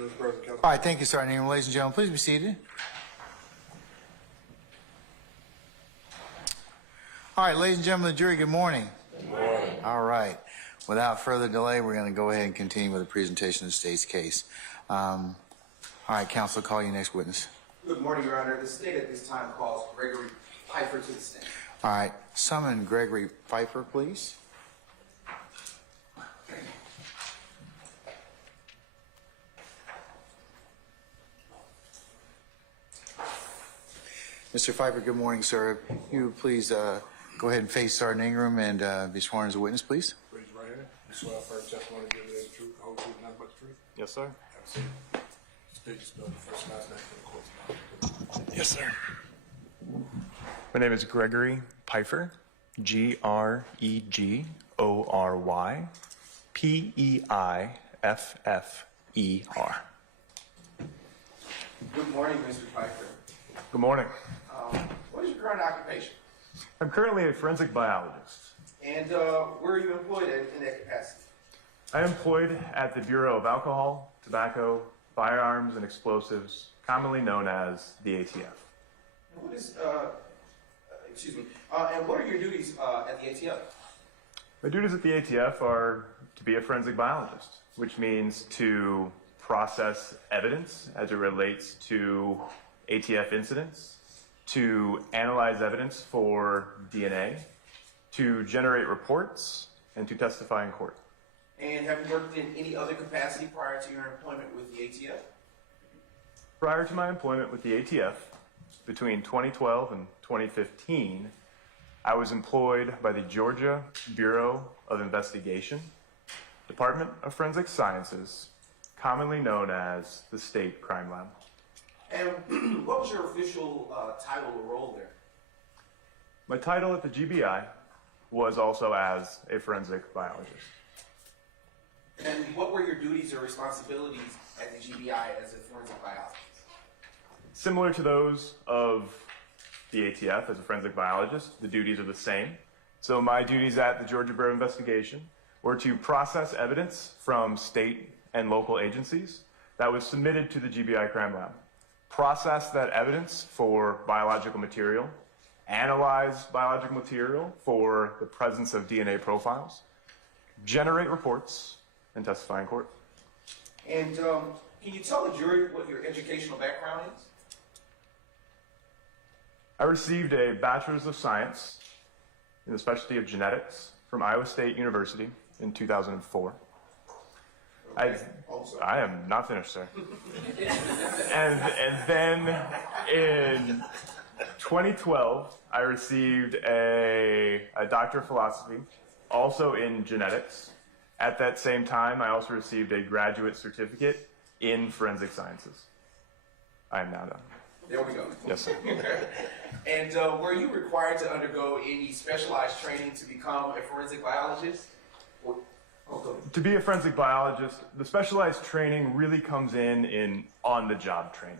All right, thank you, Sergeant Ingram. Ladies and gentlemen, please be seated. All right, ladies and gentlemen of the jury, good morning. Good morning. All right. Without further delay, we're going to go ahead and continue with the presentation of the state's case. All right, counsel, call your next witness. Good morning, Your Honor. The state at this time calls Gregory Pfeiffer to the stand. All right, summon Gregory Pfeiffer, please. Mr. Pfeiffer, good morning, sir. You please go ahead and face Sergeant Ingram and be sworn as a witness, please. Raise your right hand. You swear first testimony to give you the truth, the whole truth, and nothing but the truth? Yes, sir. Have a seat. State spell the first and last name for the court. Yes, sir. My name is Gregory Pfeiffer, Gregory Pfeffer. Good morning, Mr. Pfeiffer. Good morning. What is your current occupation? I'm currently a forensic biologist. And where are you employed in that capacity? I am employed at the Bureau of Alcohol, Tobacco, Firearms, and Explosives, commonly known as the ATF. And what is, and what are your duties at the ATF? My duties at the ATF are to be a forensic biologist, which means to process evidence as it relates to ATF incidents, to analyze evidence for DNA, to generate reports, and to testify in court. And have you worked in any other capacity prior to your employment with the ATF? Prior to my employment with the ATF, between 2012 and 2015, I was employed by the Georgia Bureau of Investigation, Department of Forensic Sciences, commonly known as the State Crime Lab. And what was your official title or role there? My title at the GBI was also as a forensic biologist. And what were your duties or responsibilities at the GBI as a forensic biologist? Similar to those of the ATF as a forensic biologist, the duties are the same. So my duties at the Georgia Bureau of Investigation were to process evidence from state and local agencies that was submitted to the GBI Crime Lab, process that evidence for biological material, analyze biological material for the presence of DNA profiles, generate reports, and testify in court. And can you tell the jury what your educational background is? I received a Bachelor's of Science in the specialty of genetics from Iowa State University in 2004. Okay. I am not finished, sir. and then in 2012, I received a Doctor of Philosophy, also in genetics. At that same time, I also received a graduate certificate in forensic sciences. I am now done. There we go. Yes, sir. And were you required to undergo any specialized training to become a forensic biologist? To be a forensic biologist, the specialized training really comes in on-the-job training.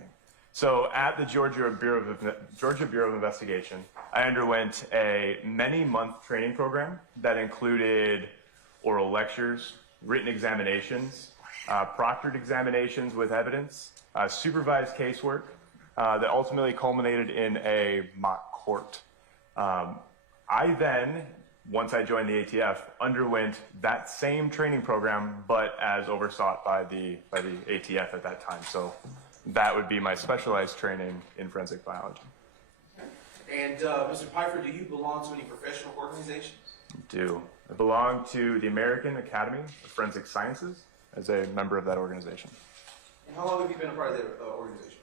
So at the Georgia Bureau of Investigation, I underwent a many-month training program that included oral lectures, written examinations, proctored examinations with evidence, supervised casework that ultimately culminated in a mock court. I then, once I joined the ATF, underwent that same training program, but as oversought by the ATF at that time. So that would be my specialized training in forensic biology. And Mr. Pfeiffer, do you belong to any professional organizations? I do. I belong to the American Academy of Forensic Sciences as a member of that organization. And how long have you been a part of that organization?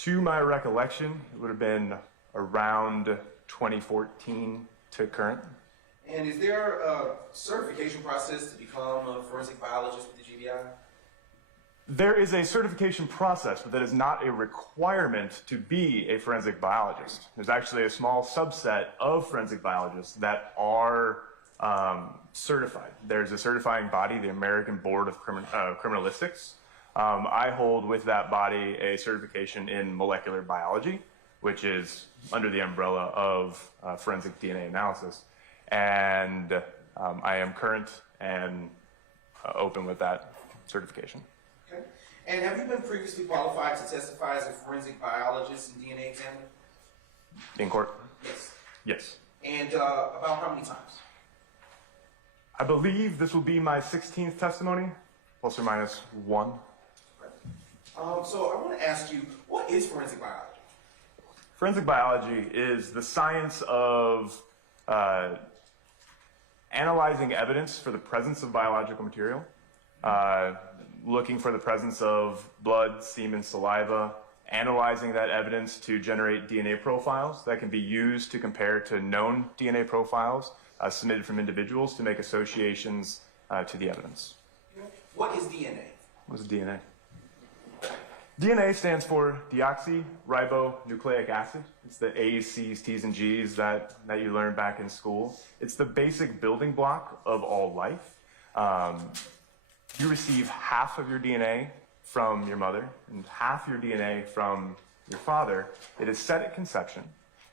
To my recollection, it would have been around 2014 to current. And is there a certification process to become a forensic biologist with the GBI? There is a certification process, but that is not a requirement to be a forensic biologist. There's actually a small subset of forensic biologists that are certified. There's a certifying body, the American Board of Criminalistics. I hold with that body a certification in molecular biology, which is under the umbrella of forensic DNA analysis. And I am current and open with that certification. Okay. And have you been previously qualified to testify as a forensic biologist and DNA examiner? In court? Yes. Yes. And about how many times? I believe this will be my 16th testimony, plus or minus one. So I want to ask you, what is forensic biology? Forensic biology is the science of analyzing evidence for the presence of biological material, looking for the presence of blood, semen, saliva, analyzing that evidence to generate DNA profiles that can be used to compare to known DNA profiles submitted from individuals to make associations to the evidence. What is DNA? What is DNA? DNA stands for deoxyribonucleic acid. It's the A's, C's, T's, and G's that you learned back in school. It's the basic building block of all life. You receive half of your DNA from your mother and half your DNA from your father. It is set at conception.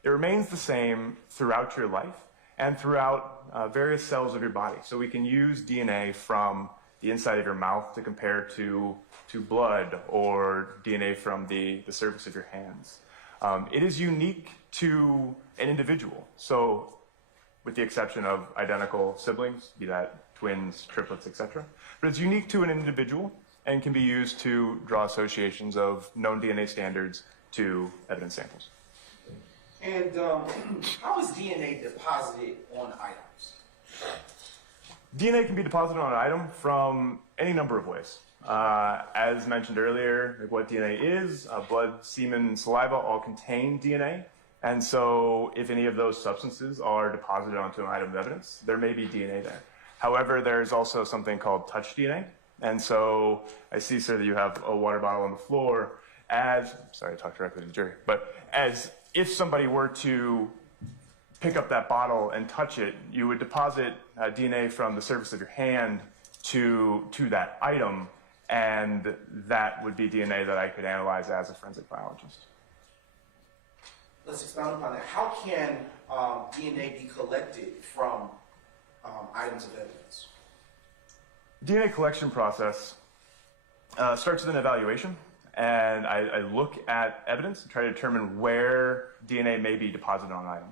It remains the same throughout your life and throughout various cells of your body. So we can use DNA from the inside of your mouth to compare to blood or DNA from the surface of your hands. It is unique to an individual. So with the exception of identical siblings, be that twins, triplets, etc. But it's unique to an individual and can be used to draw associations of known DNA standards to evidence samples. And how is DNA deposited on items? DNA can be deposited on an item from any number of ways. As mentioned earlier, like what DNA is, blood, semen, and saliva all contain DNA. And so if any of those substances are deposited onto an item of evidence, there may be DNA there. However, there's also something called touch DNA. And so I see, sir, that you have a water bottle on the floor. Sorry, I talked directly to the jury, but as if somebody were to pick up that bottle and touch it, you would deposit DNA from the surface of your hand to that item, and that would be DNA that I could analyze as a forensic biologist. Let's expound upon that. How can DNA be collected from items of evidence? DNA collection process starts with an evaluation, and I look at evidence and try to determine where DNA may be deposited on an item.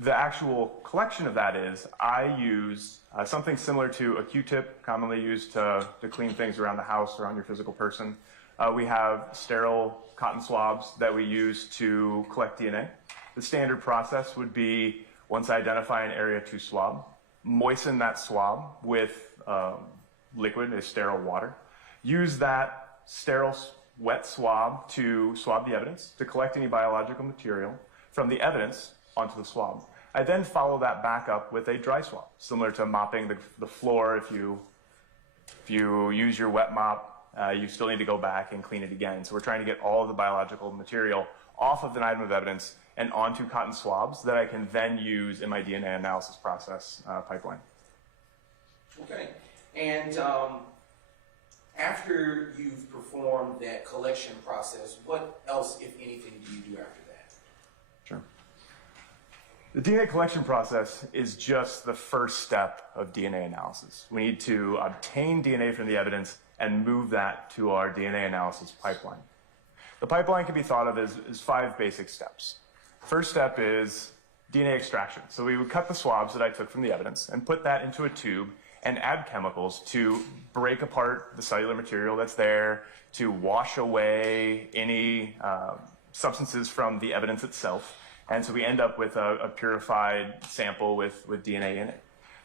The actual collection of that is I use something similar to a Q-tip, commonly used to clean things around the house or on your physical person. We have sterile cotton swabs that we use to collect DNA. The standard process would be, once I identify an area to swab, moisten that swab with liquid, a sterile water, use that sterile wet swab to swab the evidence, to collect any biological material from the evidence onto the swab. I then follow that back up with a dry swab, similar to mopping the floor. If you use your wet mop, you still need to go back and clean it again. So we're trying to get all of the biological material off of an item of evidence and onto cotton swabs that I can then use in my DNA analysis process pipeline. Okay. And after you've performed that collection process, what else, if anything, do you do after that? Sure. The DNA collection process is just the first step of DNA analysis. We need to obtain DNA from the evidence and move that to our DNA analysis pipeline. The pipeline can be thought of as 5 basic steps. First step is DNA extraction. So we would cut the swabs that I took from the evidence and put that into a tube and add chemicals to break apart the cellular material that's there, to wash away any substances from the evidence itself. And so we end up with a purified sample with DNA in it.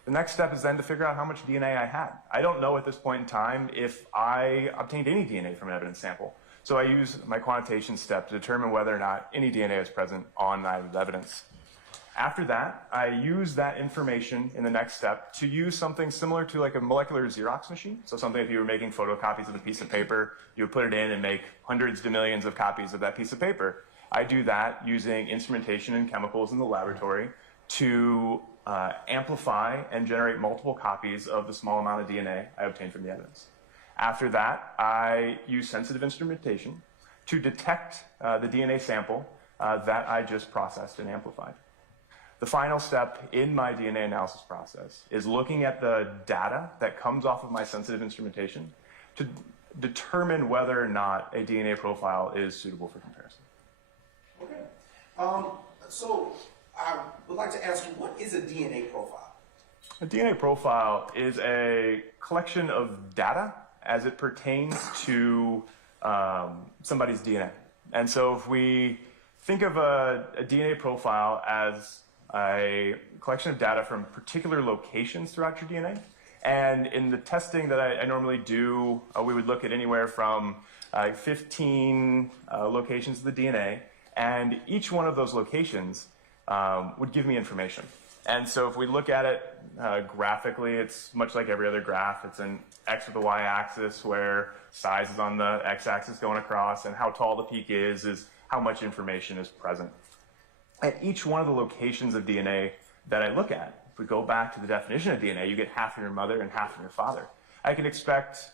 The next step is then to figure out how much DNA I had. I don't know at this point in time if I obtained any DNA from an evidence sample. So I use my quantitation step to determine whether or not any DNA is present on an item of evidence. After that, I use that information in the next step to use something similar to like a molecular Xerox machine. So something, if you were making photocopies of a piece of paper, you would put it in and make hundreds to millions of copies of that piece of paper. I do that using instrumentation and chemicals in the laboratory to amplify and generate multiple copies of the small amount of DNA I obtained from the evidence. After that, I use sensitive instrumentation to detect the DNA sample that I just processed and amplified. The final step in my DNA analysis process is looking at the data that comes off of my sensitive instrumentation to determine whether or not a DNA profile is suitable for comparison. Okay. So I would like to ask you, what is a DNA profile? A DNA profile is a collection of data as it pertains to somebody's DNA. And so if we think of a DNA profile as a collection of data from particular locations throughout your DNA, and in the testing that I normally do, we would look at anywhere from 15 locations of the DNA, and each one of those locations would give me information. And so if we look at it graphically, it's much like every other graph. It's an X with the Y-axis where size is on the X-axis going across, and how tall the peak is how much information is present. At each one of the locations of DNA that I look at, if we go back to the definition of DNA, you get half from your mother and half from your father. I can expect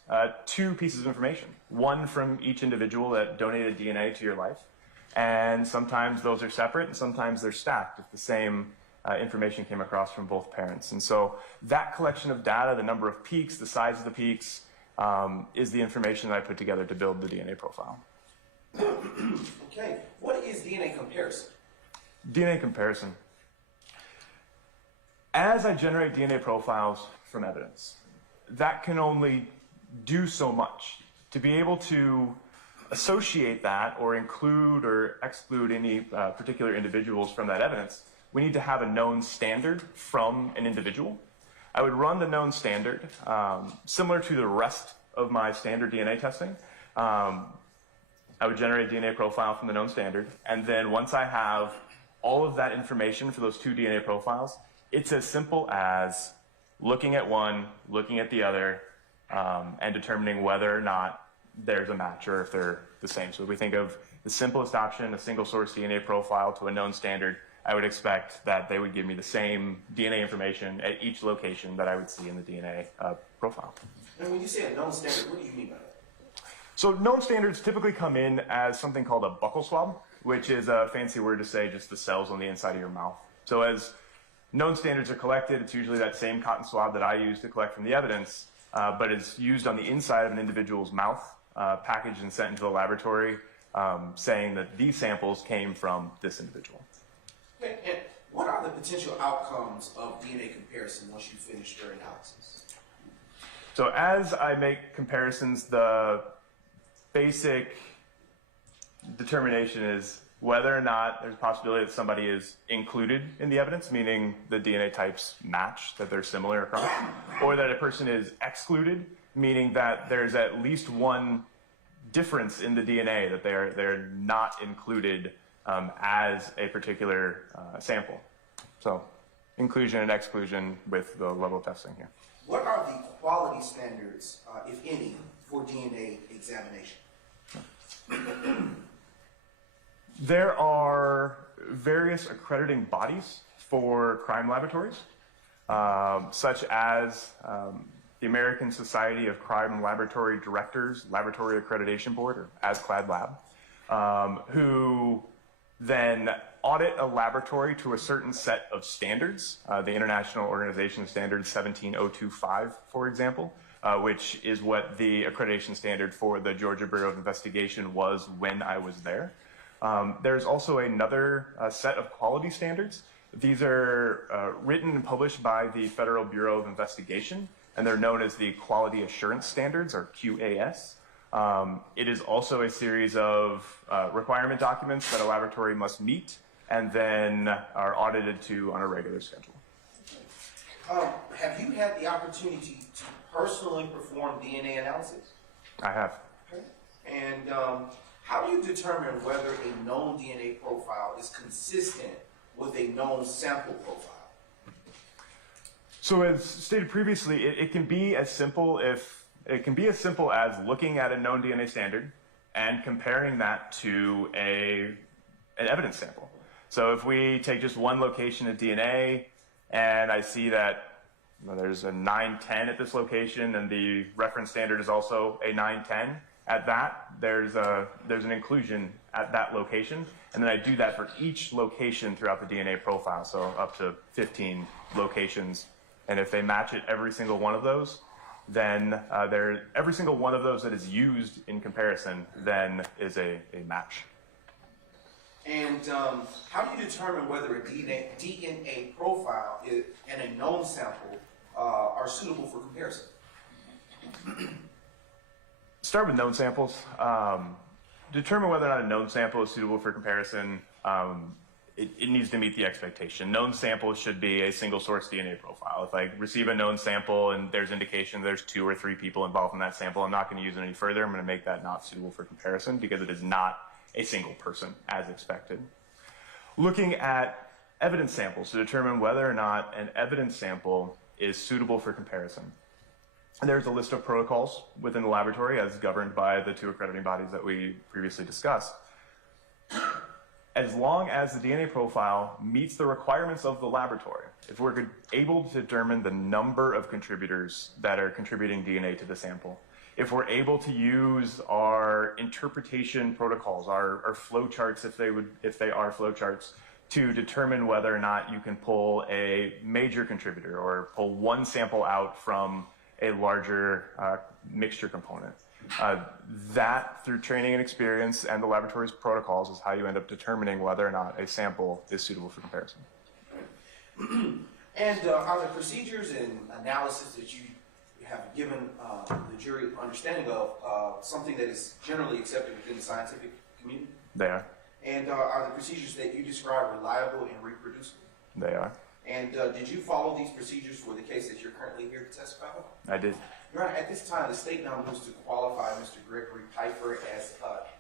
two pieces of information, one from each individual that donated DNA to your life, and sometimes those are separate and sometimes they're stacked if the same information came across from both parents. And so that collection of data, the number of peaks, the size of the peaks, is the information that I put together to build the DNA profile. Okay, what is DNA comparison? DNA comparison. As I generate DNA profiles from evidence, that can only do so much. To be able to associate that or include or exclude any particular individuals from that evidence, we need to have a known standard from an individual. I would run the known standard similar to the rest of my standard DNA testing. I would generate a DNA profile from the known standard, and then once I have all of that information for those two DNA profiles, it's as simple as looking at one, looking at the other, and determining whether or not there's a match or if they're the same. So if we think of the simplest option, a single source DNA profile to a known standard, I would expect that they would give me the same DNA information at each location that I would see in the DNA profile. And when you say a known standard, what do you mean by that? So known standards typically come in as something called a buccal swab, which is a fancy word to say just the cells on the inside of your mouth. So as known standards are collected, it's usually that same cotton swab that I use to collect from the evidence, but is used on the inside of an individual's mouth, packaged and sent into the laboratory, saying that these samples came from this individual. Okay, and what are the potential outcomes of DNA comparison once you finish your analysis? So as I make comparisons, the basic determination is whether or not there's a possibility that somebody is included in the evidence, meaning the DNA types match, that they're similar across, or that a person is excluded, meaning that there's at least one difference in the DNA, that they're not included as a particular sample. So inclusion and exclusion with the level of testing here. What are the quality standards, if any, for DNA examination? There are various accrediting bodies for crime laboratories, such as the American Society of Crime Laboratory Directors Laboratory Accreditation Board, or ASCLD Lab, who then audit a laboratory to a certain set of standards, the International Organization of Standards 17025, for example, which is what the accreditation standard for the Georgia Bureau of Investigation was when I was there. There's also another set of quality standards. These are written and published by the Federal Bureau of Investigation, and they're known as the Quality Assurance Standards, or QAS. It is also a series of requirement documents that a laboratory must meet and then are audited to on a regular schedule. Have you had the opportunity to personally perform DNA analysis? I have. Okay. And how do you determine whether a known DNA profile is consistent with a known sample profile? So as stated previously, it can be as simple as looking at a known DNA standard and comparing that to an evidence sample. So if we take just one location of DNA and I see that there's a 910 at this location and the reference standard is also a 910, At that, there's an inclusion at that location, and then I do that for each location throughout the DNA profile, so up to 15 locations. And if they match it every single one of those, then every single one of those that is used in comparison then is a match. And how do you determine whether a DNA profile and a known sample are suitable for comparison? Start with known samples. Determine whether or not a known sample is suitable for comparison. It needs to meet the expectation. Known samples should be a single source DNA profile. If I receive a known sample and there's indication there's 2 or 3 people involved in that sample, I'm not going to use it any further. I'm going to make that not suitable for comparison because it is not a single person as expected. Looking at evidence samples to determine whether or not an evidence sample is suitable for comparison. And there's a list of protocols within the laboratory as governed by the 2 accrediting bodies that we previously discussed. As long as the DNA profile meets the requirements of the laboratory, if we're able to determine the number of contributors that are contributing DNA to the sample, if we're able to use our interpretation protocols, our flow charts, if they are flow charts, to determine whether or not you can pull a major contributor or pull one sample out from a larger mixture component. That, through training and experience and the laboratory's protocols, is how you end up determining whether or not a sample is suitable for comparison. And are the procedures and analysis that you have given the jury understanding of something that is generally accepted within the scientific community? They are. And are the procedures that you describe reliable and reproducible? They are. And did you follow these procedures for the case that you're currently here to testify about? I did. Your Honor, at this time, the state now moves to qualify Mr. Gregory Piper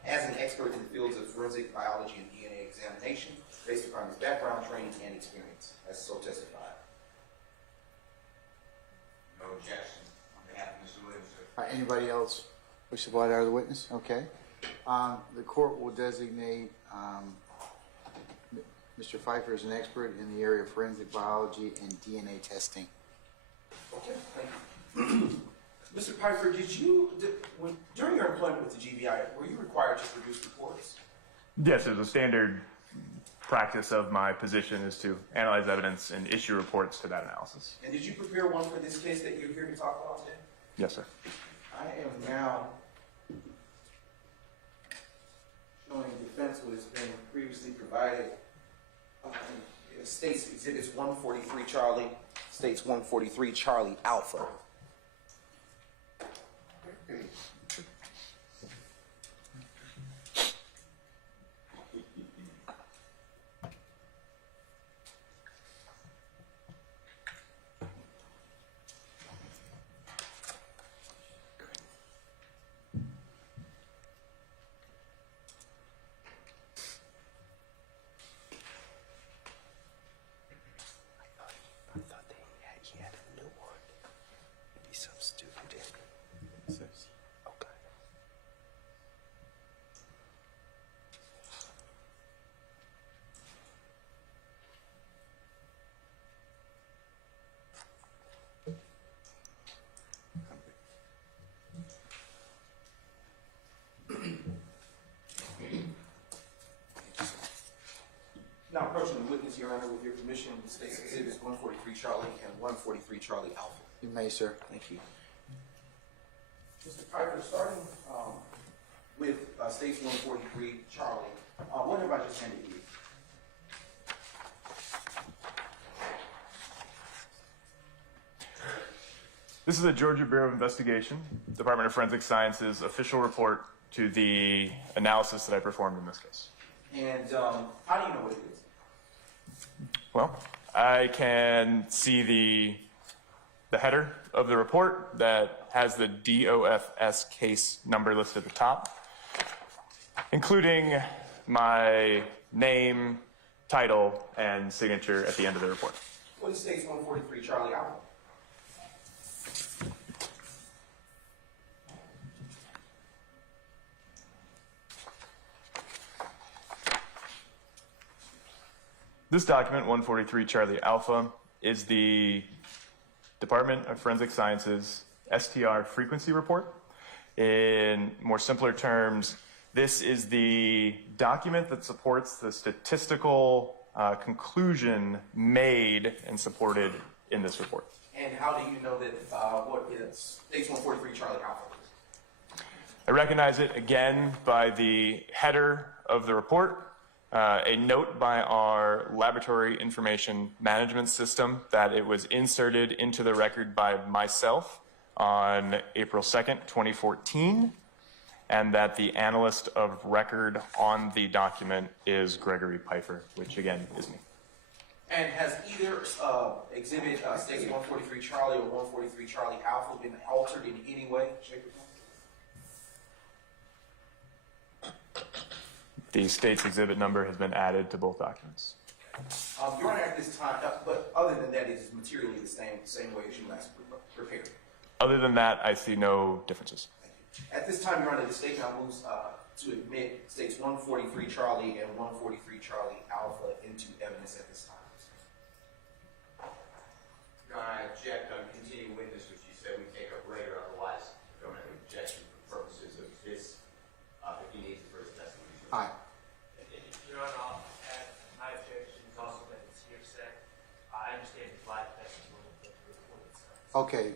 as an expert in the fields of forensic biology and DNA examination based upon his background, training, and experience, as so testified. No objection. On behalf of Mr. Williams, sir. All right, anybody else wish to provide the witness? Okay. The court will designate Mr. Pfeiffer as an expert in the area of forensic biology and DNA testing. Okay, thank you. Mr. Piper, during your employment with the GBI, were you required to produce reports? Yes, it was a standard practice of my position is to analyze evidence and issue reports to that analysis. And did you prepare one for this case that you're here to talk about today? Yes, sir. I am now showing defense what has been previously provided. It states Exhibits 143 Charlie, states 143 Charlie Alpha. Now approaching the witness, Your Honor, with your permission, states Exhibits 143 Charlie and 143 Charlie Alpha. You may, sir. Thank you. Mr. Piper, starting with states 143 Charlie, what have I just handed you? This is the Georgia Bureau of Investigation, Department of Forensic Sciences official report to the analysis that I performed in this case. And how do you know what it is? Well, I can see the header of the report that has the DOFS case number listed at the top, including my name, title, and signature at the end of the report. What is states 143 Charlie Alpha? This document, 143 Charlie Alpha, is the Department of Forensic Sciences STR frequency report. In more simpler terms, this is the document that supports the statistical conclusion made and supported in this report. And how do you know that what is States 143 Charlie Alpha? I recognize it again by the header of the report, a note by our laboratory information management system that it was inserted into the record by myself on April 2nd, 2014, and that the analyst of record on the document is Gregory Pfeiffer, which again is me. And has either exhibit States 143 Charlie or 143 Charlie Alpha been altered in any way, shape, or form? The state's exhibit number has been added to both documents. Your Honor, at this time, but other than that, it is materially the same way as you last prepared. Other than that, I see no differences. At this time, Your Honor, the state now moves to admit States 143 Charlie and 143 Charlie Alpha into evidence at this time. Your Honor, I object on continuing witness, which you said we take up later, otherwise I don't have an objection for purposes of this, if he needs the first testimony. All right. Your Honor, I'll add my objection is also that it's hearsay. I understand it's live testimony, but the report itself. Okay,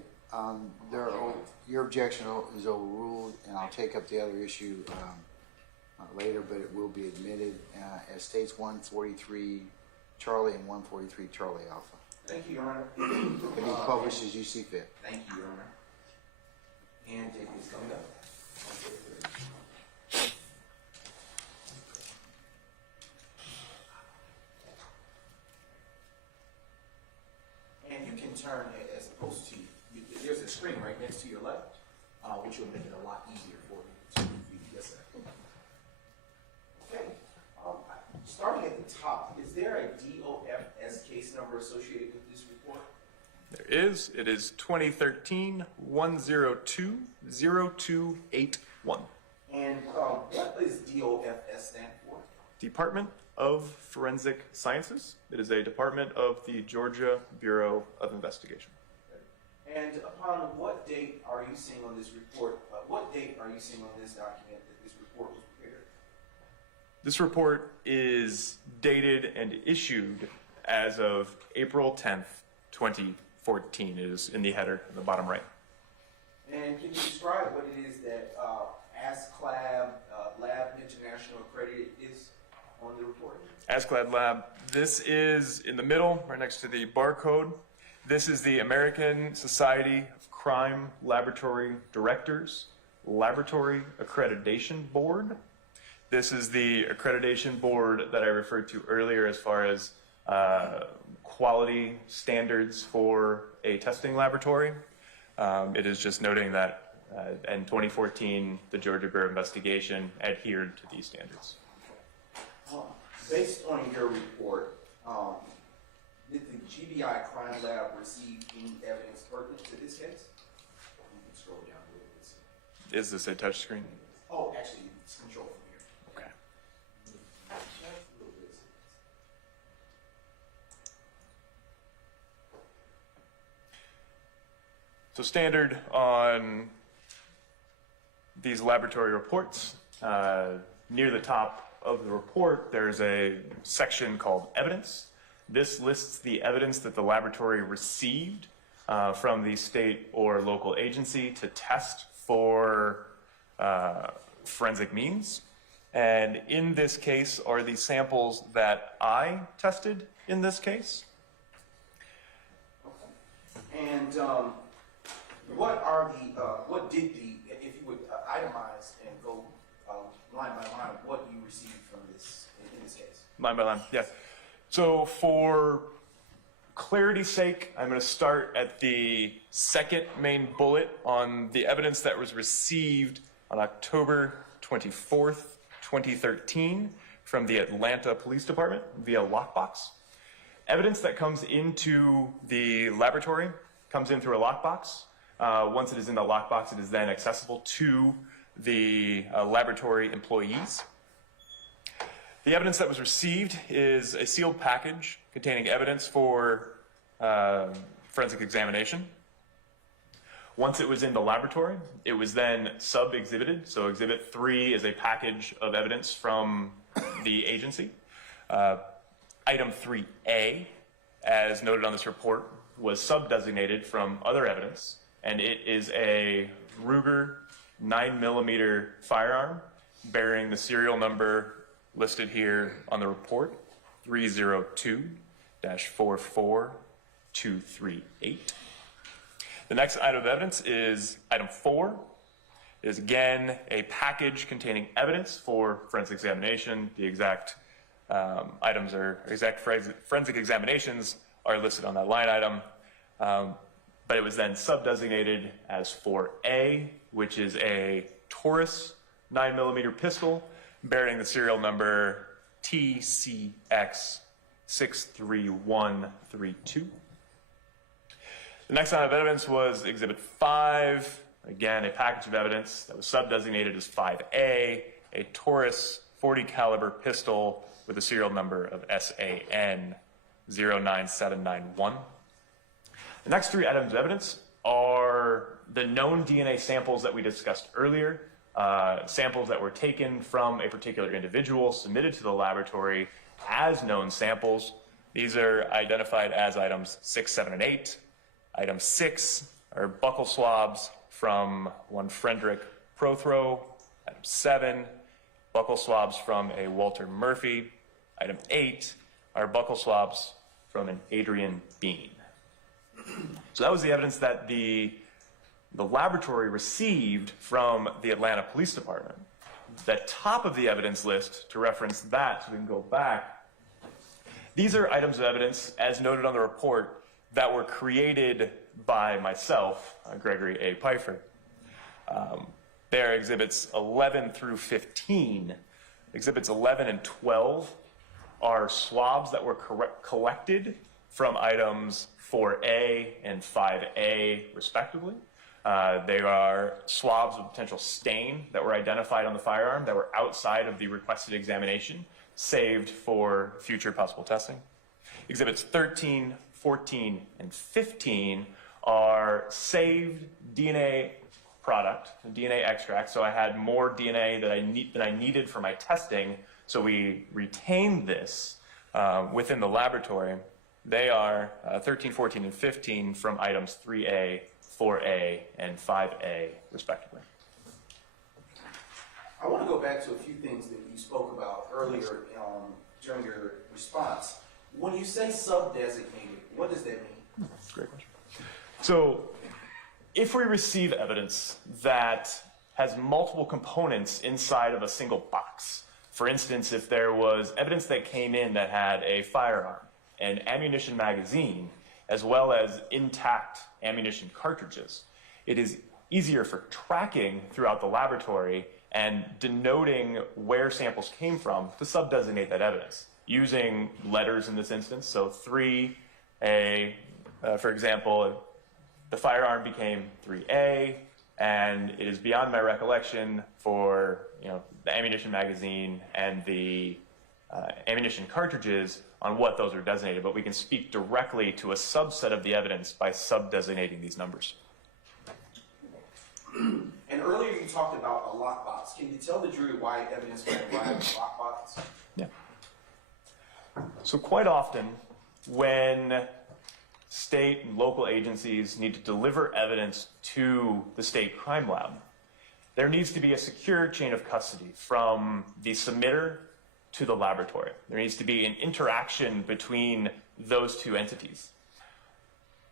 your objection is overruled, and I'll take up the other issue later, but it will be admitted as States 143 Charlie and 143 Charlie Alpha. Thank you, Your Honor. It can be published as you see fit. Thank you, Your Honor. And it is coming up. And you can turn it as opposed to, there's a screen right next to your left, which will make it a lot easier for you to view. Yes, sir. Okay. Starting at the top, is there a DOFS case number associated with this report? There is. It is 2013-102-0281. And what does DOFS stand for? Department of Forensic Sciences. It is a department of the Georgia Bureau of Investigation. And upon what date are you seeing on this report? What date are you seeing on this document that this report was prepared? This report is dated and issued as of April 10th, 2014. It is in the header in the bottom right. And can you describe what it is that ASCLAB Lab International accredited is on the report? ASCLAD Lab. This is in the middle, right next to the barcode. This is the American Society of Crime Laboratory Directors Laboratory Accreditation Board. This is the accreditation board that I referred to earlier as far as quality standards for a testing laboratory. It is just noting that in 2014, the Georgia Bureau of Investigation adhered to these standards. Based on your report, did the GBI Crime Lab receive any evidence pertinent to this case? You can scroll down a little bit. Is this a touchscreen? Oh, actually, it's control from here. Okay. So standard on these laboratory reports, near the top of the report, there's a section called evidence. This lists the evidence that the laboratory received from the state or local agency to test for forensic means. And in this case are the samples that I tested in this case. And what did if you would itemize and go line by line, what you received from this, in this case? Line by line, yeah. So for clarity's sake, I'm going to start at the second main bullet on the evidence that was received on October 24th, 2013 from the Atlanta Police Department via lockbox. Evidence that comes into the laboratory comes in through a lockbox. Once it is in the lockbox, it is then accessible to the laboratory employees. The evidence that was received is a sealed package containing evidence for forensic examination. Once it was in the laboratory, it was then sub-exhibited. So Exhibit 3 is a package of evidence from the agency. Item 3A, as noted on this report, was sub-designated from other evidence, and it is a Ruger 9mm firearm bearing the serial number listed here on the report, 302-44238. The next item of evidence is item 4. It is again a package containing evidence for forensic examination. The exact items or exact forensic examinations are listed on that line item. But it was then sub-designated as 4A, which is a Taurus 9mm pistol bearing the serial number TCX63132. The next item of evidence was Exhibit 5, again a package of evidence that was sub-designated as 5A, a Taurus 40 caliber pistol with a serial number of SAN 09791. The next 3 items of evidence are the known DNA samples that we discussed earlier, samples that were taken from a particular individual, submitted to the laboratory as known samples. These are identified as items 6, 7, and 8. Item 6 are buccal swabs from one Frederick Prothrow. Item 7, buccal swabs from a Walter Murphy. Item 8 are buccal swabs from an Adrian Bean. So that was the evidence that the laboratory received from the Atlanta Police Department. The top of the evidence list, to reference that so we can go back, these are items of evidence, as noted on the report, that were created by myself, Gregory A. Pfeiffer. They're exhibits 11 through 15. Exhibits 11 and 12 are swabs that were collected from items 4A and 5A, respectively. They are swabs of potential stain that were identified on the firearm that were outside of the requested examination, saved for future possible testing. Exhibits 13, 14, and 15 are saved DNA product, DNA extract. So I had more DNA that I needed for my testing, so we retained this within the laboratory. They are 13, 14, and 15 from items 3A, 4A, and 5A, respectively. I want to go back to a few things that you spoke about earlier during your response. When you say sub-designated, what does that mean? Great question. So, if we receive evidence that has multiple components inside of a single box, for instance, if there was evidence that came in that had a firearm, an ammunition magazine, as well as intact ammunition cartridges, it is easier for tracking throughout the laboratory and denoting where samples came from to sub-designate that evidence using letters in this instance. So 3A, for example, the firearm became 3A, and it is beyond my recollection for the ammunition magazine and the ammunition cartridges on what those are designated, but we can speak directly to a subset of the evidence by sub-designating these numbers. And earlier you talked about a lockbox. Can you tell the jury why evidence was arrived in a lockbox? Yeah. So quite often, when state and local agencies need to deliver evidence to the state crime lab, there needs to be a secure chain of custody from the submitter to the laboratory. There needs to be an interaction between those two entities.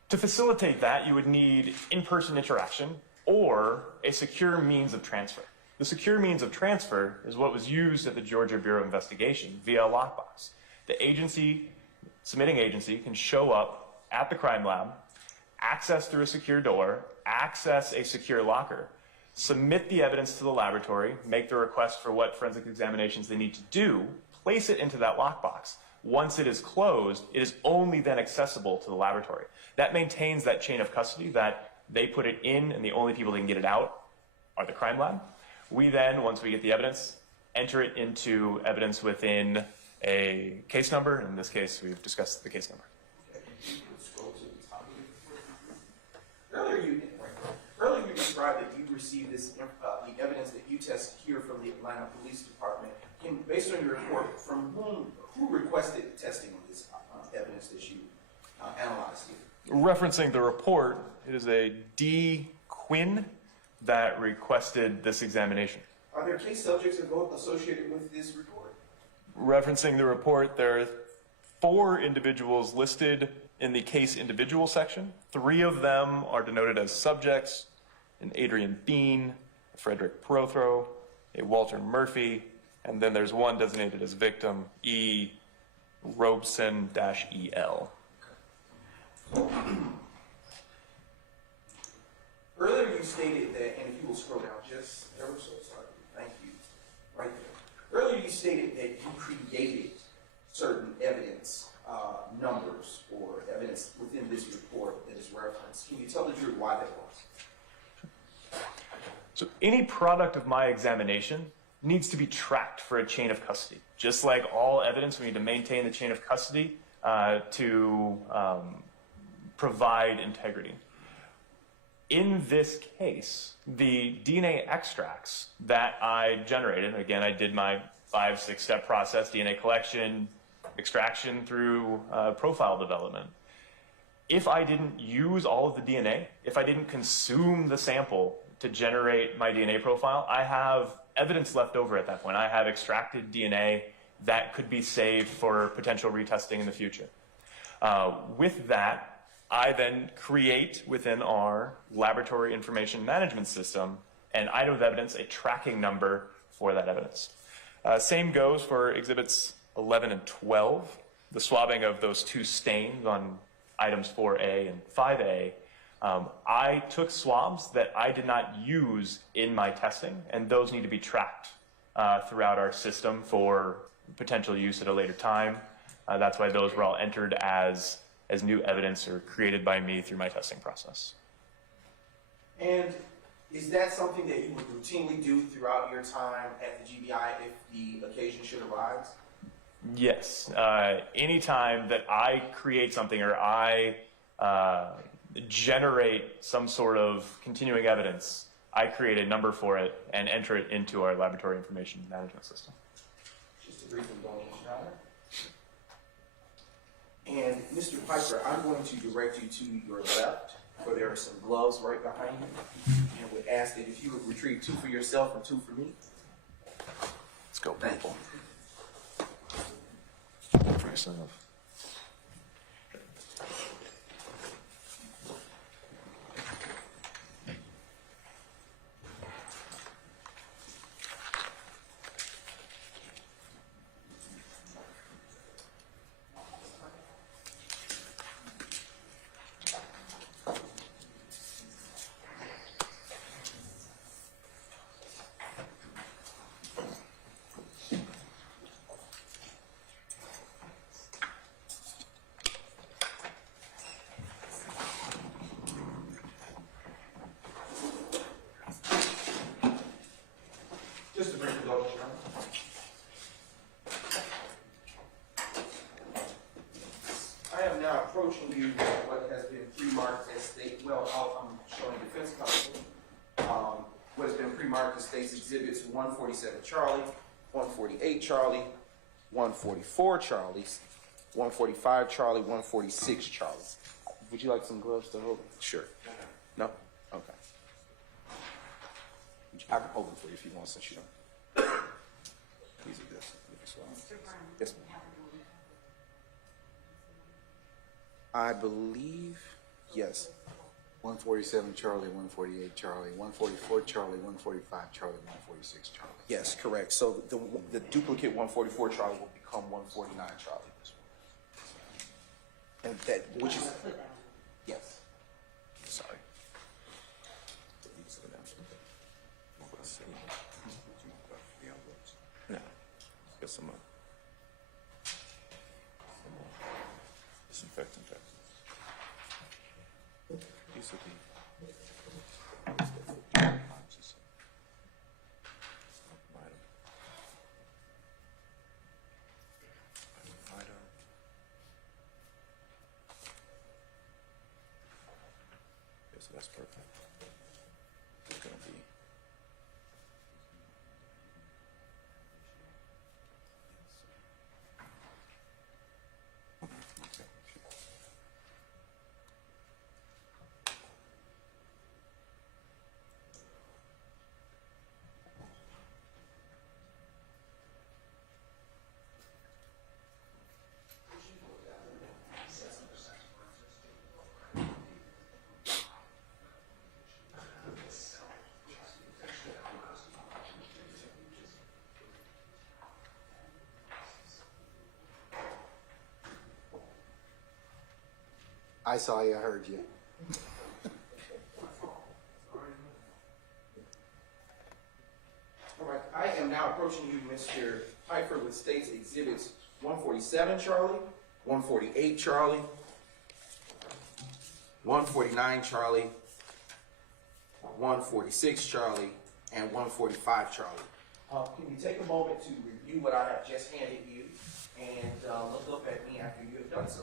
To facilitate that, you would need in-person interaction or a secure means of transfer. The secure means of transfer is what was used at the Georgia Bureau of Investigation via a lockbox. The agency, submitting agency, can show up at the crime lab, access through a secure door, access a secure locker, submit the evidence to the laboratory, make the request for what forensic examinations they need to do, place it into that lockbox. Once it is closed, it is only then accessible to the laboratory. That maintains that chain of custody that they put it in and the only people that can get it out are the crime lab. We then, once we get the evidence, enter it into evidence within a case number. In this case, we've discussed the case number. received this, the evidence that you test here from the Atlanta Police Department, based on your report, from who requested testing on this evidence that you analyzed here? Referencing the report, it is a D. Quinn that requested this examination. Are there case subjects of vote associated with this report? Referencing the report, there are 4 individuals listed in the case individual section. 3 of them are denoted as subjects: an Adrian Bean, a Frederick Prothro, a Walter Murphy, and then there's 1 designated as victim, E. Robeson-EL. Earlier you stated that, and if you will scroll down just ever so slightly, thank you, right there. Earlier you stated that you created certain evidence numbers or evidence within this report that is referenced. Can you tell the jury why that was? So any product of my examination needs to be tracked for a chain of custody. Just like all evidence, we need to maintain the chain of custody to provide integrity. In this case, the DNA extracts that I generated, again, I did my 5-6 step process: DNA collection, extraction through profile development. If I didn't use all of the DNA, if I didn't consume the sample to generate my DNA profile, I have evidence left over at that point. I have extracted DNA that could be saved for potential retesting in the future. With that, I then create within our laboratory information management system an item of evidence, a tracking number for that evidence. Same goes for exhibits 11 and 12, the swabbing of those 2 stains on items 4A and 5A. I took swabs that I did not use in my testing, and those need to be tracked throughout our system for potential use at a later time. That's why those were all entered as new evidence or created by me through my testing process. And is that something that you would routinely do throughout your time at the GBI if the occasion should arise? Yes. Anytime that I create something or I generate some sort of continuing evidence, I create a number for it and enter it into our laboratory information management system. Just a brief indulgence, Your Honor. And Mr. Piper, I'm going to direct you to your left, where there are some gloves right behind you, and would ask that if you would retrieve 2 for yourself and 2 for me. Let's go, people. For yourself. Just a brief indulgence, Your Honor. I am now approaching you with what has been pre-marked as state, I'm showing defense counsel, what has been pre-marked as state's exhibits 147 Charlie, 148 Charlie, 144 Charlie, 145 Charlie, 146 Charlie. Would you like some gloves to hold? Sure. No? Okay. I can hold them for you if you want, since you don't. These are this. Yes, ma'am. I believe, yes. 147 Charlie, 148 Charlie, 144 Charlie, 145 Charlie, 146 Charlie. Yes, correct. So the duplicate 144 Charlie will become 149 Charlie. And that, which is, yes. Sorry. No. Get some disinfectant. These will be. So that's perfect. It's going to be I saw you, I heard you. All right, I am now approaching you, Mr. Pfeiffer, with State's Exhibits 147, Charlie, 148, Charlie, 149, Charlie, 146, Charlie, and 145, Charlie. Can you take a moment to review what I have just handed you and look up at me after you have done so?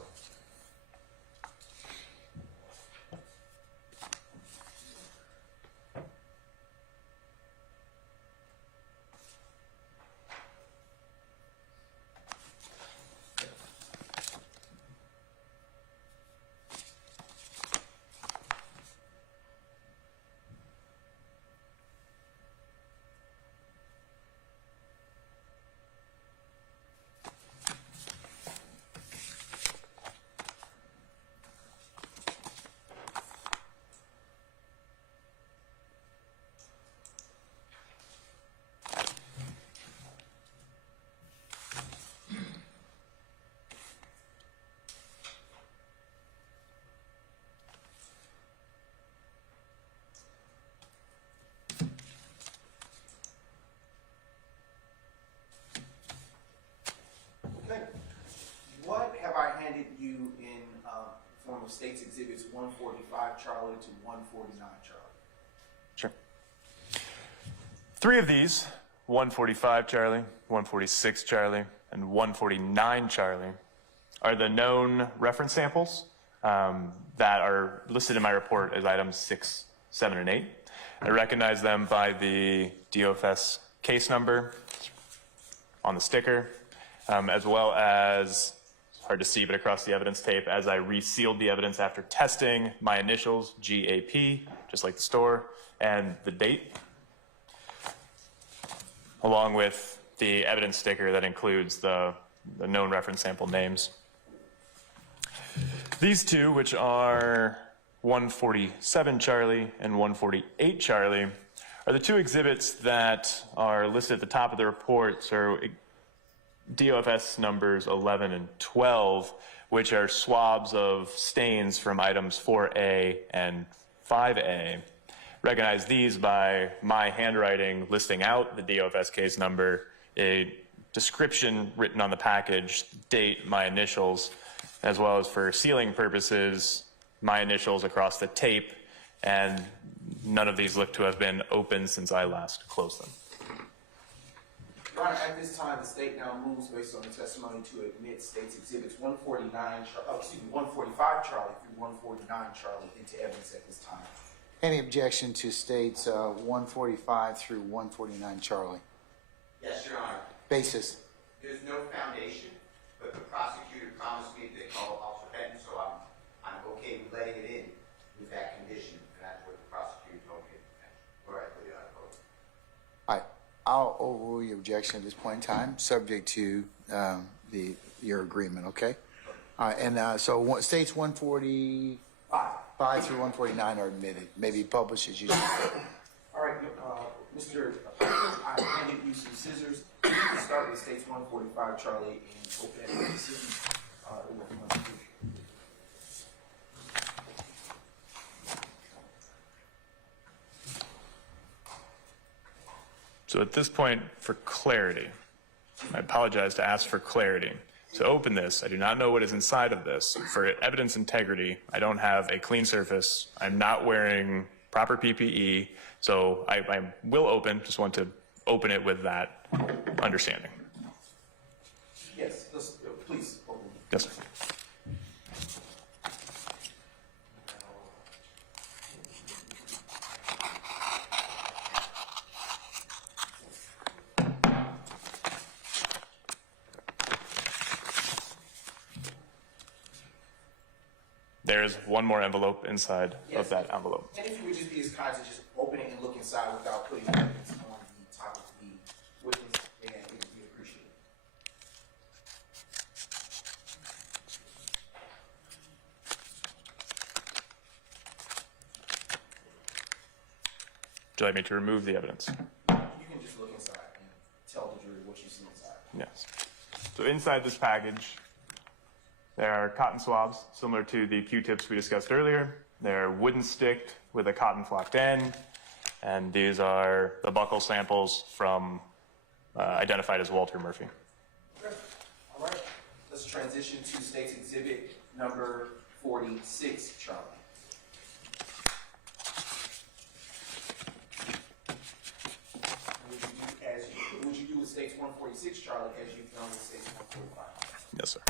Okay. What have I handed you in form of State's Exhibits 145, Charlie, to 149, Charlie? Sure. 3 of these, 145 Charlie, 146 Charlie, and 149 Charlie, are the known reference samples that are listed in my report as items 6, 7, and 8. I recognize them by the DOFS case number on the sticker, as well as, it's hard to see, but across the evidence tape, as I resealed the evidence after testing, my initials, GAP, just like the store, and the date, along with the evidence sticker that includes the known reference sample names. These two, which are 147 Charlie and 148 Charlie, are the 2 exhibits that are listed at the top of the report, so DOFS numbers 11 and 12, which are swabs of stains from items 4A and 5A. Recognize these by my handwriting listing out the DOFS case number, a description written on the package, date, my initials, as well as for sealing purposes, my initials across the tape, and none of these look to have been open since I last closed them. Your Honor, at this time, the state now moves, based on the testimony, to admit State's Exhibits 145 Charlie through 149 Charlie into evidence at this time. Any objection to States 145 through 149 Charlie? Yes, Your Honor. Basis. There's no foundation, but the prosecutor promised me that they call Officer Benton, so I'm okay with letting it in with that condition, and that's what the prosecutor told me. All right, Your Honor. I'll overrule your objection at this point in time, subject to your agreement, okay? So States 145 through 149 are admitted, maybe published as you said. All right, Mr. Pfeiffer, I handed you some scissors. You can start with States 145 Charlie and open it with the scissors. So at this point, for clarity, I apologize to ask for clarity. To open this, I do not know what is inside of this. For evidence integrity, I don't have a clean surface. I'm not wearing proper PPE, so I will open, just want to open it with that understanding. Yes, please open. Yes, sir. There's one more envelope inside of that envelope. And if you would just be as kind as just open it and look inside without putting evidence on the top of the witness, and it would be appreciated. Would you like me to remove the evidence? You can just look inside and tell the jury what you see inside. Yes. So inside this package They are cotton swabs, similar to the Q-tips we discussed earlier. They're wooden sticked with a cotton flocked end, and these are the buccal samples from identified as Walter Murphy. Okay. All right. Let's transition to State's Exhibit number 46, Charlie. Would you do with State's 146, Charlie, as you've done with State's 145? Yes, sir.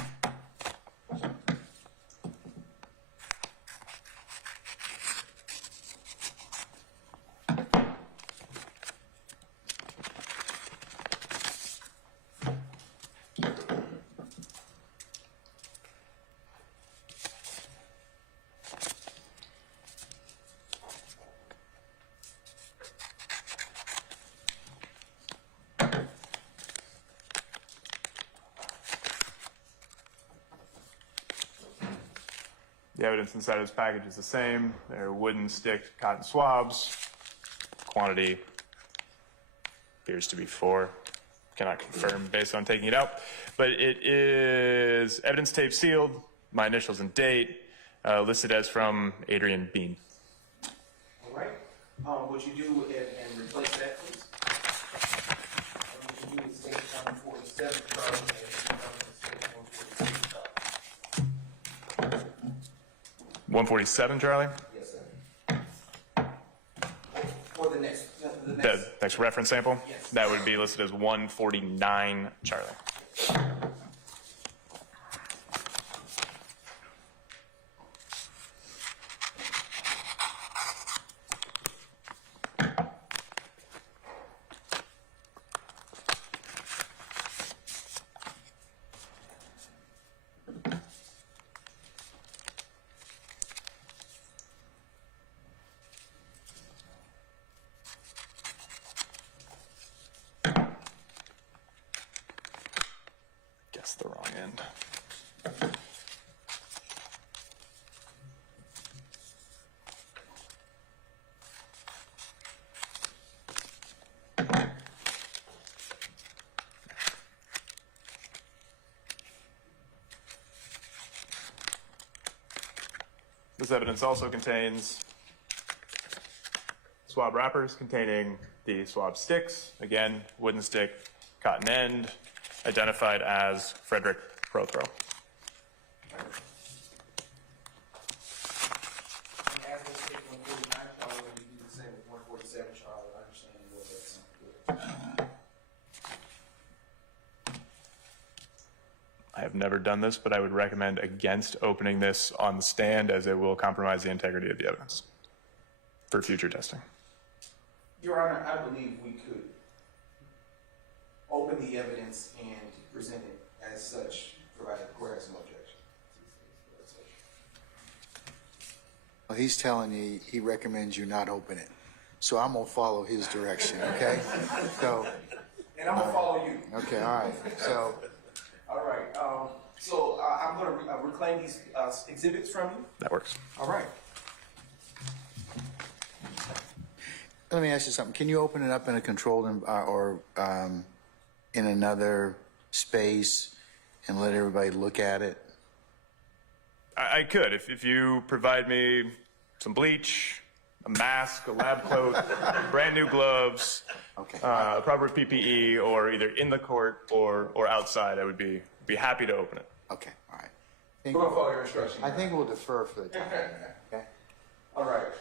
The evidence inside of this package is the same. They're wooden sticked cotton swabs. Quantity appears to be 4. Cannot confirm based on taking it out. But it is evidence tape sealed, my initials and date, listed as from Adrian Bean. All right. Would you do and replace that, please? Would you do with State 147, Charlie, as you've done with State 146, Charlie? 147, Charlie? Yes, sir. For the next, The next reference sample? Yes. That would be listed as 149, Charlie. Guess the wrong end. This evidence also contains swab wrappers containing the swab sticks, again, wooden stick, cotton end, identified as Frederick Prothrow. As with State 149, Charlie, when you do the same with 147, Charlie, I understand what that's good. I have never done this, but I would recommend against opening this on the stand as it will compromise the integrity of the evidence for future testing. Your Honor, I believe we could open the evidence and present it as such, provided the court has no objection. Well, he's telling you he recommends you not open it. So I'm going to follow his direction, okay? So, And I'm gonna follow you. okay, all right. So, All right. I'm gonna reclaim these exhibits from you. That works. All right. let me ask you something. Can you open it up in a controlled or in another space and let everybody look at it? I could, if you provide me some bleach, a mask, a lab coat, brand new gloves, Okay. proper PPE, or either in the court or outside, I would be happy to open it. Okay, all right. We're gonna follow your instructions. I think we'll defer for the time being, okay? All right.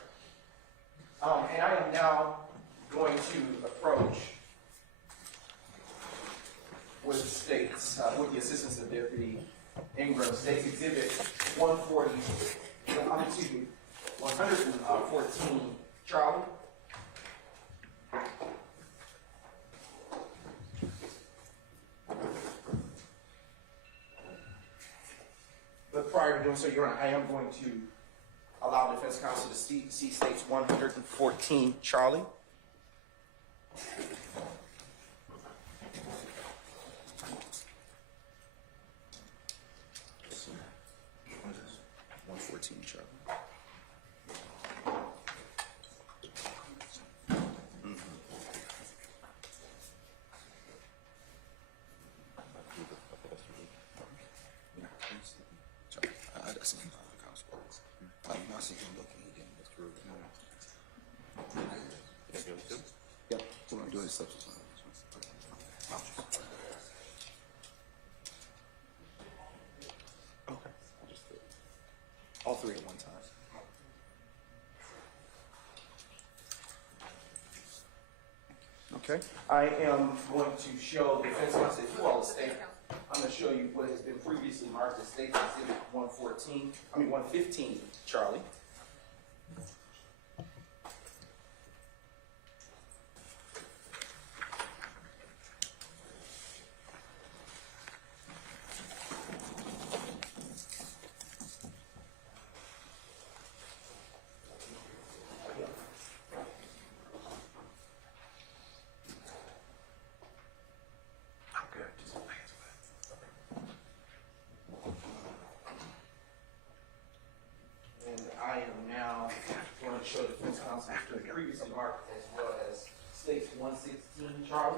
And I am now going to approach with the states, with the assistance of Deputy Ingram, State's Exhibit 114, Charlie. But prior to doing so, Your Honor, I am going to allow defense counsel to see State's 114, Charlie. What is this? 114, Charlie. substance. Okay. All three at one time. Okay. I am going to show the defense counsel, if you all state, I'm going to show you what has been previously marked as State Exhibit 115, Charlie. And I am now going to show the defense counsel the previously marked as well as States 116, Charlie.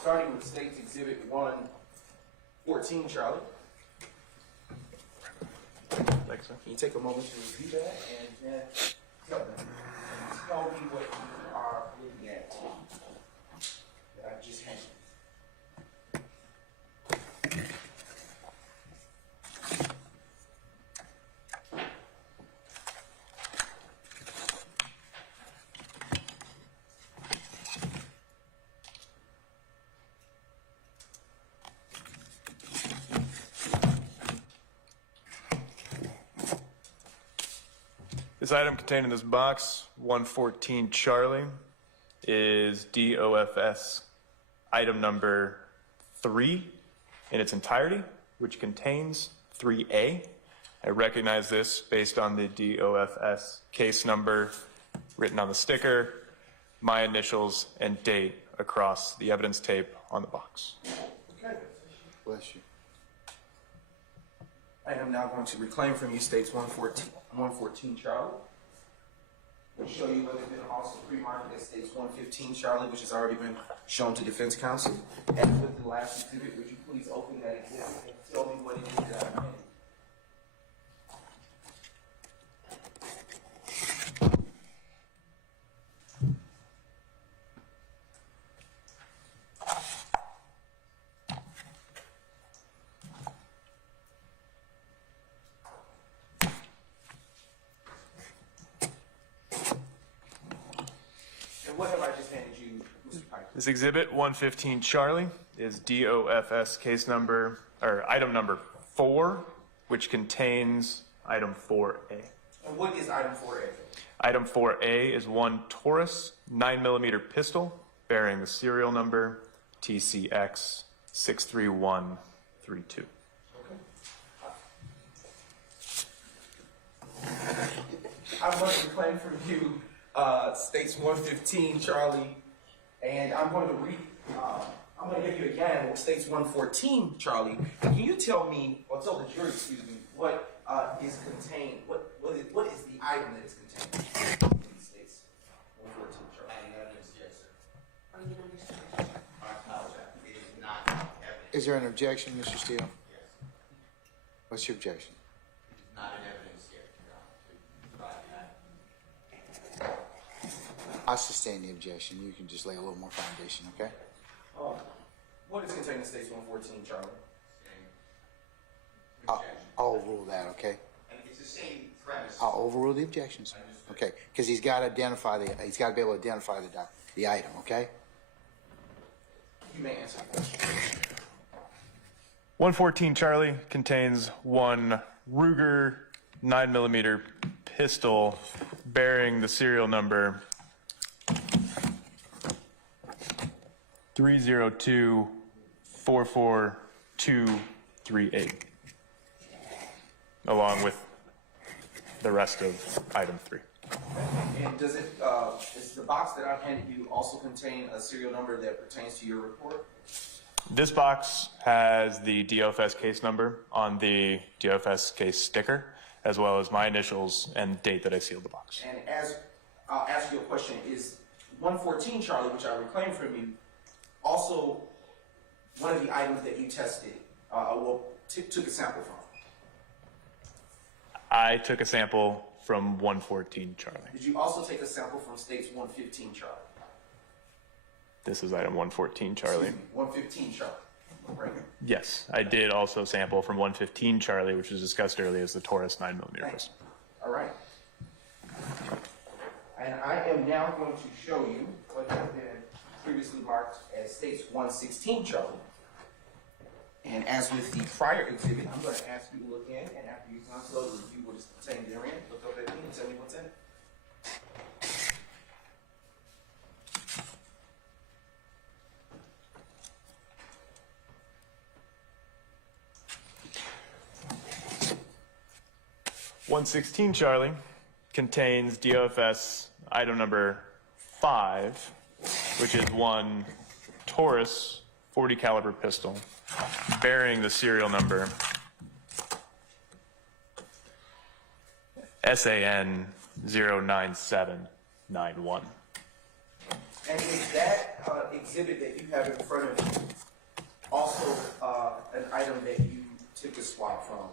Starting with States Exhibit 114, Charlie. Thanks, sir. Can you take a moment to review that and then tell me what you are looking at that I just handed? This item contained in this box, 114 Charlie, is DOFS item number 3 in its entirety, which contains 3A. I recognize this based on the DOFS case number written on the sticker, my initials, and date across the evidence tape on the box. Okay. Bless you. I am now going to reclaim from you States 114 Charlie. We'll show you what has been also pre-marked as States 115 Charlie, which has already been shown to defense counsel. And with the last exhibit, would you please open that exhibit and tell me what it is that I'm in? What have I just handed you, Mr. Piper? This exhibit 115 Charlie is DOFS case number, or item number 4, which contains item 4A. And what is item 4A? Item 4A is one Taurus 9mm pistol bearing the serial number TCX 63132. I'm going to reclaim from you States 115 Charlie, and I'm going to give you again States 114 Charlie. And can you tell me, or tell the jury, excuse me, what is contained? What is the item that is contained in these States 114 Charlie? Yes, sir. I apologize. It is not evidence. Is there an objection, Mr. Steele? Yes. What's your objection? It is not an evidence yet, Your Honor. I sustain the objection. You can just lay a little more foundation, okay? What is contained in States 114 Charlie? I'll overrule that, okay? And it's the same premise. I'll overrule the objections, okay? Because he's got to identify he's got to be able to identify the item, okay? You may answer the question. 114 Charlie contains one Ruger 9mm pistol bearing the serial number 302-44238. along with the rest of item 3. And does it, is the box that I've handed you also contain a serial number that pertains to your report? This box has the DOFS case number on the DOFS case sticker, as well as my initials and date that I sealed the box. And as I'll ask you a question, is 114 Charlie, which I reclaimed from you, also one of the items that you tested, took a sample from? I took a sample from 114 Charlie. Did you also take a sample from states 115 Charlie? This is item 114 Charlie. Excuse me, 115 Charlie. Right. Yes, I did also sample from 115 Charlie, which was discussed earlier as the Taurus 9mm pistol. All right. And I am now going to show you what has been previously marked as states 116 Charlie. And as with the prior exhibit, I'm going to ask you to look in, and after you've done so, review what is contained therein. Look up at me and tell me what's in it. .116 Charlie contains DOFS item number 5, which is one Taurus 40 caliber pistol bearing the serial number SAN 09791. And is that exhibit that you have in front of you also an item that you took a swap from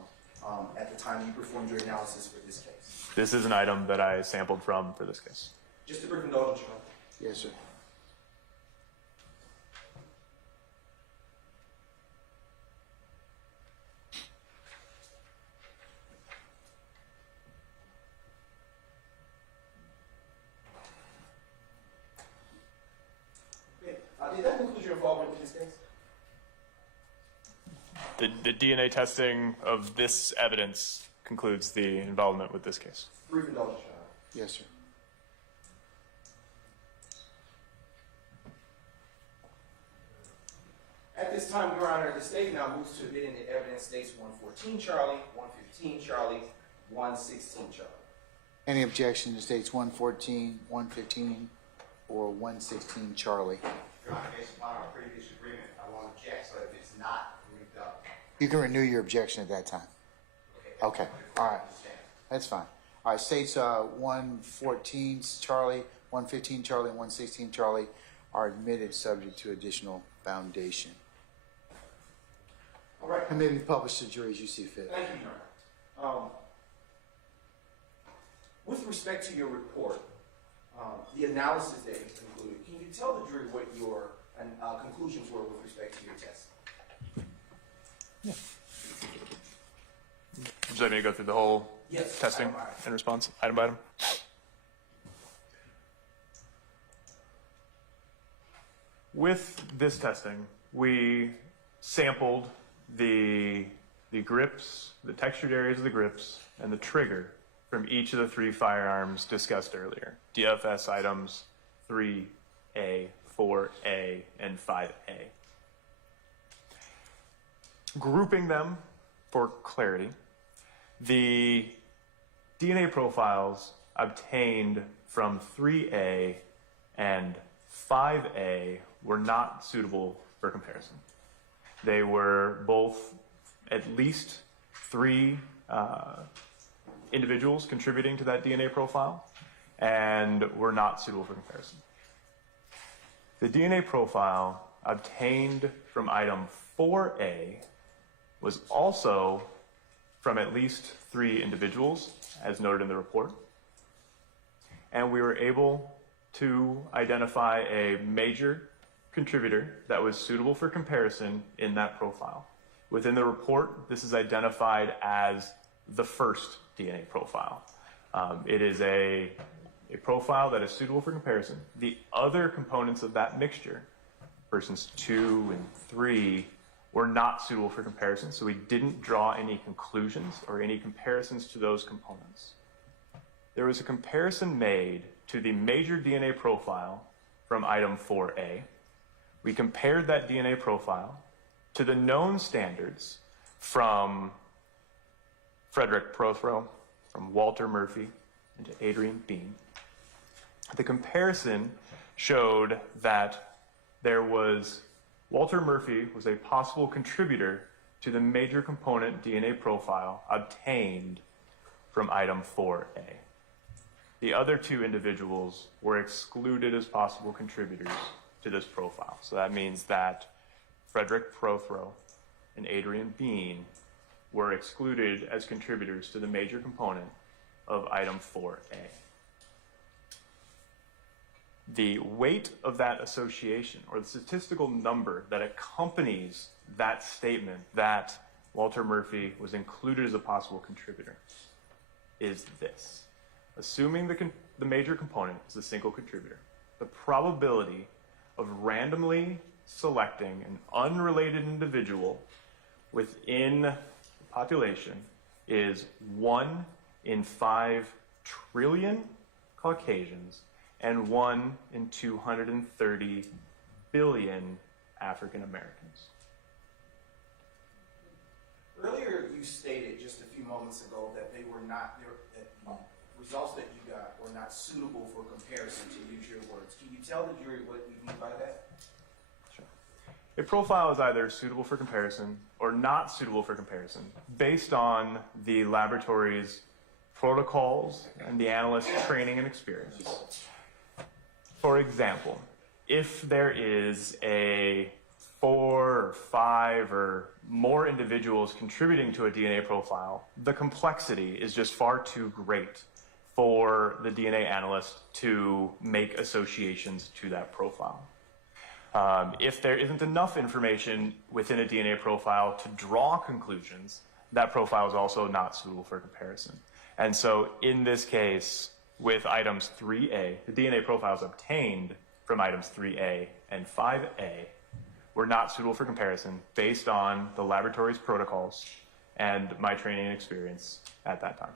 at the time you performed your analysis for this case? This is an item that I sampled from for this case. Just a brief indulgence, Your Honor. Yes, sir. Okay. Did that conclude your involvement in this case? The DNA testing of this evidence concludes the involvement with this case. Brief indulgence, Your Honor. Yes, sir. At this time, Your Honor, the state now moves to admit into evidence states 114 Charlie, 115 Charlie, 116 Charlie. Any objection to states 114, 115, or 116 Charlie? Your Honor, based upon our previous agreement, I won't object, so if it's not moved up. You can renew your objection at that time. Okay, all right. That's fine. All right, states 114 Charlie, 115 Charlie, and 116 Charlie are admitted subject to additional foundation. All right. And maybe publish to jury as you see fit. Thank you, Your Honor. With respect to your report, the analysis that you concluded, can you tell the jury what your conclusions were with respect to your test? Would you like me to go through the whole Yes. testing Item by item. and response, item by item? With this testing, we sampled the grips, the textured areas of the grips, and the trigger from each of the 3 firearms discussed earlier. DFS items 3A, 4A, and 5A. Grouping them for clarity, the DNA profiles obtained from 3A and 5A were not suitable for comparison. They were both at least 3 individuals contributing to that DNA profile and were not suitable for comparison. The DNA profile obtained from item 4A was also from at least 3 individuals, as noted in the report. And we were able to identify a major contributor that was suitable for comparison in that profile. Within the report, this is identified as the first DNA profile. It is a profile that is suitable for comparison. The other components of that mixture, persons 2 and 3, were not suitable for comparison, so we didn't draw any conclusions or any comparisons to those components. There was a comparison made to the major DNA profile from item 4A. We compared that DNA profile to the known standards from Frederick Prothro, from Walter Murphy, and to Adrian Bean. The comparison showed that Walter Murphy was a possible contributor to the major component DNA profile obtained from item 4A. The other two individuals were excluded as possible contributors to this profile. So that means that Frederick Prothro and Adrian Bean were excluded as contributors to the major component of item 4A. The weight of that association, or the statistical number that accompanies that statement that Walter Murphy was included as a possible contributor, is this. Assuming the major component is a single contributor, the probability of randomly selecting an unrelated individual within the population is 1 in 5 trillion Caucasians and 1 in 230 billion African Americans. Earlier, you stated just a few moments ago that that the results that you got were not suitable for comparison, to use your words. Can you tell the jury what you mean by that? Sure. A profile is either suitable for comparison or not suitable for comparison based on the laboratory's protocols and the analyst's training and experience. For example, if there is 4 or 5 or more individuals contributing to a DNA profile, the complexity is just far too great for the DNA analyst to make associations to that profile. If there isn't enough information within a DNA profile to draw conclusions, that profile is also not suitable for comparison. And so in this case, with items 3A, the DNA profiles obtained from items 3A and 5A were not suitable for comparison based on the laboratory's protocols and my training and experience at that time.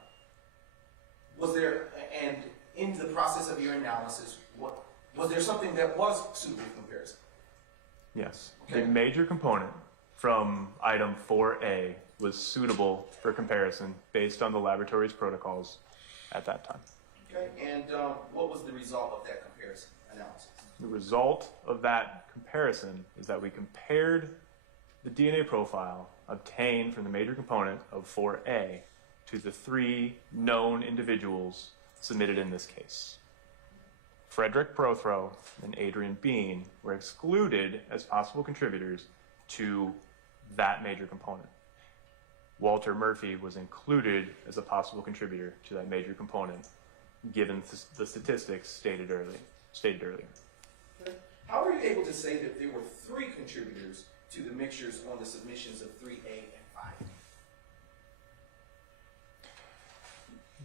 Was there, and in the process of your analysis, was there something that was suitable for comparison? Yes. Okay. The major component from item 4A was suitable for comparison based on the laboratory's protocols at that time. Okay, and what was the result of that comparison analysis? The result of that comparison is that we compared the DNA profile obtained from the major component of 4A to the 3 known individuals submitted in this case. Frederick Prothro and Adrian Bean were excluded as possible contributors to that major component. Walter Murphy was included as a possible contributor to that major component, given the statistics stated earlier. Okay. How were you able to say that there were 3 contributors to the mixtures on the submissions of 3A and 5A?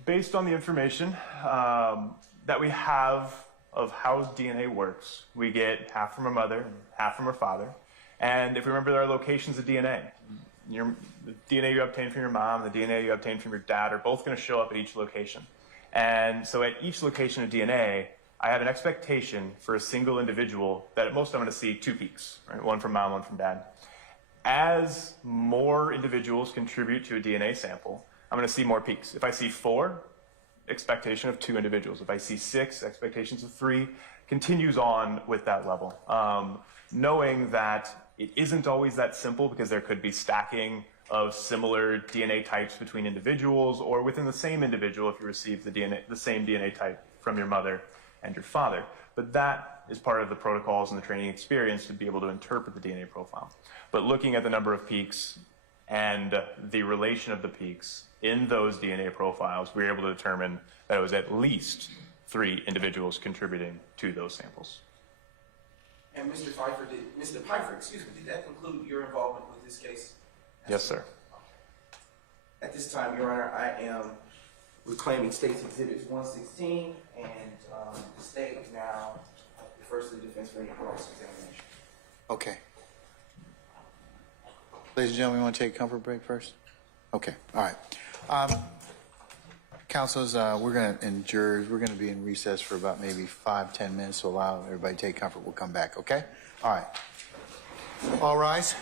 Based on the information that we have of how DNA works, we get half from our mother and half from our father. And if we remember, there are locations of DNA. The DNA you obtain from your mom and the DNA you obtain from your dad are both going to show up at each location. And so at each location of DNA, I have an expectation for a single individual that at most I'm going to see 2 peaks, right? 1 from mom, 1 from dad. As more individuals contribute to a DNA sample, I'm going to see more peaks. If I see 4, expectation of 2 individuals. If I see 6, expectations of 3, continues on with that level. Knowing that it isn't always that simple because there could be stacking of similar DNA types between individuals or within the same individual if you receive the same DNA type from your mother and your father. But that is part of the protocols and the training experience to be able to interpret the DNA profile. But looking at the number of peaks and the relation of the peaks in those DNA profiles, we were able to determine that it was at least 3 individuals contributing to those samples. And Mr. Pfeiffer, did that conclude your involvement with this case? Yes, sir. At this time, Your Honor, I am reclaiming State's Exhibits 116, and the State now refers to the defense for any cross-examination. Okay. Ladies and gentlemen, we want to take a comfort break first? Okay, all right. Councilors, and jurors, we're going to be in recess for about maybe 5-10 minutes to allow everybody to take comfort. We'll come back, okay? All right. All rise.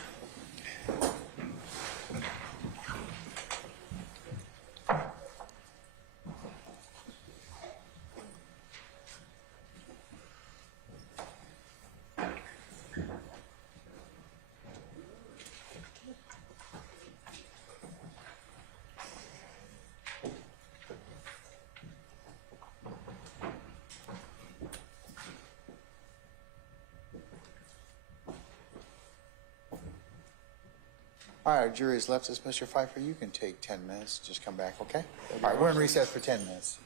All right, our jury has left us. Mr. Pfeiffer, you can take 10 minutes. Just come back, okay? All right, we're in recess for 10 minutes.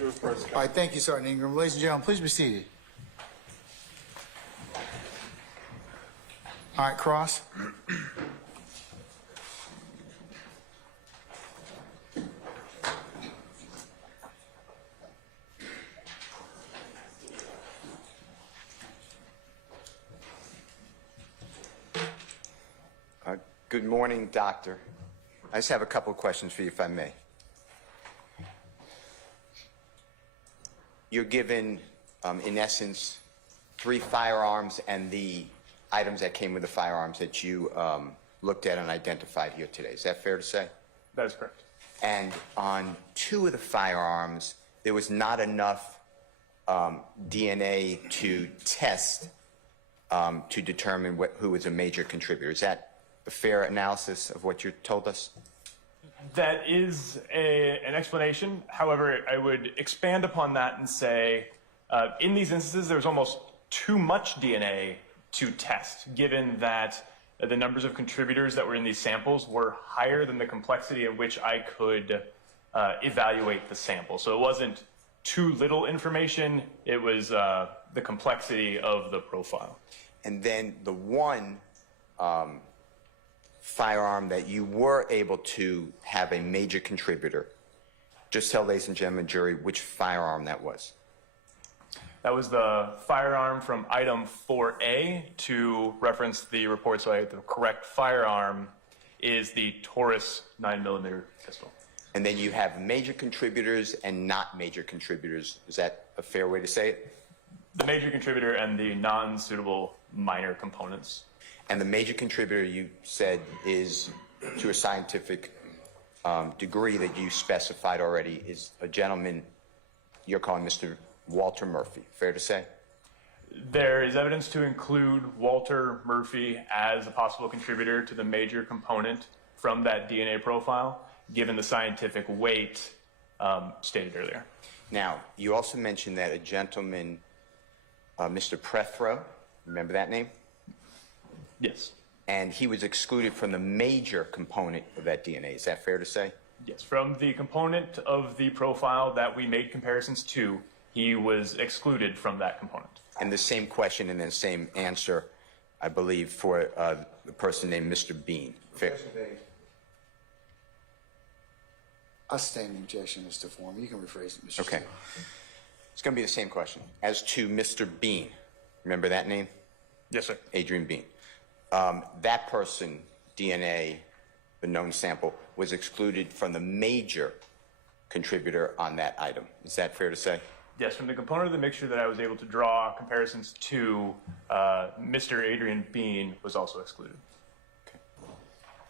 You're first. All right, thank you, Sergeant Ingram. Ladies and gentlemen, please be seated. All right, Cross. Good morning, Doctor. I just have a couple of questions for you, if I may. You're given, in essence, 3 firearms and the items that came with the firearms that you looked at and identified here today. Is that fair to say? That is correct. And on 2 of the firearms, there was not enough DNA to test to determine who was a major contributor. Is that a fair analysis of what you told us? That is an explanation. However, I would expand upon that and say, in these instances, there was almost too much DNA to test, given that the numbers of contributors that were in these samples were higher than the complexity at which I could evaluate the sample. So it wasn't too little information, it was the complexity of the profile. And then the one firearm that you were able to have a major contributor, just tell ladies and gentlemen, jury, which firearm that was. That was the firearm from item 4A. To reference the report, so the correct firearm is the Taurus 9mm pistol. And then you have major contributors and not major contributors. Is that a fair way to say it? The major contributor and the non-suitable minor components. And the major contributor, you said, is, to a scientific degree that you specified already, is a gentleman you're calling Mr. Walter Murphy. Fair to say? There is evidence to include Walter Murphy as a possible contributor to the major component from that DNA profile, given the scientific weight stated earlier. Now, you also mentioned that a gentleman, Mr. Prethro, remember that name? Yes. And he was excluded from the major component of that DNA. Is that fair to say? Yes. From the component of the profile that we made comparisons to, he was excluded from that component. And the same question and the same answer, I believe, for the person named Mr. Bean. Fair. I stand in objection, Mr. Foreman. You can rephrase it, Mr. Okay. Steele. It's going to be the same question. As to Mr. Bean, remember that name? Yes, sir. Adrian Bean. That person, DNA, the known sample, was excluded from the major contributor on that item. Is that fair to say? Yes, from the component of the mixture that I was able to draw comparisons to, Mr. Adrian Bean was also excluded. Okay.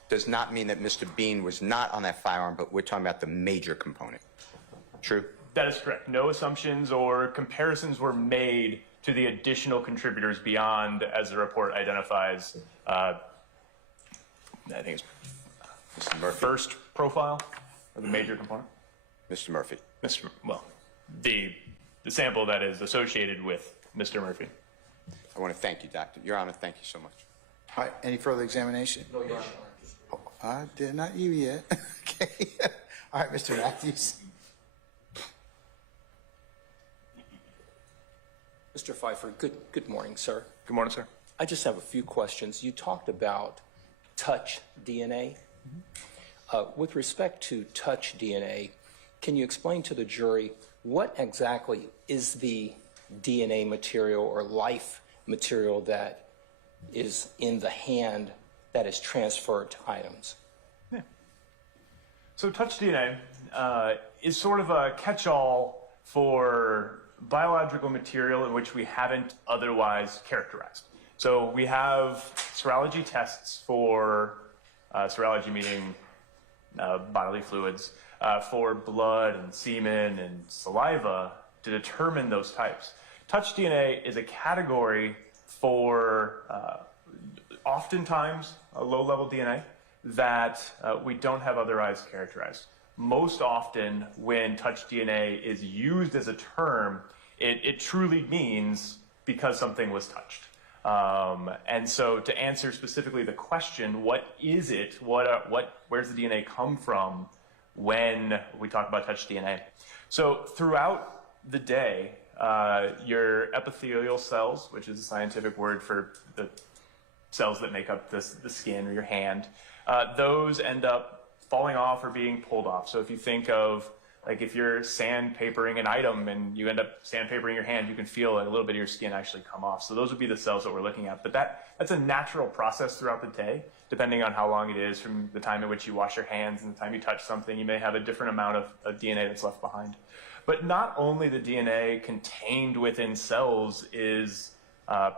Does not mean that Mr. Bean was not on that firearm, but we're talking about the major component. True? That is correct. No assumptions or comparisons were made to the additional contributors beyond, as the report identifies, I think it's Mr. Murphy. first profile, or the major component. Mr. Murphy. Well, the sample that is associated with Mr. Murphy. I want to thank you, Doctor. Your Honor, thank you so much. All right, any further examination? No, Your Honor. I did not you yet. Okay. All right, Mr. Matthews. Mr. Pfeiffer, good morning, sir. Good morning, sir. I just have a few questions. You talked about touch DNA. With respect to touch DNA, can you explain to the jury what exactly is the DNA material or life material that is in the hand that is transferred to items? Yeah. So touch DNA is sort of a catch-all for biological material in which we haven't otherwise characterized. So we have serology tests for, serology meaning bodily fluids, for blood and semen and saliva to determine those types. Touch DNA is a category for oftentimes a low-level DNA that we don't have otherwise characterized. Most often when touch DNA is used as a term, it truly means because something was touched. And so to answer specifically the question, what is it? Where's the DNA come from? when we talk about touch DNA. So throughout the day, your epithelial cells, which is a scientific word for the cells that make up the skin or your hand, those end up falling off or being pulled off. So if you think of, like, if you're sandpapering an item and you end up sandpapering your hand, you can feel a little bit of your skin actually come off. So those would be the cells that we're looking at. But that's a natural process throughout the day, depending on how long it is from the time at which you wash your hands and the time you touch something. You may have a different amount of DNA that's left behind. But not only the DNA contained within cells is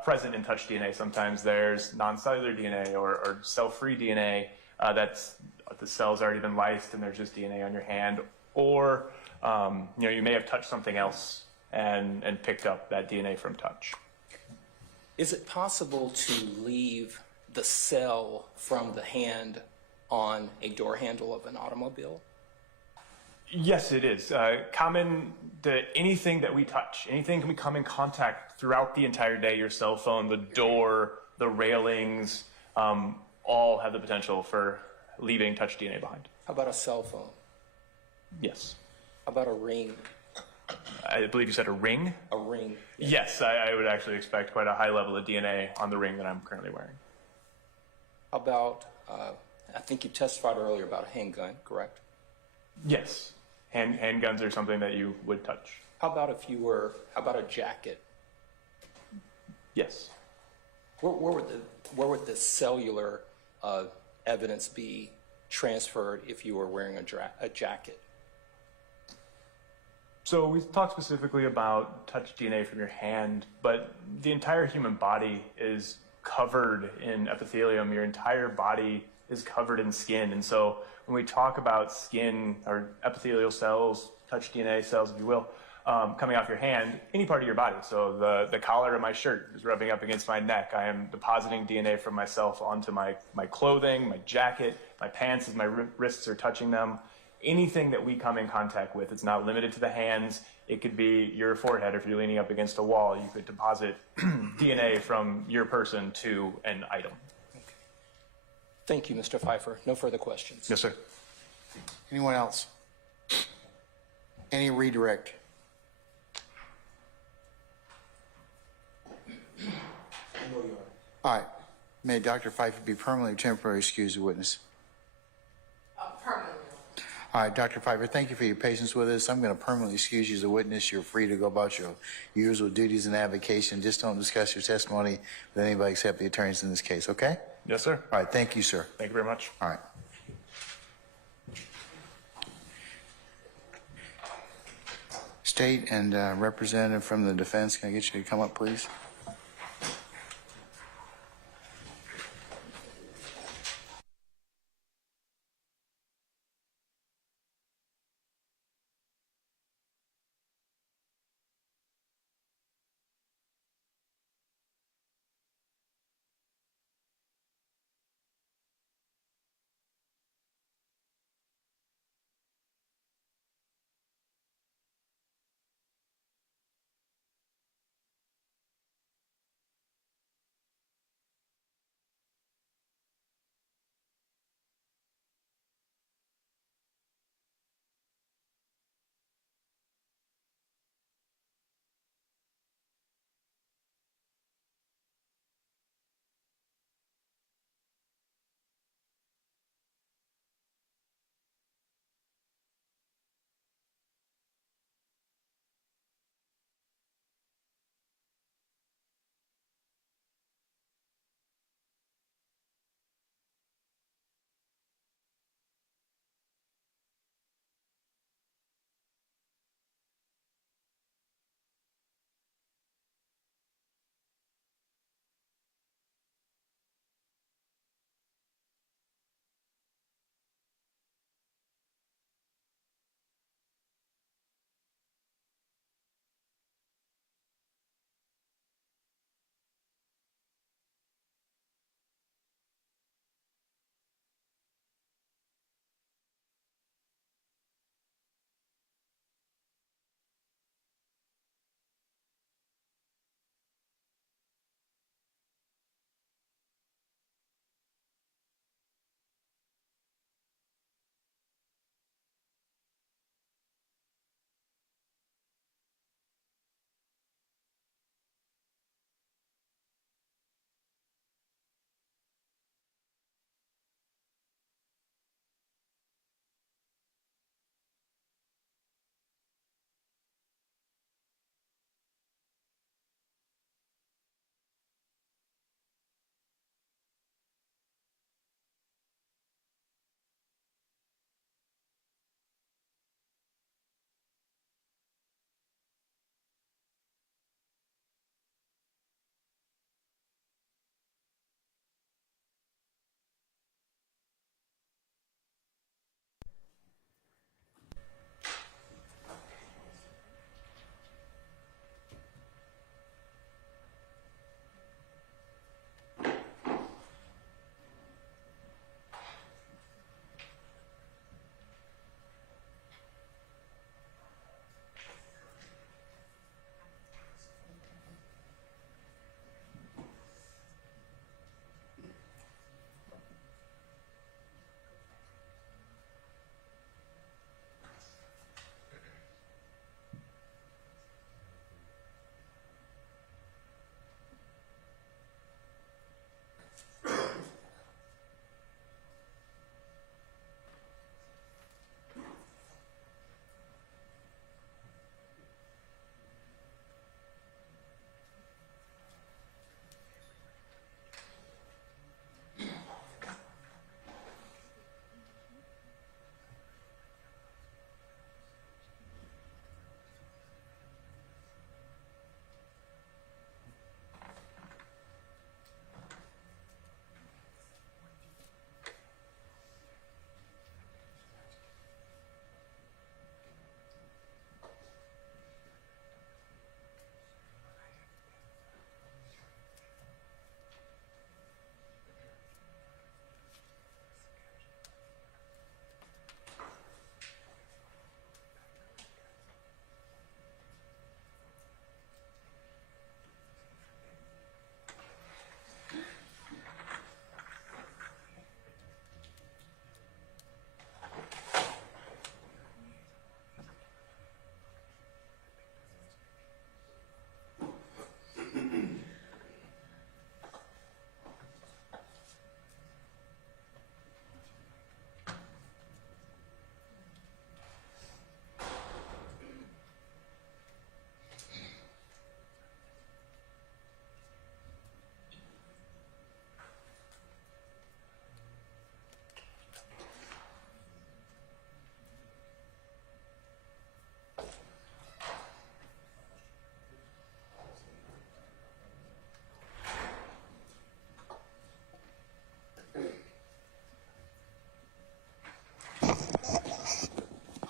present in touch DNA. Sometimes there's non-cellular DNA or cell-free DNA that's the cell's already been lysed and there's just DNA on your hand. Or you may have touched something else and picked up that DNA from touch. Is it possible to leave the cell from the hand on a door handle of an automobile? Yes, it is. Common to anything that we touch. Anything can we come in contact throughout the entire day. Your cell phone, the door, the railings, all have the potential for leaving touch DNA behind. How about a cell phone? Yes. How about a ring? I believe you said a ring? A ring. Yeah. Yes, I would actually expect quite a high level of DNA on the ring that I'm currently wearing. How about, I think you testified earlier about a handgun, correct? Yes. Handguns are something that you would touch. How about how about a jacket? Yes. Where would the cellular evidence be transferred if you were wearing a jacket? So we talked specifically about touch DNA from your hand, but the entire human body is covered in epithelium. Your entire body is covered in skin. And so when we talk about skin or epithelial cells, touch DNA cells, if you will, coming off your hand, any part of your body. So the collar of my shirt is rubbing up against my neck. I am depositing DNA from myself onto my clothing, my jacket, my pants as my wrists are touching them. Anything that we come in contact with, it's not limited to the hands. It could be your forehead. If you're leaning up against a wall, you could deposit DNA from your person to an item. Thank you, Mr. Pfeiffer. No further questions. Yes, sir. Anyone else? Any redirect? All right. May Dr. Pfeiffer be permanently or temporarily excused the witness? Permanently. All right, Dr. Pfeiffer, thank you for your patience with us. I'm going to permanently excuse you as a witness. You're free to go about your usual duties and avocation. Just don't discuss your testimony with anybody except the attorneys in this case, okay? Yes, sir. All right, thank you, sir. Thank you very much. All right. State and representative from the defense, can I get you to come up, please?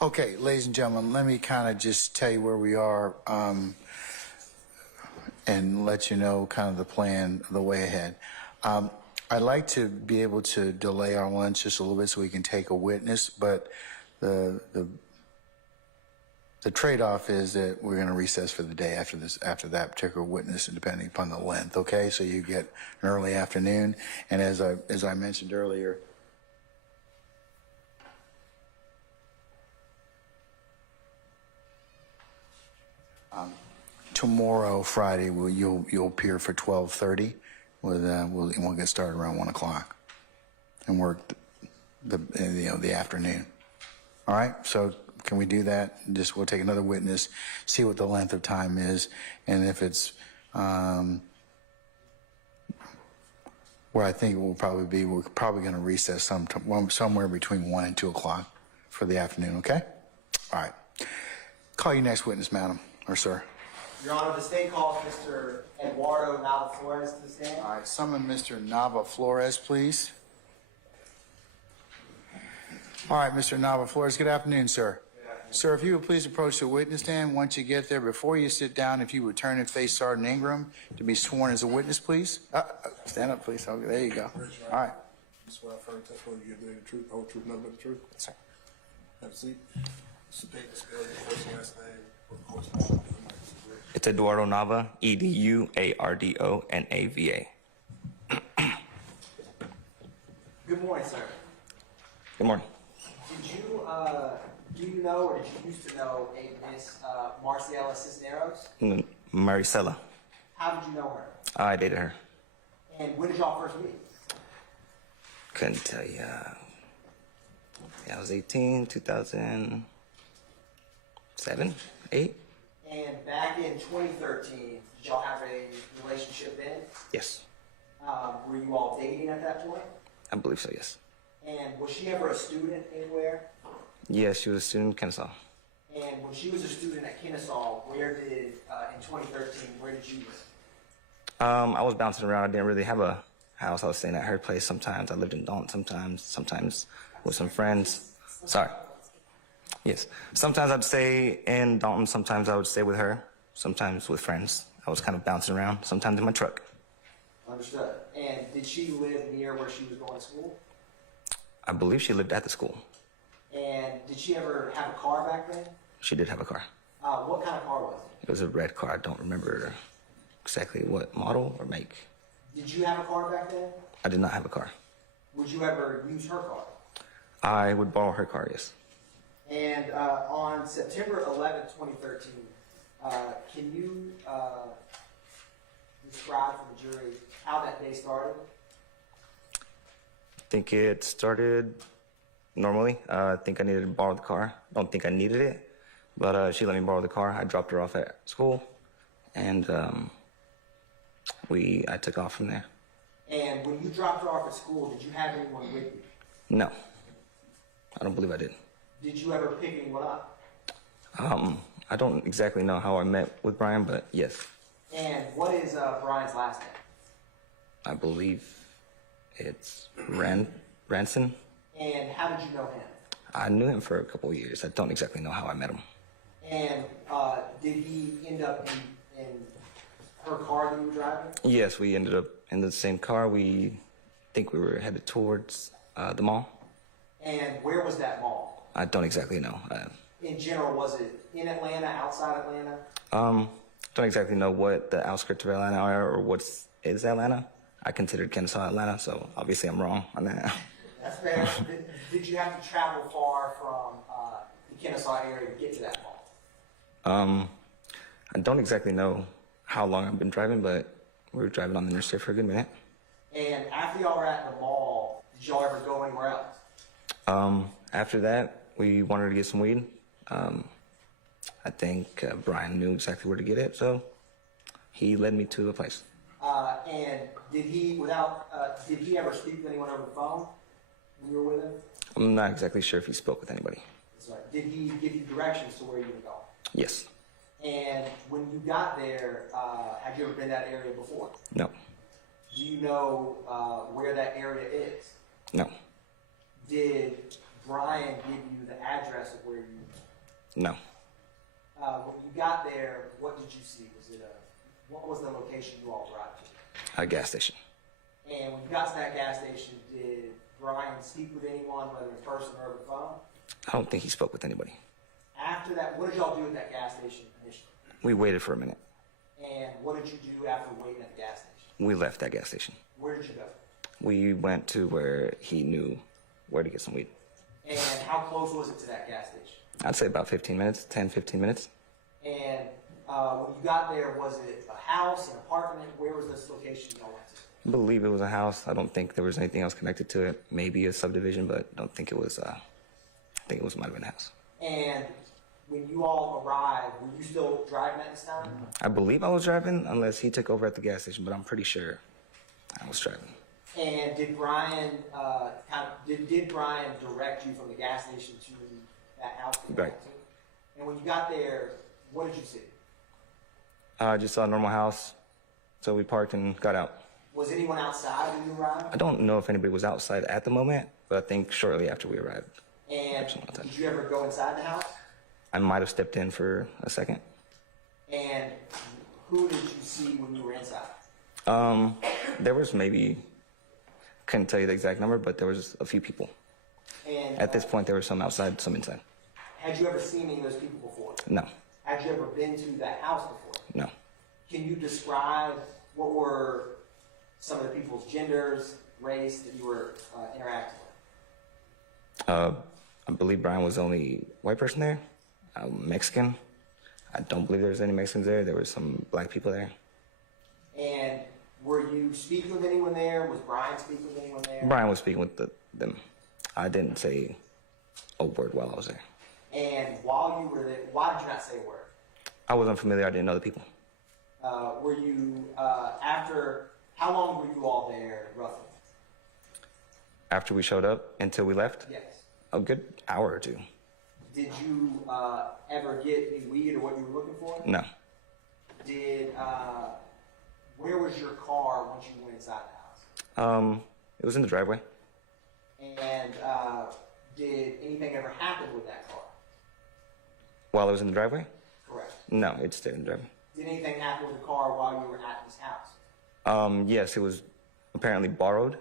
Okay, ladies and gentlemen, let me kind of just tell you where we are and let you know kind of the plan, the way ahead. I'd like to be able to delay our lunch just a little bit so we can take a witness, but the trade-off is that we're going to recess for the day after that particular witness, and depending upon the length. Okay, so you get an early afternoon, and as I mentioned earlier. Tomorrow, Friday, you'll appear for 12:30. We'll get started around 1 o'clock, and work the afternoon. All right. So can we do that? We'll take another witness, see what the length of time is, and if it's where I think it will probably be, we're probably going to recess somewhere between 1 and 2 o'clock for the afternoon. Okay. All right. Call your next witness, madam or sir. Your Honor, the state calls Mr. Eduardo Nava Flores to the stand. All right, summon Mr. Nava Flores, please. All right, Mr. Nava Flores, good afternoon, sir. Good afternoon. Sir, if you would please approach the witness stand. Once you get there, before you sit down, if you would turn and face Sergeant Ingram to be sworn as a witness, please. Stand up, please. Okay, there you go. All right. You swear affirm testimony you give the truth, the whole truth, nothing but the truth? Yes, sir. Have a seat. State and spell your first and last name for the court's order. It's Eduardo Nava, EDUARDONAVA. Good morning, sir. Good morning. Did you, do you know or did you used to know a Miss Marcela Cisneros? Maricela. How did you know her? I dated her. And when did y'all first meet? Couldn't tell you. I was 18, 2007, 8? And back in 2013, did y'all have a relationship then? Yes. Were you all dating at that point? I believe so, yes. And was she ever a student anywhere? Yeah, she was a student in Kennesaw. And when she was a student at Kennesaw, where did, in 2013, where did you live? I was bouncing around. I didn't really have a house. I was staying at her place sometimes. I lived in Dalton sometimes with some friends. Sorry. Yes. Sometimes I'd stay in Dalton. Sometimes I would stay with her. Sometimes with friends. I was kind of bouncing around. Sometimes in my truck. Understood. And did she live near where she was going to school? I believe she lived at the school. And did she ever have a car back then? She did have a car. What kind of car was it? It was a red car. I don't remember exactly what model or make. Did you have a car back then? I did not have a car. Would you ever use her car? I would borrow her car, yes. And on September 11, 2013, can you describe for the jury how that day started? I think it started normally. I think I needed to borrow the car. I don't think I needed it, but she let me borrow the car. I dropped her off at school, and I took off from there. And when you dropped her off at school, did you have anyone with you? No, I don't believe I did. Did you ever pick anyone up? I don't exactly know how I met with Brian, but yes. And what is Brian's last name? I believe it's Ranson. And how did you know him? I knew him for a couple of years. I don't exactly know how I met him. And did he end up in her car that you were driving? Yes, we ended up in the same car. We think we were headed towards the mall. And where was that mall? I don't exactly know. In general, was it in Atlanta, outside Atlanta? Don't exactly know what the outskirts of Atlanta are or what is Atlanta. I considered Kennesaw Atlanta, so obviously I'm wrong on that. That's fair. Did you have to travel far from the Kennesaw area to get to that mall? I don't exactly know how long I've been driving, but we were driving on the interstate for a good minute. And after y'all were at the mall, did y'all ever go anywhere else? After that, we wanted to get some weed. I think Brian knew exactly where to get it, so he led me to a place. And did he ever speak with anyone over the phone when you were with him? I'm not exactly sure if he spoke with anybody. That's right. Did he give you directions to where you were going? Yes. And when you got there, had you ever been to that area before? No. Do you know where that area is? No. Did Brian give you the address of where you? No. When you got there, what did you see? What was the location you all arrived to? A gas station. And when you got to that gas station, did Brian speak with anyone, whether in person or over the phone? I don't think he spoke with anybody. After that, what did y'all do at that gas station initially? We waited for a minute. And what did you do after waiting at the gas station? We left that gas station. Where did you go? We went to where he knew where to get some weed. And how close was it to that gas station? I'd say about 15 minutes, 10, 15 minutes. And when you got there, was it a house, an apartment? Where was this location y'all went to? I believe it was a house. I don't think there was anything else connected to it. Maybe a subdivision, but I don't think it was, I think it might have been a house. And when you all arrived, were you still driving at this time? I believe I was driving, unless he took over at the gas station, but I'm pretty sure I was driving. And did Brian did Brian direct you from the gas station to that house? Right. And when you got there, what did you see? I just saw a normal house, so we parked and got out. Was anyone outside when you arrived? I don't know if anybody was outside at the moment, but I think shortly after we arrived. And did you ever go inside the house? I might have stepped in for a second. And who did you see when you were inside? There was maybe, couldn't tell you the exact number, but there was a few people. And At this point, there were some outside, some inside. had you ever seen any of those people before? No, Had you ever been to that house before? no. Can you describe what were some of the people's genders, race that you were interacting with? I believe Brian was the only white person there, Mexican. I don't believe there was any Mexicans there. There were some black people there. And were you speaking with anyone there? Was Brian speaking with anyone there? Brian was speaking with them. I didn't say a word while I was there. And while you were there, why did you not say a word? I was unfamiliar. I didn't know the people. Were you, how long were you all there, roughly? After we showed up until we left, Yes. a good hour or two. Did you ever get any weed or what you were looking for? No. Where was your car once you went inside the house? It was in the driveway. And did anything ever happen with that car? While I was in the driveway? Correct. No, it stayed in the driveway. Did anything happen with the car while you were at this house? Yes, it was apparently borrowed.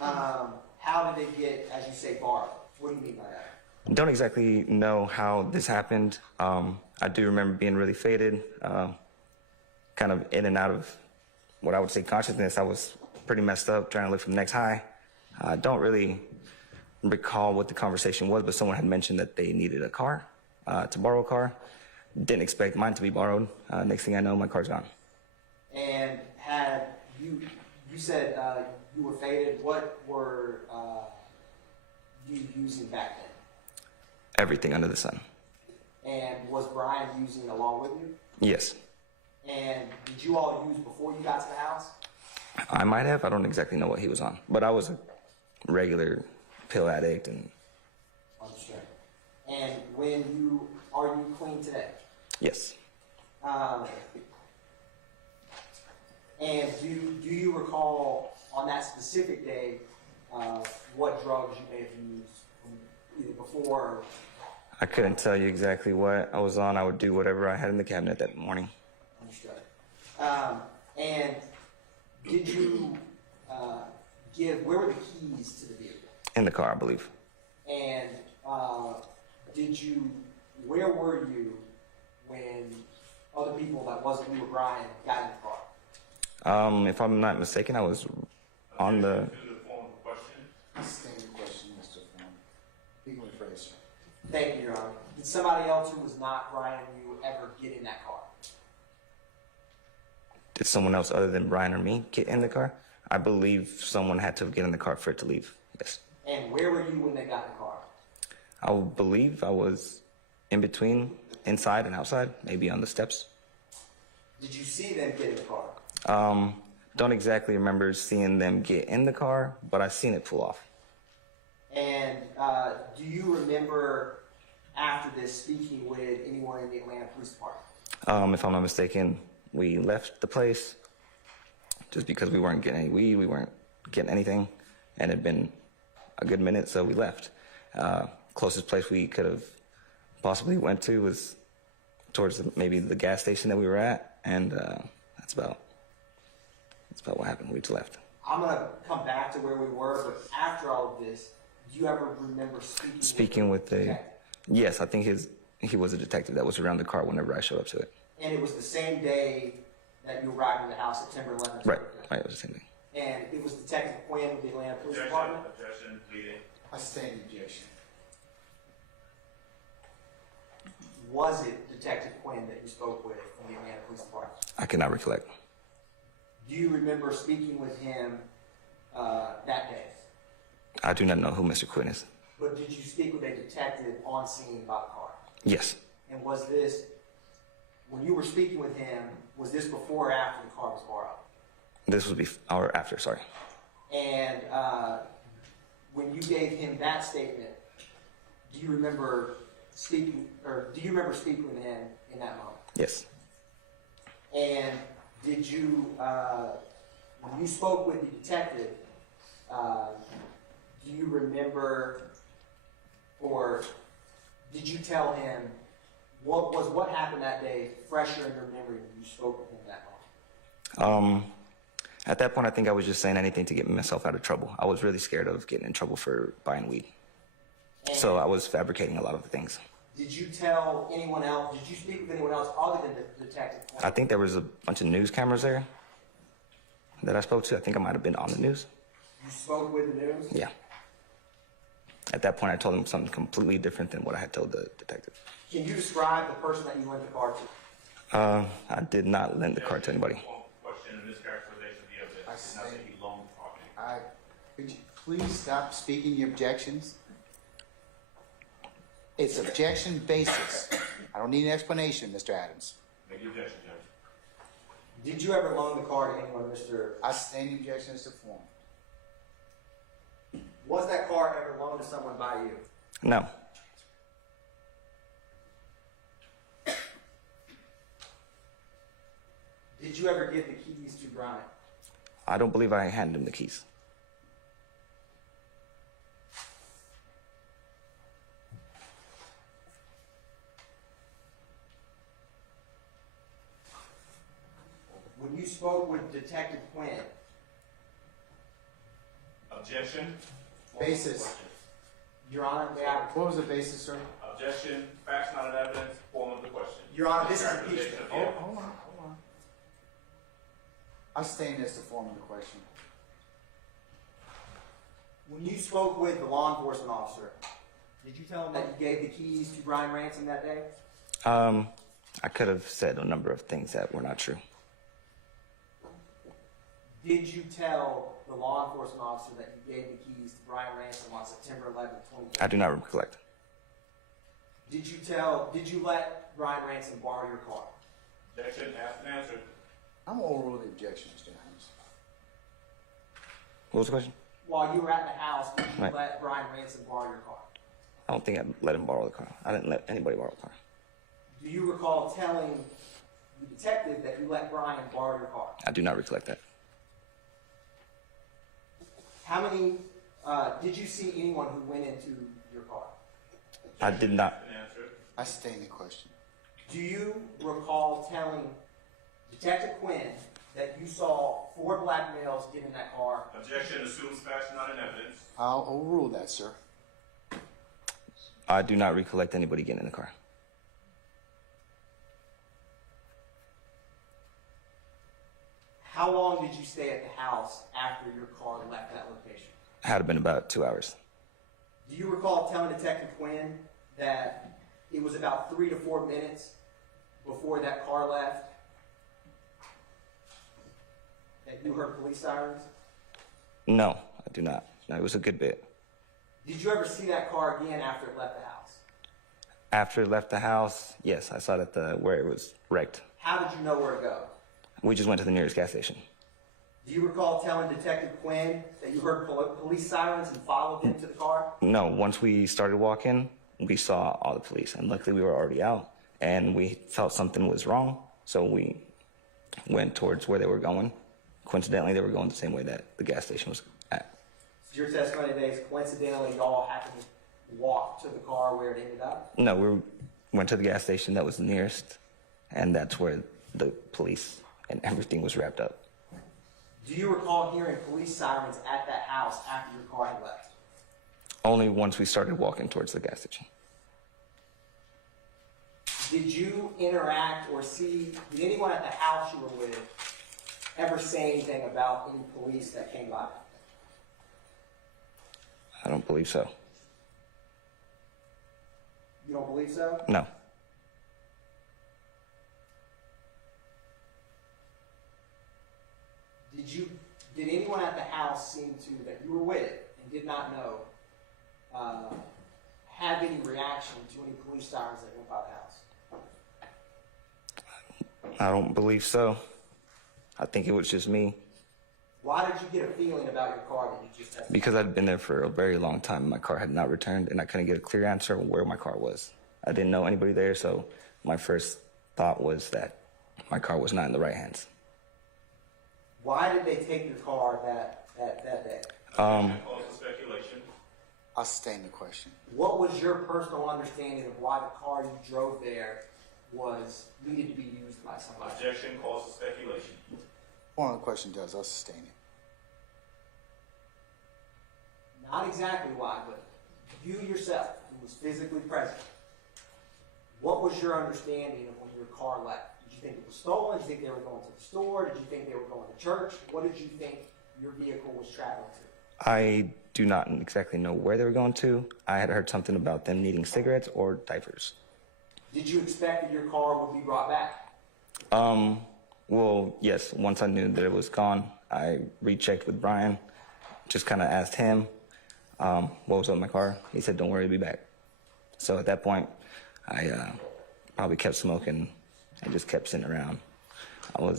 How did it get, as you say, borrowed? What do you mean by that? Don't exactly know how this happened. I do remember being really faded, kind of in and out of what I would say consciousness. I was pretty messed up, trying to look for the next high. I don't really recall what the conversation was, but someone had mentioned that they needed a car, to borrow a car. Didn't expect mine to be borrowed. Next thing I know, my car's gone. And had you said you were faded. What were you using back then? Everything under the sun. And was Brian using along with you? Yes. And did you all use before you got to the house? I might have. I don't exactly know what he was on, but I was a regular pill addict and. Understood. And are you clean today? Yes. And do you recall on that specific day what drugs you may have used either before or? I couldn't tell you exactly what I was on. I would do whatever I had in the cabinet that morning. Understood. And did you where were the keys to the vehicle? In the car, I believe. And where were you when other people that wasn't you or Brian got in the car? If I'm not mistaken, I was on the. Standard question, Mr. Form. You can rephrase, sir. Thank you, Your Honor. Did somebody else who was not Brian or you ever get in that car? Did someone else other than Brian or me get in the car? I believe someone had to get in the car for it to leave. Yes. And where were you when they got in the car? I believe I was in between, inside and outside, maybe on the steps. Did you see them get in the car? Don't exactly remember seeing them get in the car, but I seen it pull off. And do you remember after this speaking with anyone in the Atlanta Police Department? If I'm not mistaken, we left the place just because we weren't getting any weed, we weren't getting anything, and it had been a good minute, so we left. Closest place we could have possibly went to was towards maybe the gas station that we were at, and that's about what happened. We just left. I'm going to come back to where we were, but after all of this, do you ever remember speaking with the detective? Yes, I think he was a detective that was around the car whenever I showed up to it. And it was the same day that you arrived in the house, September 11th? Right, it was the same day. And it was Detective Quinn with the Atlanta Police Department? Objection, pleading. I stand objection. Was it Detective Quinn that you spoke with from the Atlanta Police Department? I cannot recollect. Do you remember speaking with him that day? I do not know who Mr. Quinn is. But did you speak with a detective on scene about the car? Yes. And was this, when you were speaking with him, was this before or after the car was borrowed? This was before or after, sorry. And when you gave him that statement, do you remember speaking with him in that moment? Yes. And did you, when you spoke with the detective, do you remember, or did you tell him what happened that day fresher in your memory when you spoke with him that moment? At that point, I think I was just saying anything to get myself out of trouble. I was really scared of getting in trouble for buying weed. So I was fabricating a lot of the things. Did you tell anyone else, did you speak with anyone else other than the detective? I think there was a bunch of news cameras there that I spoke to. I think I might have been on the news. You spoke with the news? Yeah. At that point, I told him something completely different than what I had told the detective. Can you describe the person that you lent the car to? I did not lend the car to anybody. Question and mischaracterization of the evidence. Did not say he loaned property. Could you please stop speaking your objections? It's objection basis. I don't need an explanation, Mr. Adams. Make your objection, Judge. Did you ever loan the car to anyone, Mr.? I stand the objection as to form. Was that car ever loaned to someone by you? No. Did you ever give the keys to Brian? I don't believe I handed him the keys. When you spoke with Detective Quinn, Objection. Basis. Your Honor, may I? What was the basis, sir? Objection. Facts not in evidence. Form of the question. Your Honor, this is Mischaracterization impeachment. of the Oh, evidence. hold on. I stand as the form of the question. When you spoke with the law enforcement officer, did you tell him that you gave the keys to Brian Ransom that day? I could have said a number of things that were not true. Did you tell the law enforcement officer that you gave the keys to Brian Ransom on September 11th, 2020? I do not recollect. Did you let Brian Ransom borrow your car? Objection. Asked and answered. I'm going to overrule the objection, Mr. Adams. What was the question? While you were at the house, did you Right. let Brian Ransom borrow your car? I don't think I let him borrow the car. I didn't let anybody borrow the car. Do you recall telling the detective that you let Brian borrow your car? I do not recollect that. How many, did you see anyone who went into your car? I did not. Asked and answered. I stand the question. Do you recall telling Detective Quinn that you saw 4 black males get in that car? Objection. Assumes facts not in evidence. I'll overrule that, sir. I do not recollect anybody getting in the car. How long did you stay at the house after your car left that location? It had been about 2 hours. Do you recall telling Detective Quinn that it was about 3 to 4 minutes before that car left that you heard police sirens? No, I do not. No, it was a good bit. Did you ever see that car again after it left the house? After it left the house, yes, I saw that where it was wrecked. How did you know where to go? We just went to the nearest gas station. Do you recall telling Detective Quinn that you heard police sirens and followed him to the car? No, once we started walking, we saw all the police, and luckily we were already out, and we felt something was wrong, so we went towards where they were going. Coincidentally, they were going the same way that the gas station was at. Your testimony today is coincidentally y'all happened walk to the car where it ended up? No, we went to the gas station that was nearest, and that's where the police and everything was wrapped up. Do you recall hearing police sirens at that house after your car had left? Only once we started walking towards the gas station. Did you interact or see, did anyone at the house you were with ever say anything about any police that came by? I don't believe so. You don't believe so? No. Did anyone at the house seem to, that you were with and did not know, have any reaction to any police sirens that went by the house? I don't believe so. I think it was just me. Why did you get a feeling about your car that you just had? Because I'd been there for a very long time. My car had not returned, and I couldn't get a clear answer on where my car was. I didn't know anybody there, so my first thought was that my car was not in the right hands. Why did they take your car that day? Speculation. I'll sustain the question. What was your personal understanding of why the car you drove there needed to be used by somebody? Objection calls for speculation. One of the question does, I'll sustain it. Not exactly why, but you yourself, who was physically present, what was your understanding of when your car left? Did you think it was stolen? Did you think they were going to the store? Did you think they were going to church? What did you think your vehicle was traveling to? I do not exactly know where they were going to. I had heard something about them needing cigarettes or diapers. Did you expect that your car would be brought back? Well, yes. Once I knew that it was gone, I rechecked with Brian. Just kind of asked him what was on my car. He said, "Don't worry, it'll be back." So at that point, I probably kept smoking and just kept sitting around. I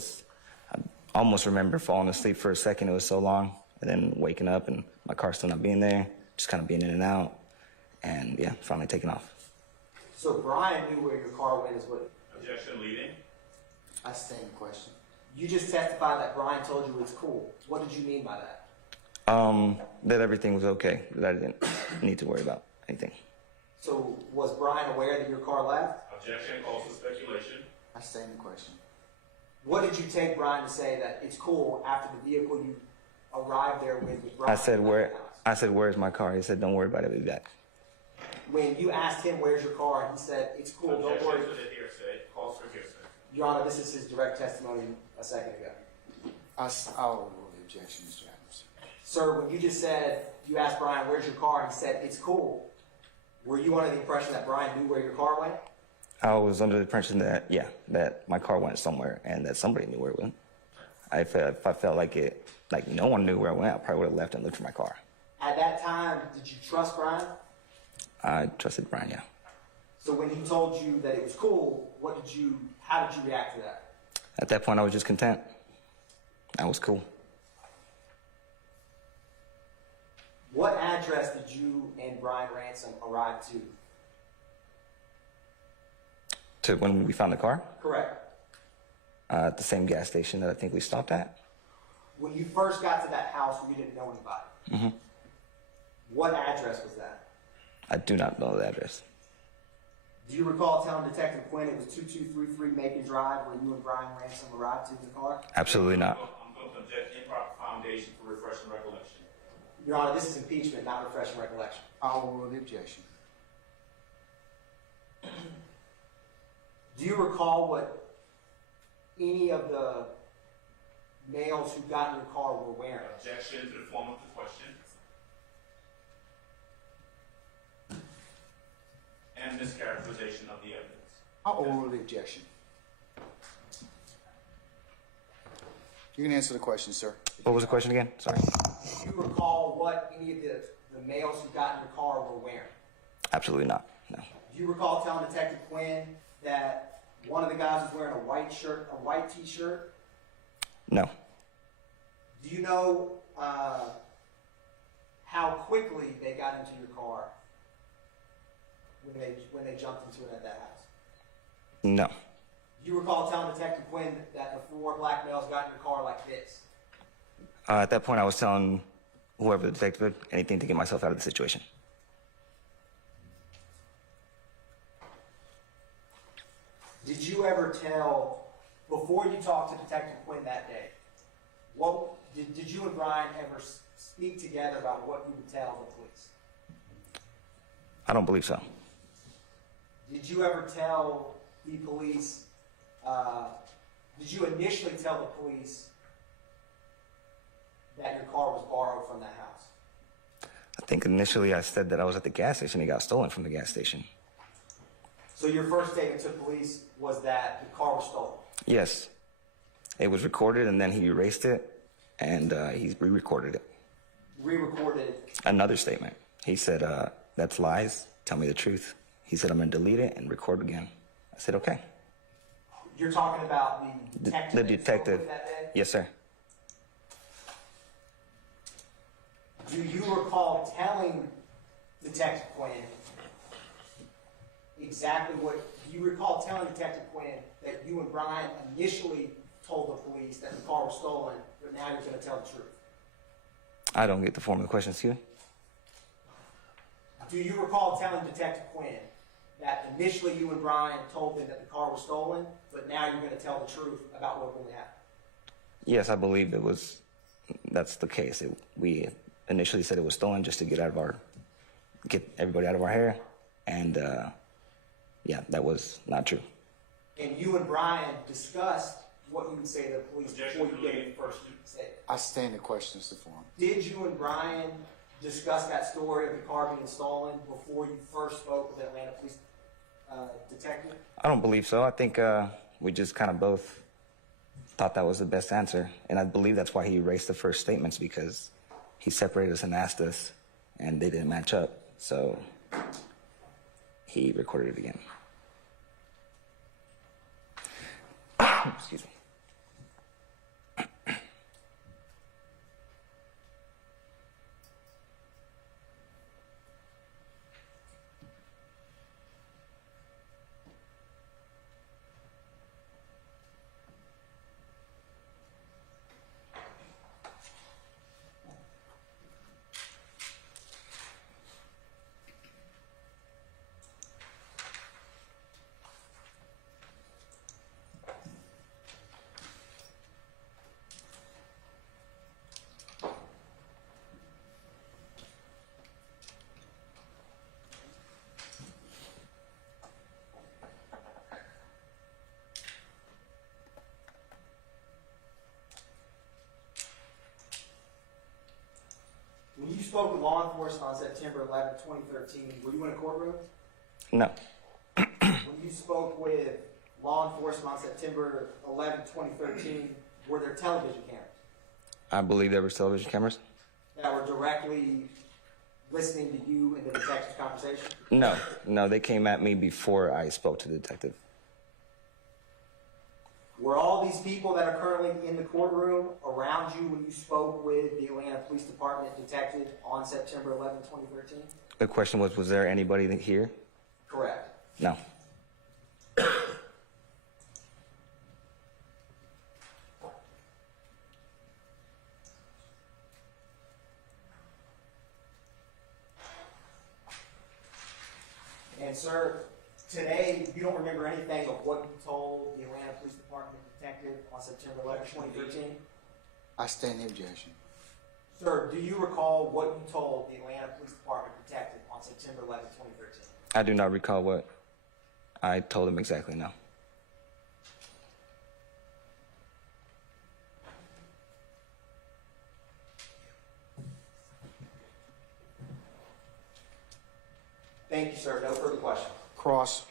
almost remember falling asleep for a second. It was so long, and then waking up and my car still not being there, just kind of being in and out, and yeah, finally taking off. So Brian knew where your car went as well. Objection leading. I sustain the question. You just testified that Brian told you it's cool. What did you mean by that? That everything was okay, that I didn't need to worry about anything. So was Brian aware that your car left? Objection calls for speculation. I sustain the question. What did you take Brian to say that it's cool after the vehicle you arrived there with Brian? I said, "Where's my car?" He said, "Don't worry about it, it'll be back." When you asked him where's your car, he said it's cool, don't worry. Objection to the hearsay. Calls for hearsay. Your Honor, this is his direct testimony a second ago. I'll overrule the objection, Mr. Adams. Sir, when you just said, you asked Brian where's your car, and he said it's cool, were you under the impression that Brian knew where your car went? I was under the impression that, yeah, that my car went somewhere and that somebody knew where it went. If I felt like no one knew where it went, I probably would have left and looked for my car. At that time, did you trust Brian? I trusted Brian, yeah. So when he told you that it was cool, how did you react to that? At that point, I was just content. That was cool. What address did you and Brian Ransom arrive to? To when we found the car? Correct. At the same gas station that I think we stopped at. When you first got to that house where you didn't know anybody, what address was that? I do not know the address. Do you recall telling Detective Quinn it was 2233 Macon Drive where you and Brian Ransom arrived to the car? Absolutely not. I'm going to object improper foundation for refreshing recollection. Your Honor, this is impeachment, not refreshing recollection. I'll overrule the objection. Do you recall what any of the males who got in your car were wearing? Objection to the form of the question. And mischaracterization of the evidence. I'll overrule the objection. You can answer the question, sir. What was the question again? Sorry. Do you recall what any of the males who got in your car were wearing? Absolutely not. No. Do you recall telling Detective Quinn that one of the guys was wearing a white shirt, a white t-shirt? No. Do you know how quickly they got into your car when they jumped into it at that house? No. Do you recall telling Detective Quinn that the 4 black males got in your car like this? At that point, I was telling whoever the detective anything to get myself out of the situation. ever tell, before you talked to Detective Quinn that day, what did you and Brian ever speak together about what you would tell the police? I don't believe so. Did you ever tell the police, did you initially tell the police that your car was borrowed from that house? I think initially I said that I was at the gas station. It got stolen from the gas station. So your first statement to police was that the car was stolen? Yes. It was recorded, and then he erased it, and he re-recorded it. Re-recorded? Another statement. He said, that's lies. Tell me the truth. He said, I'm going to delete it and record again. I said, okay. You're talking about the detective? The that you spoke detective. with that day? Yes, sir. Do you recall telling Detective Quinn exactly what, do you recall telling Detective Quinn that you and Brian initially told the police that the car was stolen, but now you're going to tell the truth? I don't get the form of the question, excuse me. Do you recall telling Detective Quinn that initially you and Brian told him that the car was stolen, but now you're going to tell the truth about what really happened? Yes, I believe that's the case. We initially said it was stolen just to get everybody out of our hair, and yeah, that was not true. And you and Brian discussed what you would say to the police before you gave the first statement. I stand the questions to form. Did you and Brian discuss that story of the car being stolen before you first spoke with the Atlanta police detective? I don't believe so. I think we just kind of both thought that was the best answer, and I believe that's why he erased the first statements, because he separated us and asked us, and they didn't match up, so he recorded it again. Excuse me. When you spoke with law enforcement on September 11, 2013, were you in a courtroom? No. When you spoke with law enforcement on September 11, 2013, were there television cameras I believe there were television cameras. that were directly listening to you and the detective's conversation? No, they came at me before I spoke to the detective. Were all these people that are currently in the courtroom around you when you spoke with the Atlanta Police Department detective on September 11, 2013? The question was there anybody here? Correct. No. And sir, today you don't remember anything of what you told the Atlanta Police Department detective on September 11, 2013? I stand the objection. Sir, do you recall what you told the Atlanta Police Department detective on September 11, 2013? I do not recall what I told him exactly, no. Thank you, sir. No further questions. Cross.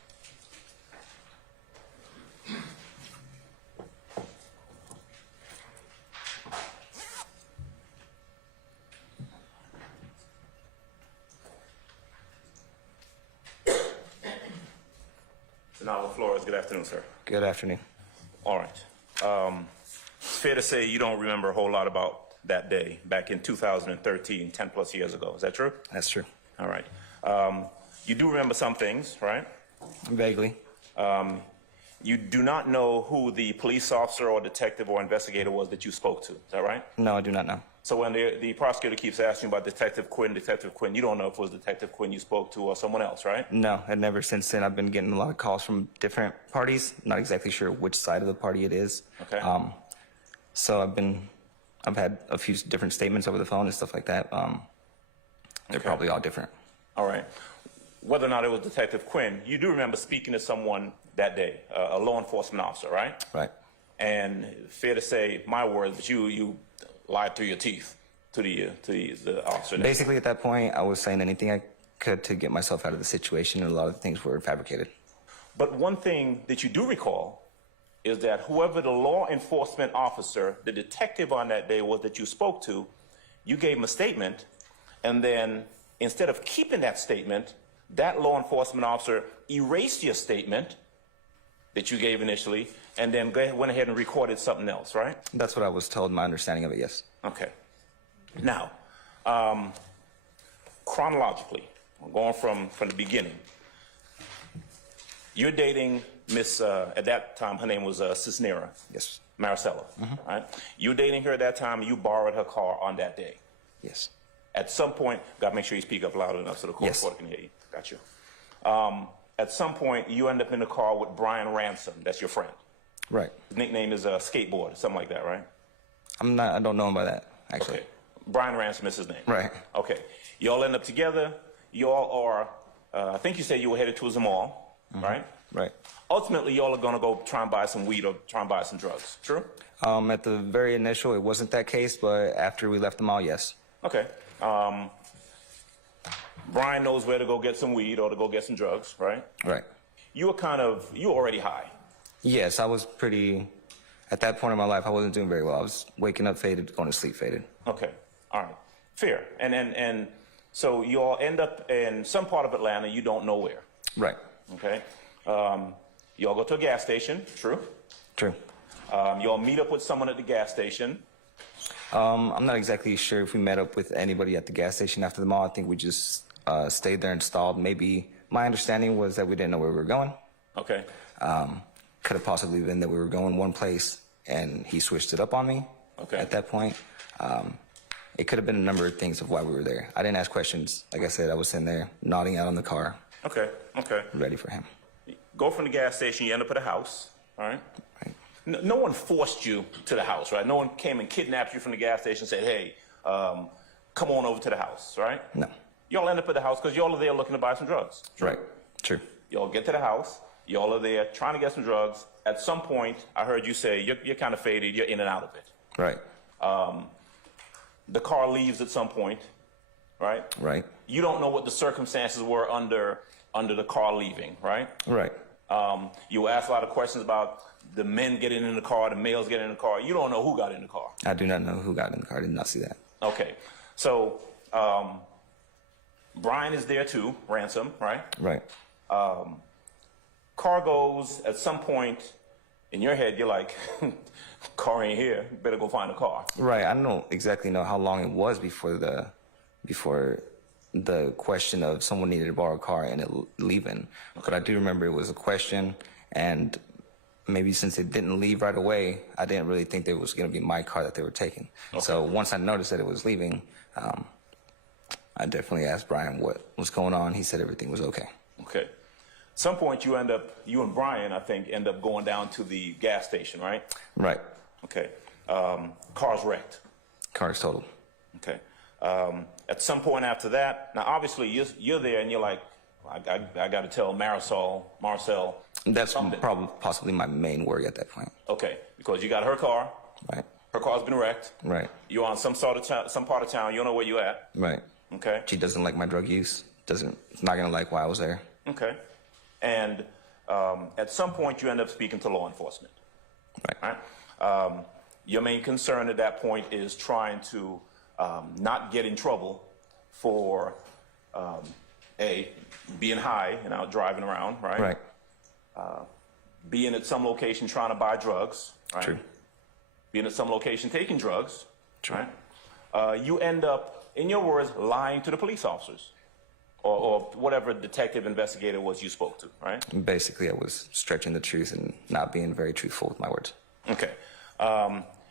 Denalo Flores, good afternoon, sir. Good afternoon. All right. It's fair to say you don't remember a whole lot about that day back in 2013, 10 plus years ago. Is that true? That's true. All right. You do remember some things, right? Vaguely. You do not know who the police officer or detective or investigator was that you spoke to. Is that right? No, I do not know. So when the prosecutor keeps asking about Detective Quinn, you don't know if it was Detective Quinn you spoke to or someone else, right? No, and never since then. I've been getting a lot of calls from different parties. Not exactly sure which side of the party it is. Okay. So I've had a few different statements over the phone and stuff like that. They're probably all different. All right. Whether or not it was Detective Quinn, you do remember speaking to someone that day, a law enforcement officer, right? Right. And fair to say, my words, but you lied through your teeth to the officer. Basically, at that point, I was saying anything I could to get myself out of the situation, and a lot of things were fabricated. But one thing that you do recall is that whoever the law enforcement officer, the detective on that day was that you spoke to, you gave him a statement, and then instead of keeping that statement, that law enforcement officer erased your statement that you gave initially, and then went ahead and recorded something else, right? That's what I was told, my understanding of it, yes. Okay. Now, chronologically, going from the beginning, you're dating Miss, at that time, her name was Cisnera. Yes. Maricela, right? You were dating her at that time, you borrowed her car on that day. Yes. At some point, got to make sure you speak up loud enough so the court Yes. reporter can hear you. Got you. At some point, you end up in the car with Brian Ransom. That's your friend. Right. His nickname is Skateboard, something like that, right? I don't know him by that, actually. Okay. Brian Ransom is his name. Right. Okay. Y'all end up together. Y'all are, I think you said you were headed towards the mall, right? Right. Ultimately, y'all are going to go try and buy some weed or try and buy some drugs. True? At the very initial, it wasn't that case, but after we left the mall, yes. Okay. Brian knows where to go get some weed or to go get some drugs, right? Right. You were already high. Yes, I was at that point in my life, I wasn't doing very well. I was waking up faded, going to sleep faded. Okay. All right. Fair. And so you all end up in some part of Atlanta, you don't know where. Right. Okay. You all go to a gas station. True? True. You all meet up with someone at the gas station. I'm not exactly sure if we met up with anybody at the gas station after the mall. I think we just stayed there and stalled. Maybe my understanding was that we didn't know where we were going. Okay. Could have possibly been that we were going one place and he switched it up on me. Okay. At that point. It could have been a number of things of why we were there. I didn't ask questions. Like I said, I was sitting there nodding out on the car. Okay. Okay. Ready for him. Go from the gas station, you end up at a house, all right? Right. No one forced you to the house, right? No one came and kidnapped you from the gas station and said, hey, come on over to the house, right? No. Y'all end up at the house because y'all are there looking to buy some drugs. True? Right. True. Y'all get to the house. Y'all are there trying to get some drugs. At some point, I heard you say you're kind of faded. You're in and out of it. Right. The car leaves at some point, right? Right. You don't know what the circumstances were under the car leaving, right? Right. You were asked a lot of questions about the men getting in the car, the males getting in the car. You don't know who got in the car. I do not know who got in the car. I did not see that. Okay. So Brian is there too, Ransom, right? Right. Car goes at some point in your head, you're like, car ain't here. Better go find a car. Right. I don't exactly know how long it was before the question of someone needed to borrow a car and it leaving. Okay. But I do remember it was a question, and maybe since it didn't leave right away, I didn't really think that it was going to be my car that they were taking. Okay. So once I noticed that it was leaving, I definitely asked Brian what was going on. He said everything was okay. Okay. At some point, you and Brian, I think, end up going down to the gas station, right? Right. Okay. Car's wrecked. Car's totaled. Okay. At some point after that, now obviously you're there and you're like, I got to tell Marcel. That's probably possibly my main worry at that point. Okay, because you got her car. Right. Her car's been wrecked. Right. You're on some part of town. You don't know where you at. Right. Okay. She doesn't like my drug use. Not gonna like why I was there. Okay. And at some point you end up speaking to law enforcement. Right. Right. Your main concern at that point is trying to not get in trouble for being high and out driving around, right? Right. Being at some location trying to buy drugs, right? True. Being at some location taking drugs, True. right? You end up, in your words, lying to the police officers or whatever detective investigator was you spoke to, right? Basically, I was stretching the truth and not being very truthful with my words. Okay.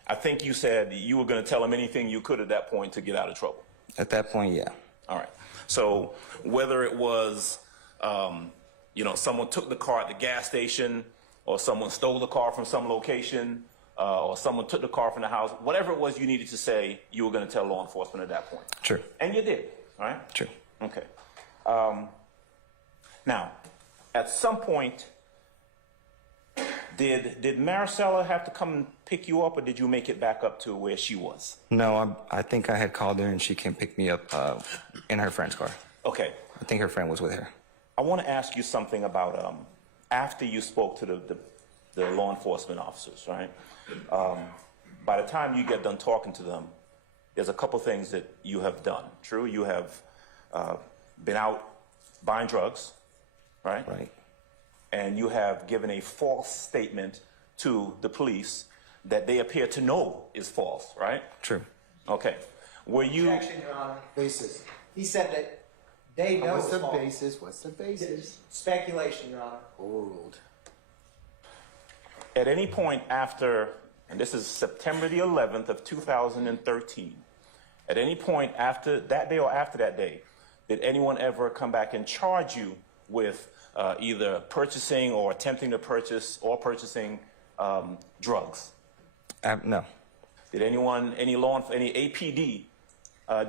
I think you said you were going to tell him anything you could at that point to get out of trouble. At that point, yeah. All right. So whether it was, someone took the car at the gas station, or someone stole the car from some location, or someone took the car from the house, whatever it was you needed to say, you were going to tell law enforcement at that point. True. And you did, all right? True. Okay. Now, at some point, did Maricela have to come and pick you up, or did you make it back up to where she was? No, I think I had called her and she came pick me up in her friend's car. Okay. I think her friend was with her. I want to ask you something about after you spoke to the law enforcement officers, right? By the time you get done talking to them, there's a couple things that you have done. True, you have been out buying drugs, right? Right. And you have given a false statement to the police that they appear to know is false, right? True. Okay. Were you... Objection, Your Honor. Basis. He said that they know What's it's the false. basis? What's the basis? Speculation, Your Honor. Overruled. At any point after, and this is September the 11th of 2013, at any point after that day or after that day, did anyone ever come back and charge you with either purchasing or attempting to purchase or purchasing drugs? No. Did anyone, any APD,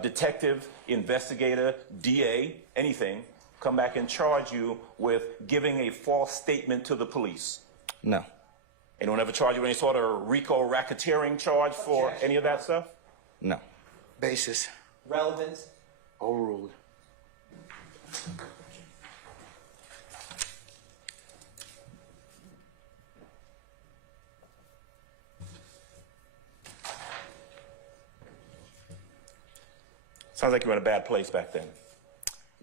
detective, investigator, DA, anything, come back and charge you with giving a false statement to the police? No. Anyone ever charge you with any sort of RICO racketeering charge for any of that stuff? No. Basis. Relevance. Overruled. Sounds like you were in a bad place back then.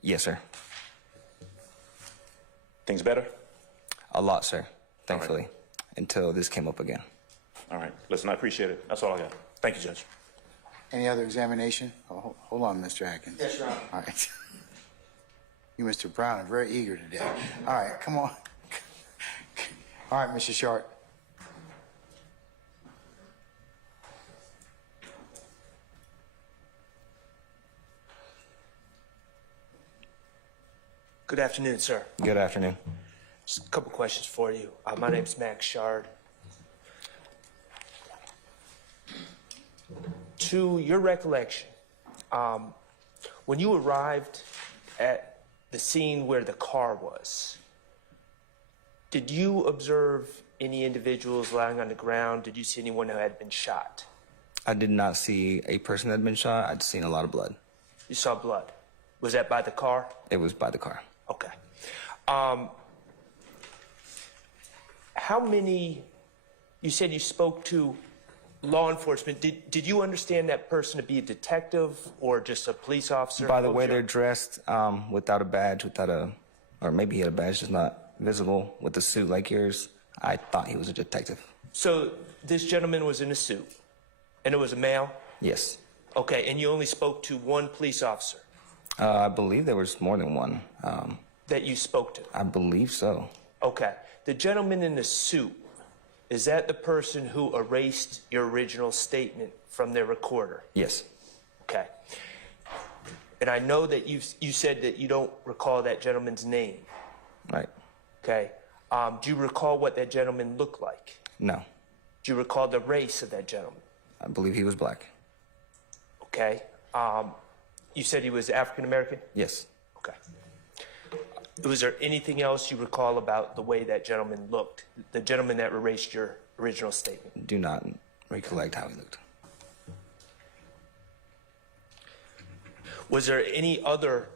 Yes, sir. Things better? A lot, sir. Thankfully. Until this came up again. All right. Listen, I appreciate it. That's all I got. Thank you, Judge. Any other examination? Oh, hold on, Mr. Atkins. Yes, Your Honor. All right. You, Mr. Brown, are very eager today. All right, come on. All right, Mr. Sharp. Good afternoon, sir. Good afternoon. Just a couple questions for you. My name's Max Shard. To your recollection, when you arrived at the scene where the car was, did you observe any individuals lying on the ground? Did you see anyone who had been shot? I did not see a person that had been shot. I'd seen a lot of blood. You saw blood. Was that by the car? It was by the car. Okay. How many, you said you spoke to law enforcement. Did you understand that person to be a detective or just a police officer? By the way they're dressed, without a badge, or maybe he had a badge, just not visible, with a suit like yours, I thought he was a detective. So this gentleman was in a suit, and it was a male? Yes. Okay, and you only spoke to one police officer? I believe there was more than one. That you spoke to? I believe so. Okay. The gentleman in the suit, is that the person who erased your original statement from their recorder? Yes. Okay. And I know that you said that you don't recall that gentleman's name. Right. Okay. Do you recall what that gentleman looked like? No. Do you recall the race of that gentleman? I believe he was black. Okay. You said he was African American? Yes. Okay. Was there anything else you recall about the way that gentleman looked? The gentleman that erased your original statement? Do not recollect how he looked. Was there any other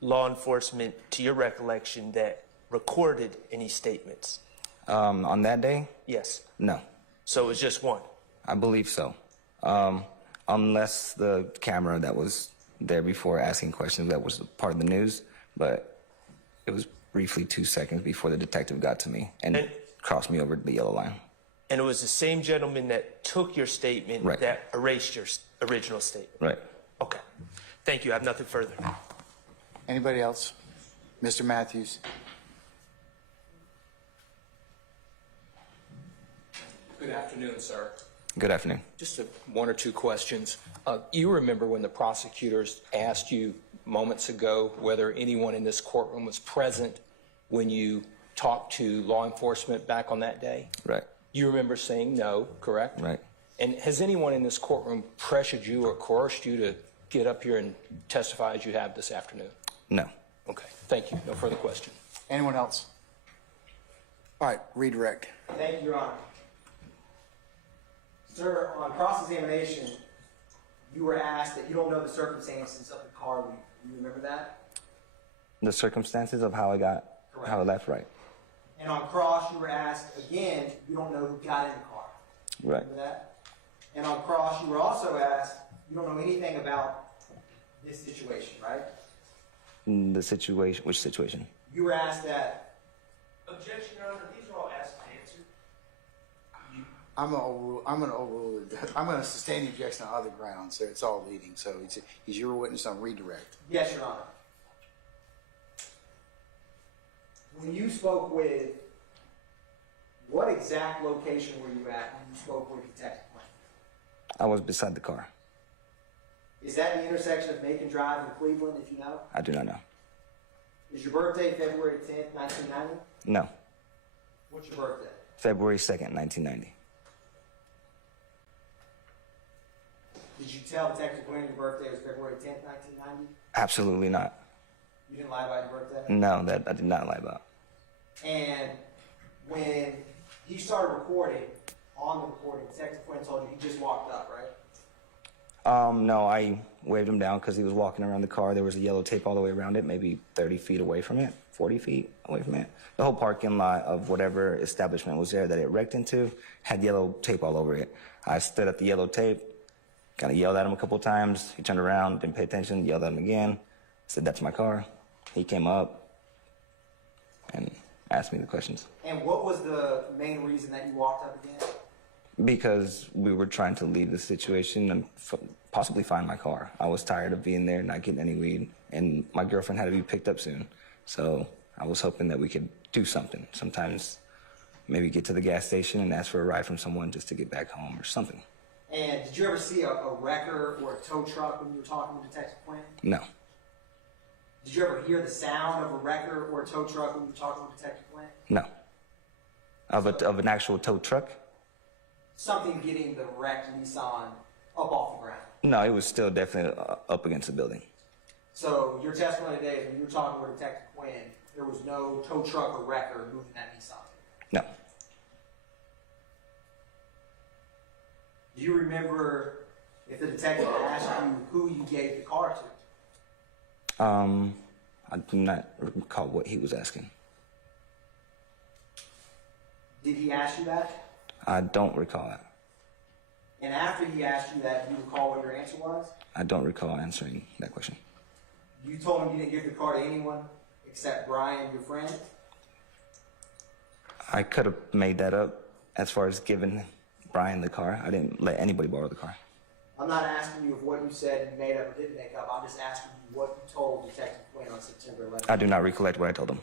law enforcement, to your recollection, that recorded any statements? On that day? Yes. No. So it was just one? I believe so. Unless the camera that was there before asking questions, that was part of the news, but it was briefly 2 seconds before the detective got to me and crossed me over the yellow line. And it was the same gentleman that took your statement Right. that erased your original statement? Right. Okay. Thank you. I have nothing further. Anybody else? Mr. Matthews? Good afternoon, sir. Good afternoon. Just one or two questions. You remember when the prosecutors asked you moments ago whether anyone in this courtroom was present when you talked to law enforcement back on that day? Right. You remember saying no, correct? Right. And has anyone in this courtroom pressured you or coerced you to get up here and testify as you have this afternoon? No. Okay, thank you. No further question. Anyone else? All right, redirect. Thank you, Your Honor. Sir, on cross-examination, you were asked that you don't know the circumstances of the car leave. Do you remember that? The circumstances of how I left, right. And on cross, you were asked again, you don't know who got in the car. Right. Remember that? And on cross, you were also asked, you don't know anything about this situation, right? The situation, which situation? You were asked that. Objection, Your Honor. These are all asked and answered. I'm going to sustain the objection on other grounds, so it's all leading. So he's your witness on redirect. Yes, Your Honor. When you spoke with, what exact location were you at when you spoke with Detective Quinn? I was beside the car. Is that the intersection of Macon Drive and Cleveland, if you know? I do not know. Is your birthday February 10th, 1990? No. What's your birthday? February 2nd, 1990. Did you tell Detective Quinn your birthday was February 10th, 1990? Absolutely not. You didn't lie about your birthday? No, that I did not lie about. And when he started recording, on the recording, Detective Quinn told you he just walked up, right? No, I waved him down because he was walking around the car. There was a yellow tape all the way around it, maybe 30 feet away from it, 40 feet away from it. The whole parking lot of whatever establishment was there that it wrecked into had yellow tape all over it. I stood at the yellow tape, kind of yelled at him a couple times. He turned around, didn't pay attention, yelled at him again. Said, "That's my car." He came up and asked me the questions. And what was the main reason that you walked up again? Because we were trying to leave the situation and possibly find my car. I was tired of being there, not getting any weed, and my girlfriend had to be picked up soon. So I was hoping that we could do something. Sometimes maybe get to the gas station and ask for a ride from someone just to get back home or something. And did you ever see a wrecker or a tow truck when you were talking to Detective Quinn? No. Did you ever hear the sound of a wrecker or a tow truck when you were talking with Detective Quinn? No. Of an actual tow truck? Something getting the wrecked Nissan up off the ground. No, it was still definitely up against the building. So your testimony today is when you were talking with Detective Quinn, there was no tow truck or wrecker moving that Nissan. No. Do you remember if the detective asked you who you gave the car to? I do not recall what he was asking. Did he ask you that? I don't recall that. And after he asked you that, do you recall what your answer was? I don't recall answering that question. You told him you didn't give the car to anyone except Brian, your friend? I could have made that up as far as giving Brian the car. I didn't let anybody borrow the car. I'm not asking you if what you said you made up or didn't make up. I'm just asking you what you told Detective Quinn on September 11th. I do not recollect what I told him.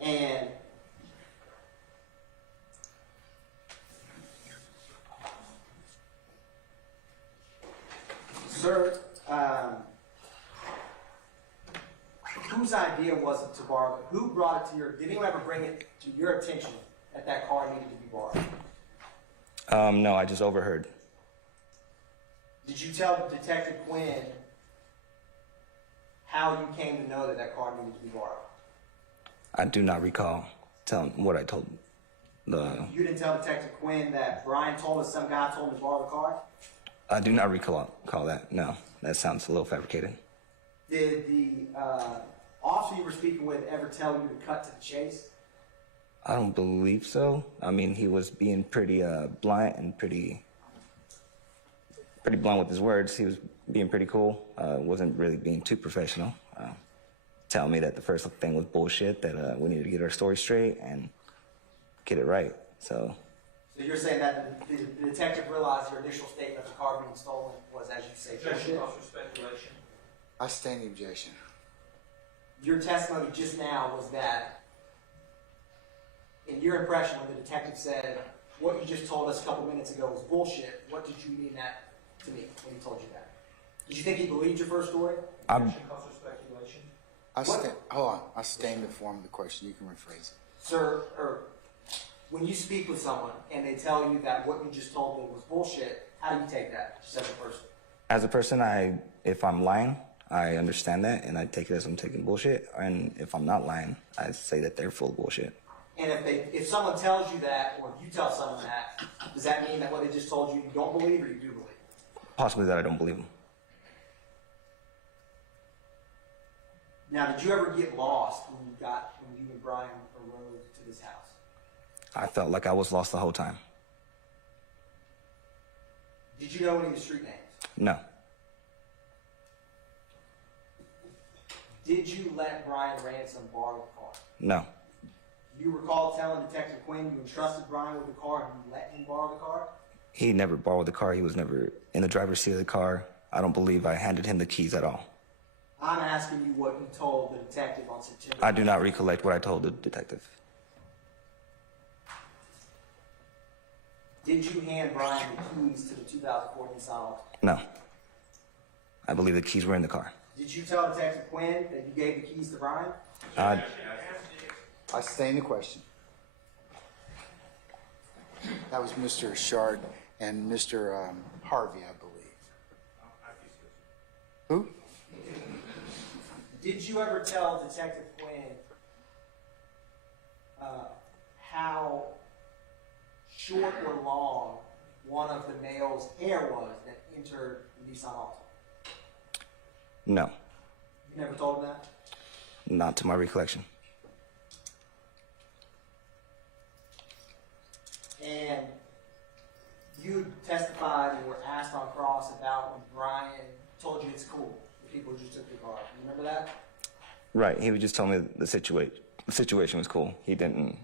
And sir, whose idea was it to borrow it? Who brought it to your, did anyone ever bring it to your attention that that car needed to be borrowed? No, I just overheard. Did you tell Detective Quinn how you came to know that that car needed to be borrowed? I do not recall telling what I told the... You didn't tell Detective Quinn that Brian told us some guy told him to borrow the car? I do not recall that. No, that sounds a little fabricated. Did the officer you were speaking with ever tell you to cut to the chase? I don't believe so. I mean, he was being pretty blunt and pretty blunt with his words. He was being pretty cool. Wasn't really being too professional. Telling me that the first thing was bullshit, that we needed to get our story straight and get it right. So you're saying that the detective realized your initial statement of the car being stolen was, as you say, bullshit? Speculation. I sustain the objection. Your testimony just now was that in your impression, when the detective said, what you just told us a couple minutes ago was bullshit, what did you mean that to me when he told you that? Did you think he believed your first story? Hold on. I stand to form the question. You can rephrase it. Sir, or when you speak with someone and they tell you that what you just told them was bullshit, how do you take that just as a person? As a person, if I'm lying, I understand that and I take it as I'm taking bullshit. And if I'm not lying, I say that they're full of bullshit. And if someone tells you that, or if you tell someone that, does that mean that what they just told you don't believe or you do believe? Possibly that I don't believe them. Now, did you ever get lost when you and Brian arose to this house? I felt like I was lost the whole time. Did you know any of the street names? No. Did you let Brian Ransom borrow the car? No. Do you recall telling Detective Quinn you entrusted Brian with the car and you let him borrow the car? He never borrowed the car. He was never in the driver's seat of the car. I don't believe I handed him the keys at all. I'm asking you what you told the detective on September. I do not recollect what I told the detective. Did you hand Brian the keys to the 2004 Nissan Altima? No. I believe the keys were in the car. Did you tell Detective Quinn that you gave the keys to Brian? I sustain the question. That was Mr. Shard and Mr. Harvey, I believe. Who? Did you ever tell Detective Quinn how short or long one of the male's hair was that entered the Nissan Altima? No. You never told him that? Not to my recollection. And you testified and were asked on cross about when Brian told you it's cool. The people just took the car. You remember that? Right. He would just tell me the situation was cool. He didn't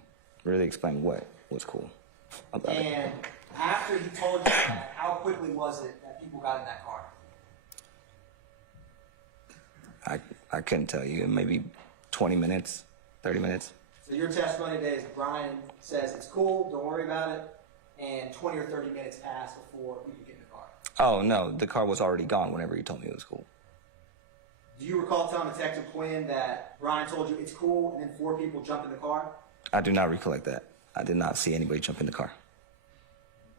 really explain what was cool about it. And after he told you that, how quickly was it that people got in that car? I couldn't tell you. Maybe 20 minutes, 30 minutes. So your testimony today is Brian says it's cool, don't worry about it, and 20 or 30 minutes pass before people get in the car. Oh, no. The car was already gone whenever he told me it was cool. Do you recall telling Detective Quinn that Brian told you it's cool and then 4 people jumped in the car? I do not recollect that. I did not see anybody jump in the car.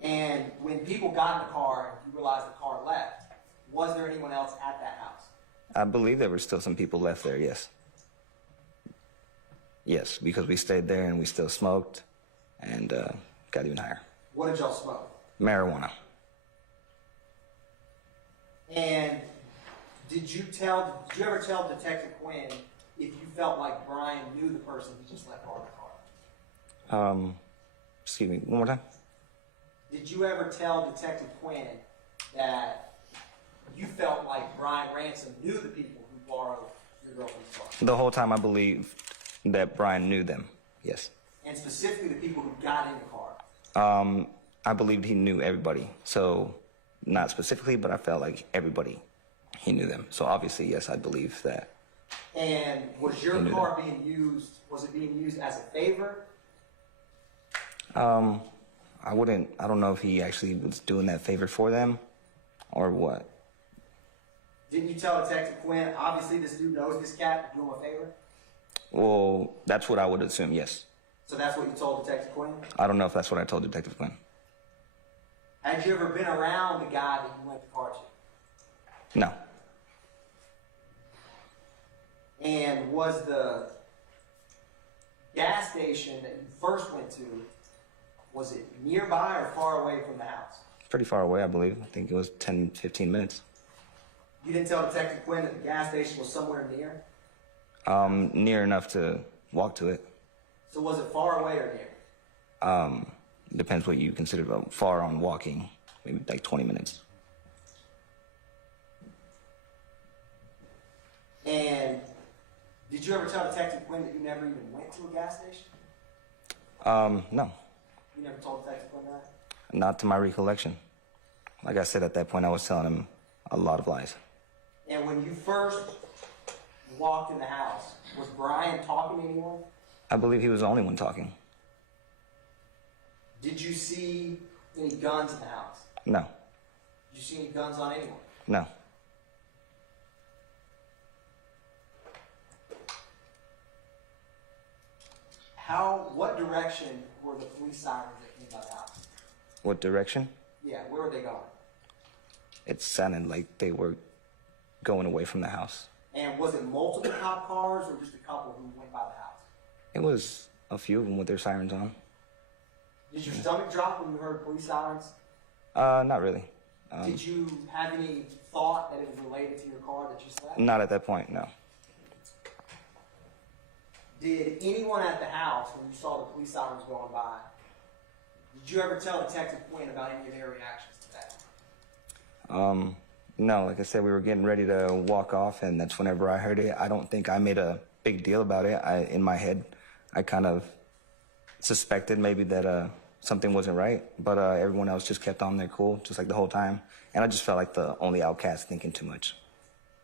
And when people got in the car and you realized the car left, was there anyone else at that house? I believe there were still some people left there, yes. Yes, because we stayed there and we still smoked and got even higher. What did y'all smoke? Marijuana. And did you ever tell Detective Quinn if you felt like Brian knew the person he just let borrow the car? Excuse me, one more time? Did you ever tell Detective Quinn that you felt like Brian Ransom knew the people who borrowed your girlfriend's car? The whole time I believed that Brian knew them, yes. And specifically the people who got in the car? I believed he knew everybody. So, not specifically, but I felt like everybody, he knew them. So obviously, yes, I believe that. And was your car being used, was it being used as a favor? I don't know if he actually was doing that favor for them or what. Didn't you tell Detective Quinn, obviously this dude knows this cat, do him a favor? Well, that's what I would assume, yes. So that's what you told Detective Quinn? I don't know if that's what I told Detective Quinn. Had you ever been around the guy that you lent the car to? No. And was the gas station that you first went to, was it nearby or far away from the house? Pretty far away, I believe. I think it was 10, 15 minutes. You didn't tell Detective Quinn that the gas station was somewhere near? Near enough to walk to it. So was it far away or near? Depends what you consider far on walking. Maybe like 20 minutes. And did you ever tell Detective Quinn that you never even went to a gas station? No. You never told Detective Quinn that? Not to my recollection. Like I said, at that point, I was telling him a lot of lies. And when you first walked in the house, was Brian talking to anyone? I believe he was the only one talking. Did you see any guns in the house? No. Did you see any guns on anyone? No. What direction were the police sirens that came by the house? What direction? Yeah, where were they going? It sounded like they were going away from the house. And was it multiple cop cars or just a couple who went by the house? It was a few of them with their sirens on. Did your stomach drop when you heard police sirens? Not really. Did you have any thought that it was related to your car that you slept? Not at that point, no. Did anyone at the house, when you saw the police sirens going by, did you ever tell Detective Quinn about any of their reactions to that? No, like I said, we were getting ready to walk off, and that's whenever I heard it. I don't think I made a big deal about it. In my head, I kind of suspected maybe that something wasn't right, but everyone else just kept on their cool, just like the whole time. And I just felt like the only outcast thinking too much.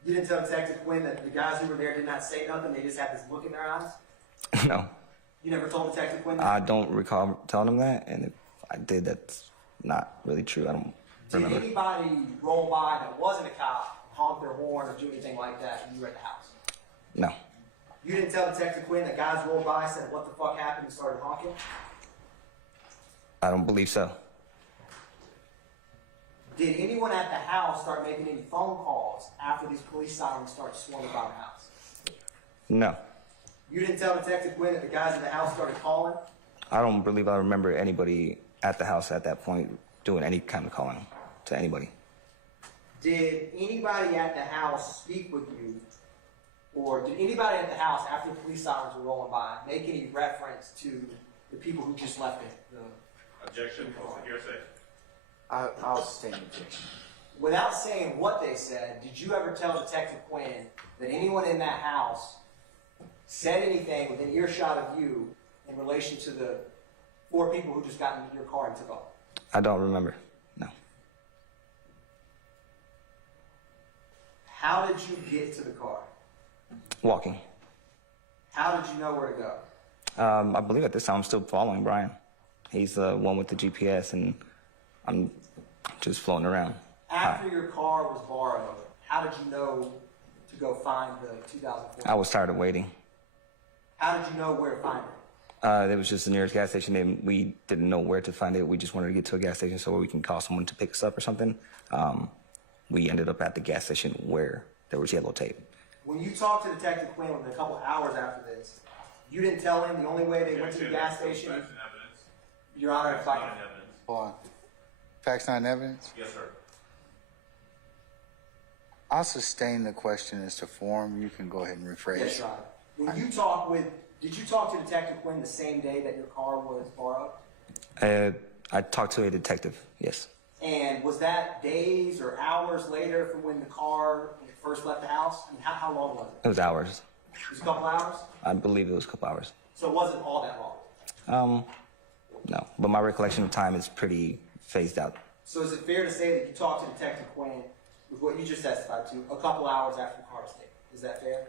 You didn't tell Detective Quinn that the guys who were there did not say nothing, they just had this look in their eyes? No. You never told Detective Quinn that? I don't recall telling him that, and if I did, that's not really true. I don't remember. Did anybody roll by that wasn't a cop, honk their horn, or do anything like that when you were at the house? No. You didn't tell Detective Quinn that guys rolled by, said, "What the fuck happened?" and started honking? I don't believe so. Did anyone at the house start making any phone calls after these police sirens started swinging by the house? No. You didn't tell Detective Quinn that the guys in the house started calling? I don't believe I remember anybody at the house at that point doing any kind of calling to anybody. Did anybody at the house speak with you, or did anybody at the house, after the police sirens were rolling by, make any reference to the people who just left it? Objection, hearsay. I'll sustain the objection. Without saying what they said, did you ever tell Detective Quinn that anyone in that house said anything within earshot of you in relation to the 4 people who just got into your car and took off? I don't remember. No. How did you get to the car? Walking. How did you know where to go? I believe at this time I'm still following Brian. He's the one with the GPS, and I'm just floating around. After your car was borrowed, how did you know to go find the 2004? I was tired of waiting. How did you know where to find it? It was just the nearest gas station, and we didn't know where to find it. We just wanted to get to a gas station so we can call someone to pick us up or something. We ended up at the gas station where there was yellow tape. When you talked to Detective Quinn within a couple hours after this, you didn't tell him the only way they went to the gas station? Your Honor, if I can... Hold on. Facts not in evidence? Yes, sir. I'll sustain the question as to form. You can go ahead and rephrase. Yes, Your Honor. When you did you talk to Detective Quinn the same day that your car was borrowed? I talked to a detective, yes. And was that days or hours later from when the car first left the house? I mean, how long was it? It was hours. It was a couple hours? I believe it was a couple hours. So it wasn't all that long? No, but my recollection of time is pretty phased out. So is it fair to say that you talked to Detective Quinn with what you just testified to a couple hours after the car was taken? Is that fair?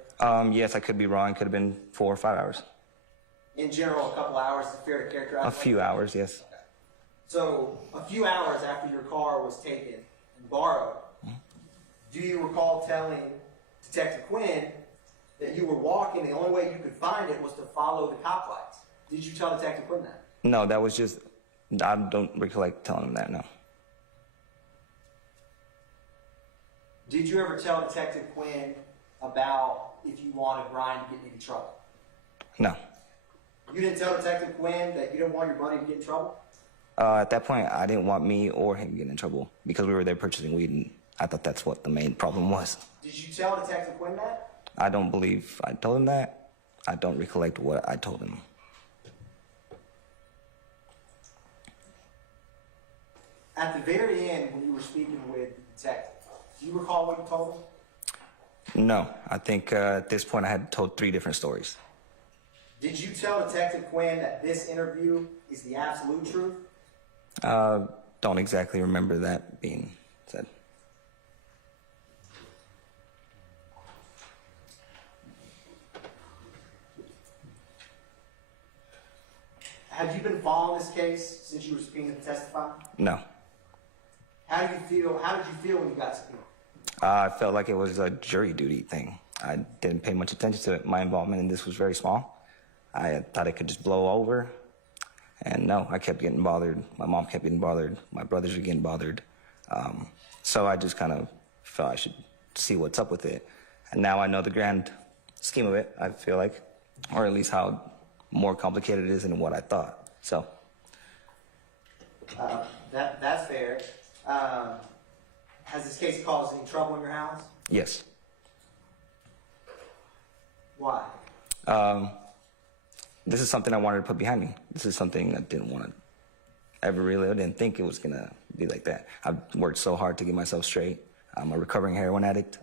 Yes, I could be wrong. It could have been 4 or 5 hours. In general, a couple hours, is it fair to characterize? A few hours, yes. Okay. So a few hours after your car was taken and borrowed, do you recall telling Detective Quinn that you were walking, the only way you could find it was to follow the cop lights? Did you tell Detective Quinn that? No, that was just, I don't recollect telling him that, no. Did you ever tell Detective Quinn about if you wanted Brian to get into trouble? No. You didn't tell Detective Quinn that you didn't want your buddy to get in trouble? At that point, I didn't want me or him getting in trouble because we were there purchasing weed, and I thought that's what the main problem was. Did you tell Detective Quinn that? I don't believe I told him that. I don't recollect what I told him. At the very end, when you were speaking with the detective, do you recall what you told him? No, I think at this point I had told 3 different stories. Did you tell Detective Quinn that this interview is the absolute truth? Don't exactly remember that being said. Have you been following this case since you were subpoenaed to testify? No. How did you feel when you got subpoenaed? I felt like it was a jury duty thing. I didn't pay much attention to it. My involvement in this was very small. I thought it could just blow over. And no, I kept getting bothered. My mom kept getting bothered. My brothers were getting bothered. So I just kind of felt I should see what's up with it. And now I know the grand scheme of it, I feel like, or at least how more complicated it is than what I thought. So. That's fair. Has this case caused any trouble in your house? Yes. Why? This is something I wanted to put behind me. This is something I didn't want to ever really, I didn't think it was going to be like that. I've worked so hard to get myself straight. I'm a recovering heroin addict.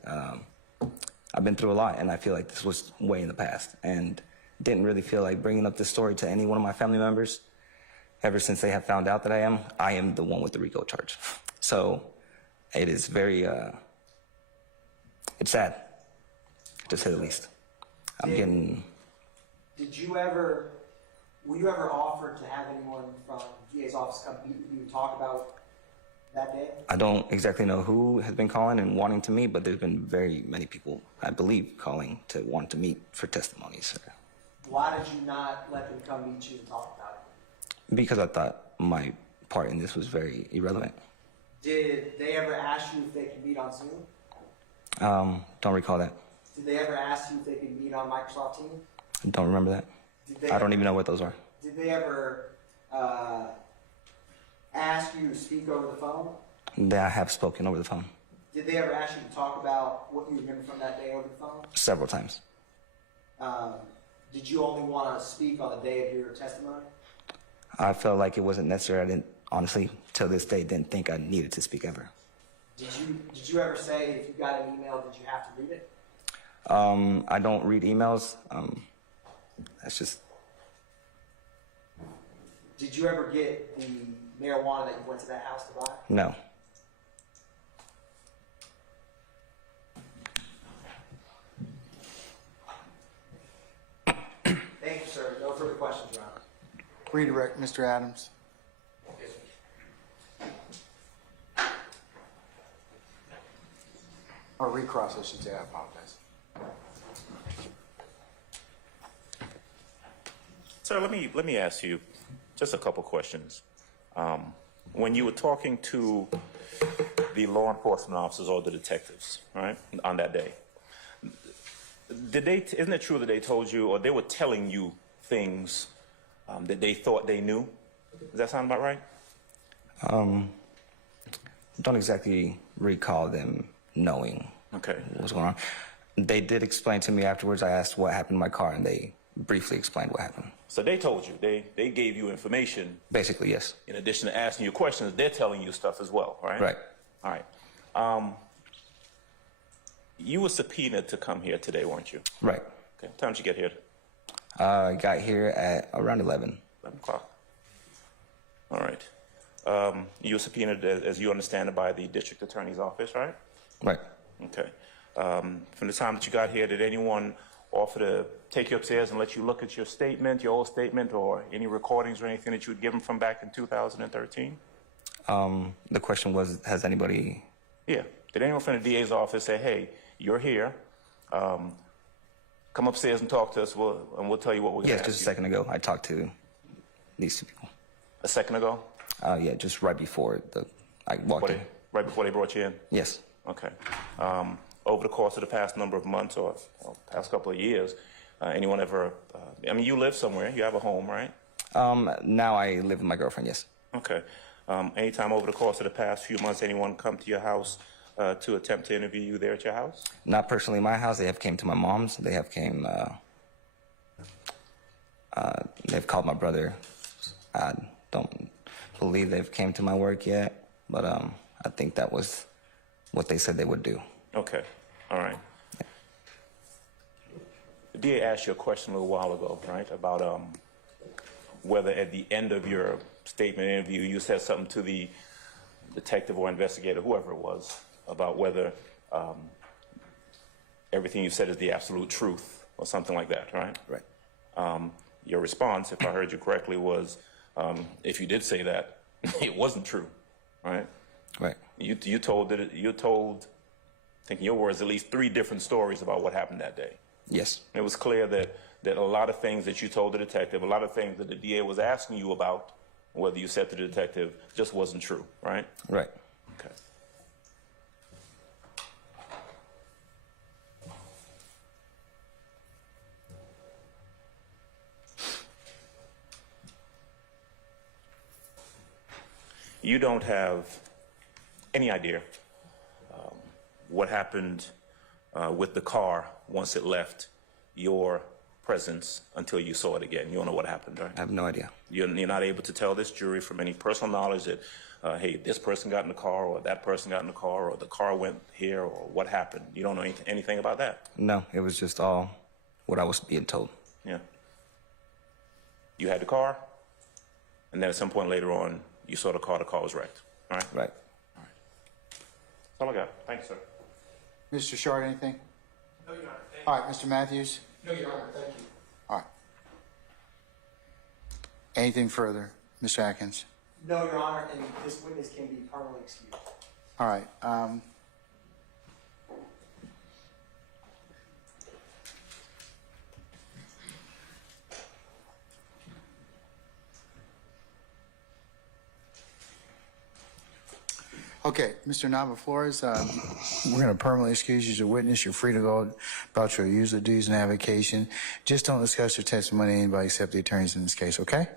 I've been through a lot, and I feel like this was way in the past, and didn't really feel like bringing up this story to any one of my family members. Ever since they have found out that I am the one with the RICO charge. So it is very, it's sad, to say the least. Were you ever offered to have anyone from the DA's office come meet with you and talk about that day? I don't exactly know who has been calling and wanting to meet, but there's been very many people, I believe, calling to want to meet for testimonies. Why did you not let them come meet you and talk about it? Because I thought my part in this was very irrelevant. Did they ever ask you if they could meet on Zoom? Don't recall that. Did they ever ask you if they could meet on Microsoft Teams? Don't remember that. I don't even know what those are. Did they ever ask you to speak over the phone? I have spoken over the phone. Did they ever ask you to talk about what you remember from that day over the phone? Several times. Did you only want to speak on the day of your testimony? I felt like it wasn't necessary. I didn't, honestly, till this day, didn't think I needed to speak ever. Did you ever say if you got an email, did you have to read it? I don't read emails. That's just. Did you ever get the marijuana that you went to that house to buy? No. Thank you, sir. No further questions, Your Honor. Redirect, Mr. Adams. Or recross, I should say. I apologize. Sir, let me ask you just a couple questions. When you were talking to the law enforcement officers or the detectives, right, on that day, isn't it true that they told you, or they were telling you things that they thought they knew? Does that sound about right? Don't exactly recall them knowing what was going on. They did explain to me afterwards. I asked what happened in my car, and they briefly explained what happened. So they told you, they gave you information. Basically, yes. In addition to asking you questions, they're telling you stuff as well, right? Right. All right. You were subpoenaed to come here today, weren't you? Right. Okay. What time did you get here? I got here at around 11. 11 o'clock. All right. You were subpoenaed, as you understand it, by the district attorney's office, right? Right. Okay. From the time that you got here, did anyone offer to take you upstairs and let you look at your statement, your old statement, or any recordings or anything that you had given from back in 2013? The question was, has anybody... Yeah. Did anyone from the DA's office say, hey, you're here, come upstairs and talk to us, and we'll tell you what we're going to ask you? Just a second ago, I talked to these two people. A second ago? Yeah, just right before I walked in. Right before they brought you in? Yes. Okay. Over the course of the past number of months or past couple of years, anyone ever, you live somewhere, you have a home, right? Now I live with my girlfriend, yes. Okay. Anytime over the course of the past few months, anyone come to your house to attempt to interview you there at your house? Not personally in my house. They have came to my mom's. They have came, they've called my brother. I don't believe they've came to my work yet, but I think that was what they said they would do. Okay. All right. The DA asked you a question a little while ago, right, about whether at the end of your statement interview you said something to the detective or investigator, whoever it was, about whether everything you said is the absolute truth or something like that, right? Right. your response, if I heard you correctly, was if you did say that, it wasn't true, right? Right. You told, I think in your words, at least 3 different stories about what happened that day. Yes. It was clear that a lot of things that you told the detective, a lot of things that the DA was asking you about, whether you said to the detective, just wasn't true, right? Right. Okay. You don't have any idea what happened with the car once it left your presence until you saw it again. You don't know what happened, right? I have no idea. You're not able to tell this jury from any personal knowledge that, hey, this person got in the car, or that person got in the car, or the car went here, or what happened. You don't know anything about that? No, it was just all what I was being told. Yeah. You had the car, and then at some point later on, you saw the car was wrecked. All right? Right. That's all I got. Thank you, sir. Mr. Shard, anything? No, Your Honor. Thank All right, Mr. Matthews? you. No, Your Honor. Thank you. All right. Anything further? Mr. Atkins? No, Your Honor, and this witness can be permanently excused. All right. Okay, Mr. Nava Flores, we're going to permanently excuse you as a witness. You're free to go about your usual duties and avocation. Just don't discuss your testimony to anybody except the attorneys in this case, okay?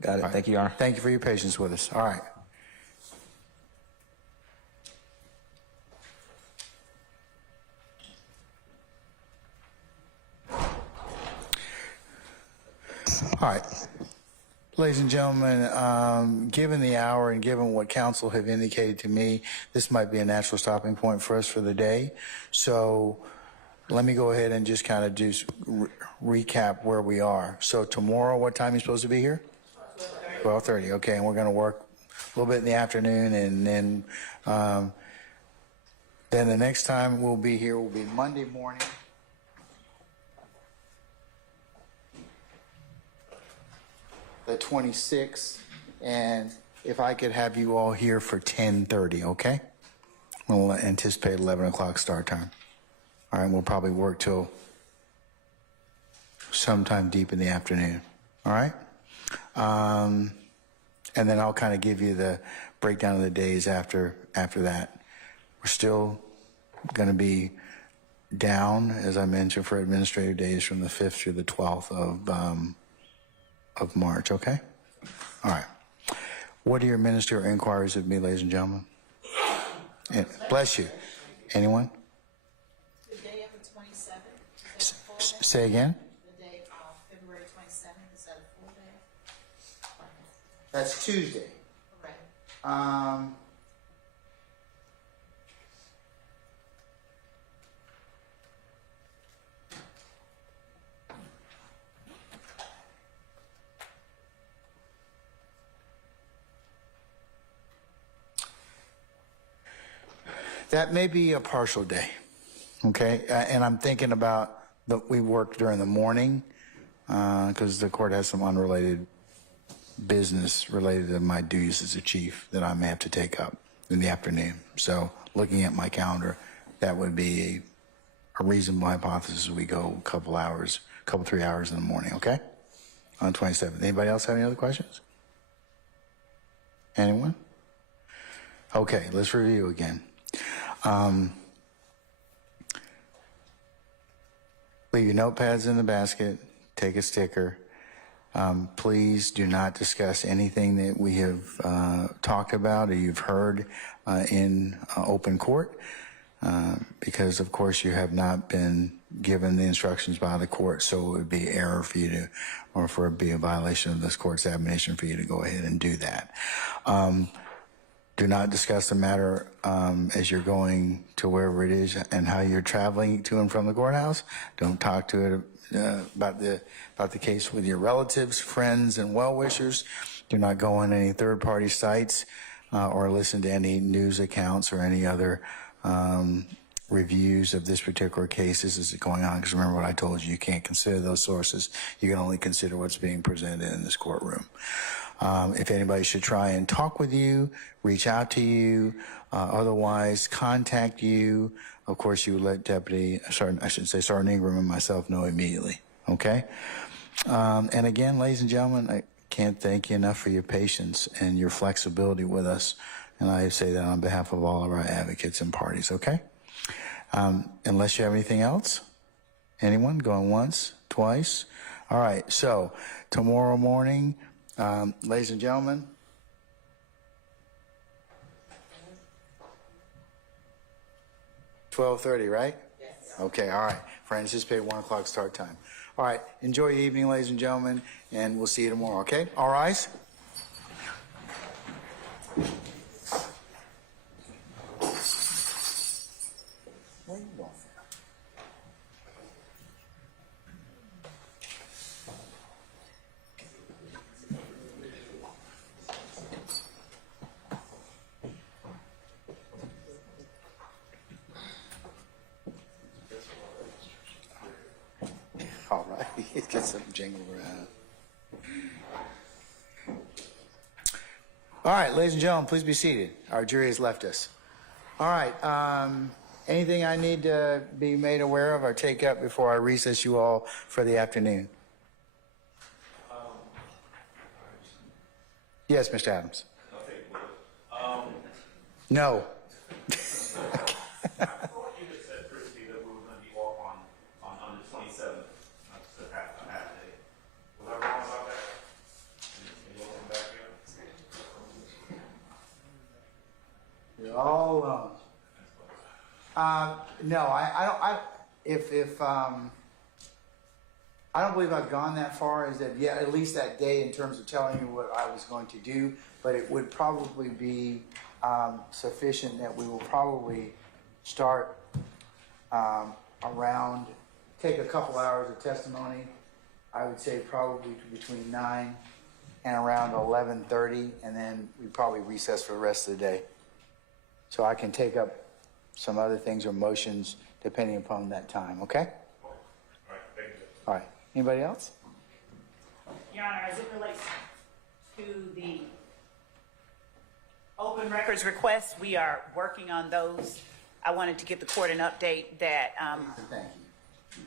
Got it. All right. Thank you, Your Honor. Thank you for your patience with us. All right. All right. Ladies and gentlemen, given the hour and given what counsel have indicated to me, this might be a natural stopping point for us for the day. So let me go ahead and just kind of do recap where we are. So tomorrow, what time are you supposed to be here? 12:30. Okay, and we're going to work a little bit in the afternoon, and then the next time we'll be here will be Monday morning. The 26th, and if I could have you all here for 10:30, okay? We'll anticipate 11 o'clock start time. All right, we'll probably work till sometime deep in the afternoon, all right? And then I'll kind of give you the breakdown of the days after that. We're still going to be down, as I mentioned, for administrative days from the 5th through the 12th of March, okay? All right. What are your ministerial inquiries of me, ladies and gentlemen? Bless you. Anyone? The day of the 27th, is that a full day? Say again? The day of February 27th, is that a full day? That's Tuesday. Right. That may be a partial day, okay? And I'm thinking about we work during the morning because the court has some unrelated business related to my duties as a chief that I may have to take up in the afternoon. So looking at my calendar, that would be a reasonable hypothesis. We go a couple 3 hours in the morning, okay? On 27th. Anybody else have any other questions? Anyone? Okay, let's review again. Leave your notepads in the basket, take a sticker. Please do not discuss anything that we have talked about or you've heard in open court because, of course, you have not been given the instructions by the court, so it would be error for you to, or for it be a violation of this court's admonition for you to go ahead and do that. Do not discuss the matter as you're going to wherever it is and how you're traveling to and from the courthouse. Don't talk to it about the case with your relatives, friends, and well-wishers. Do not go on any third-party sites or listen to any news accounts or any other reviews of this particular case. This is going on because remember what I told you, you can't consider those sources. You can only consider what's being presented in this courtroom. If anybody should try and talk with you, reach out to you, otherwise contact you, of course you would let Sergeant Ingram and myself know immediately, okay? And again, ladies and gentlemen, I can't thank you enough for your patience and your flexibility with us. And I say that on behalf of all of our advocates and parties, okay? Unless you have anything else? Anyone? Going once? Twice? All right, so tomorrow morning, ladies and gentlemen, $12:30, right? Yes. Okay, all right. For anticipated 1 o'clock start time. All right, enjoy your evening, ladies and gentlemen, and we'll see you tomorrow, okay? All rise. Where are you going? All right, get some jingle around. All right, ladies and gentlemen, please be seated. Our jury has left us. All right, anything I need to be made aware of or take up before I recess you all for the afternoon? Yes, Mr. Adams. No. You're all alone. No, I don't believe I've gone that far as that yet, at least that day in terms of telling you what I was going to do, but it would probably be sufficient that we will probably start around, take a couple hours of testimony. I would say probably between 9 and around 11:30, and then we probably recess for the rest of the day. So I can take up some other things or motions depending upon that time, okay? All right, thank you. All right, anybody else? Your Honor, as it relates to the open records requests, we are working on those. I wanted to give the court an update that, Thank you.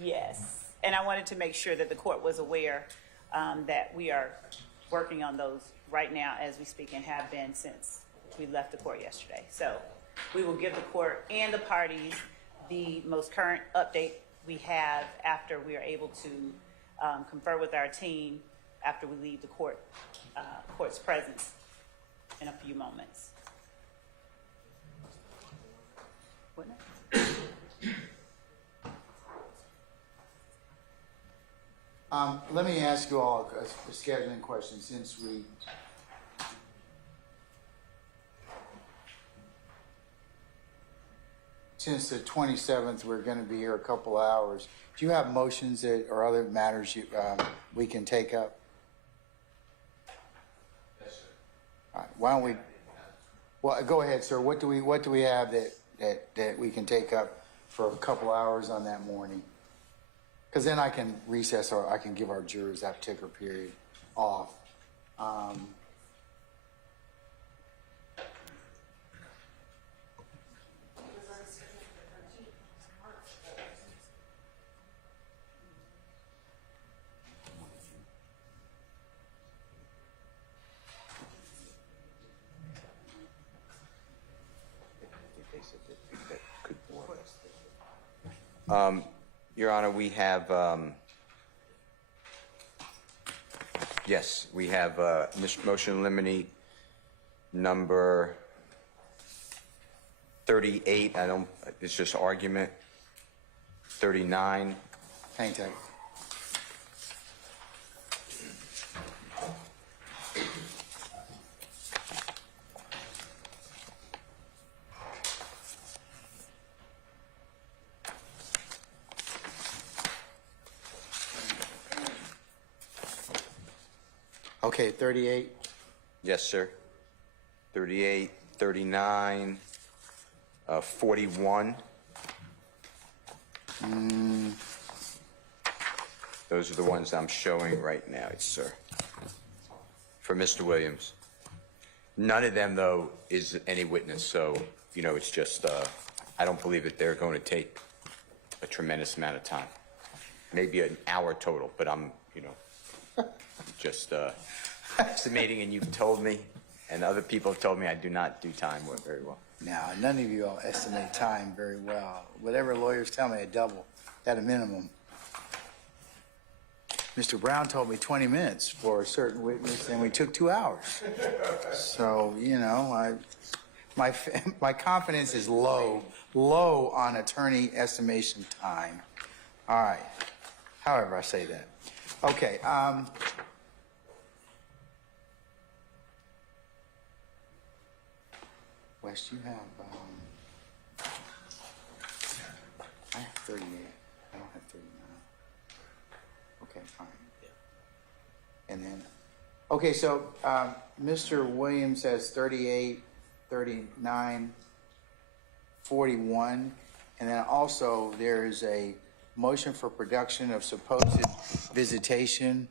yes, and I wanted to make sure that the court was aware that we are working on those right now as we speak and have been since we left the court yesterday. So we will give the court and the parties the most current update we have after we are able to confer with our team after we leave the court's presence in a few moments. Wouldn't it? Let me ask you all a scheduling question since the 27th, we're going to be here a couple hours. Do you have motions that or other matters we can take up? Yes, sir. All right. Why don't we? Well, go ahead, sir. What do we have that we can take up for a couple hours on that morning? Because then I can recess or I can give our jurors that particular period off. Your Honor, we have, yes, we have motion limine number 38. It's just argument. 39. Hang tight. Okay, 38. Yes, sir. 38, 39, 41. Those are the ones I'm showing right now, sir. For Mr. Williams. None of them, though, is any witness, so, you know, it's just, I don't believe that they're going to take a tremendous amount of time. Maybe an hour total, but I'm, you know, just estimating, and you've told me, and other people have told me I do not do time work very well. Now, none of you all estimate time very well. Whatever lawyers tell me, I double at a minimum. Mr. Brown told me 20 minutes for a certain witness, and we took 2 hours. So, you know, my confidence is low on attorney estimation time. All right. However I say that. Okay. Wes, you have, I have 38. I don't have 39. Okay, fine. And then, okay, so Mr. Williams has 38, 39, 41, and then also there is a motion for production of supposed visitation.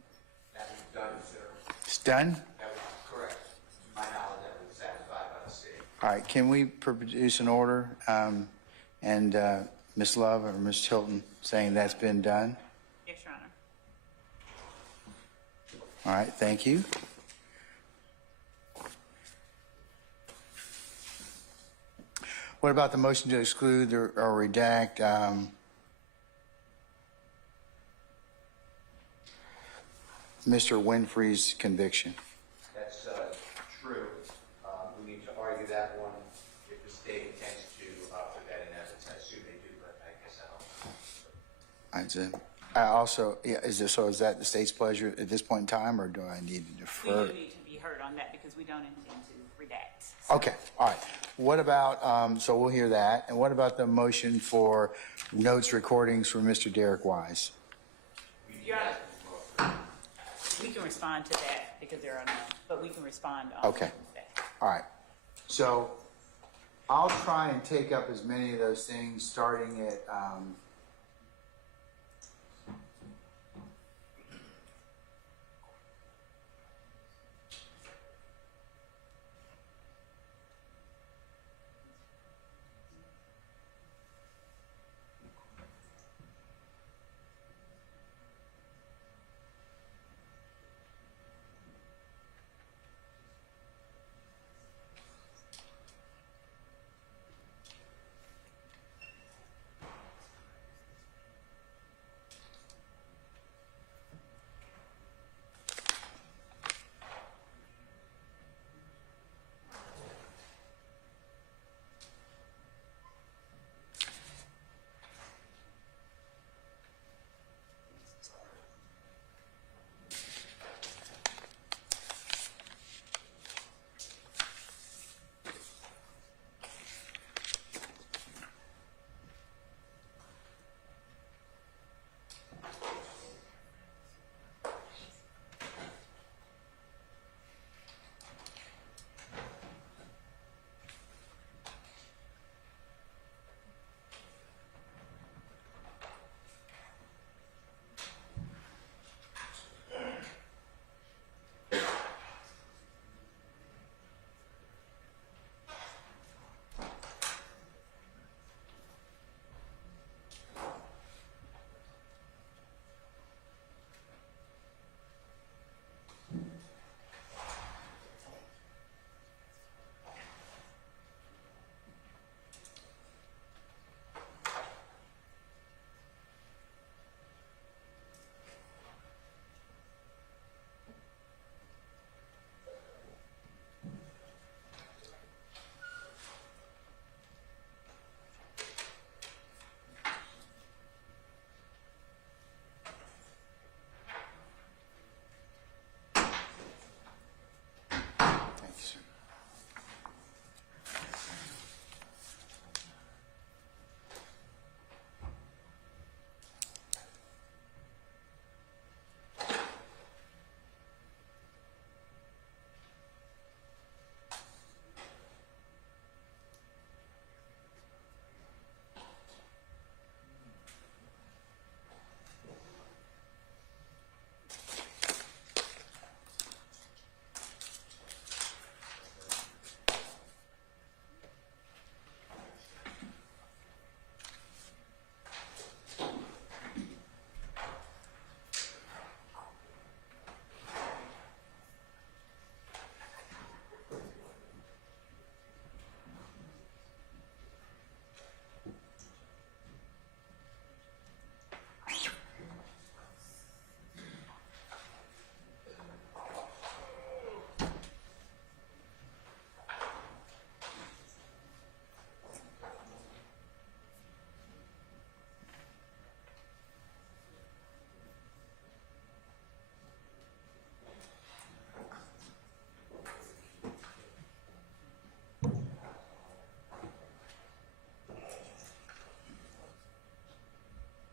That was done, sir. It's done? That was correct. To my knowledge, that was satisfied by the city. All right, can we produce an order and Ms. Love or Ms. Hilton saying that's been done? Yes, Your Honor. All right, thank you. What about the motion to exclude or redact Mr. Winfrey's conviction? That's true. We need to argue that one if the state intends to put that in evidence. I assume they do, but I guess I don't know. I also, yeah, is that the state's pleasure at this point in time, or do I need to We defer? do need to be heard on that because we don't intend to redact. Okay, all right. What about, so we'll hear that. And what about the motion for notes recordings for Mr. Derek Wise? Your Honor, we can respond to that because there are none, but we can respond on Okay. that. All right. So I'll try and take up as many of those things starting at,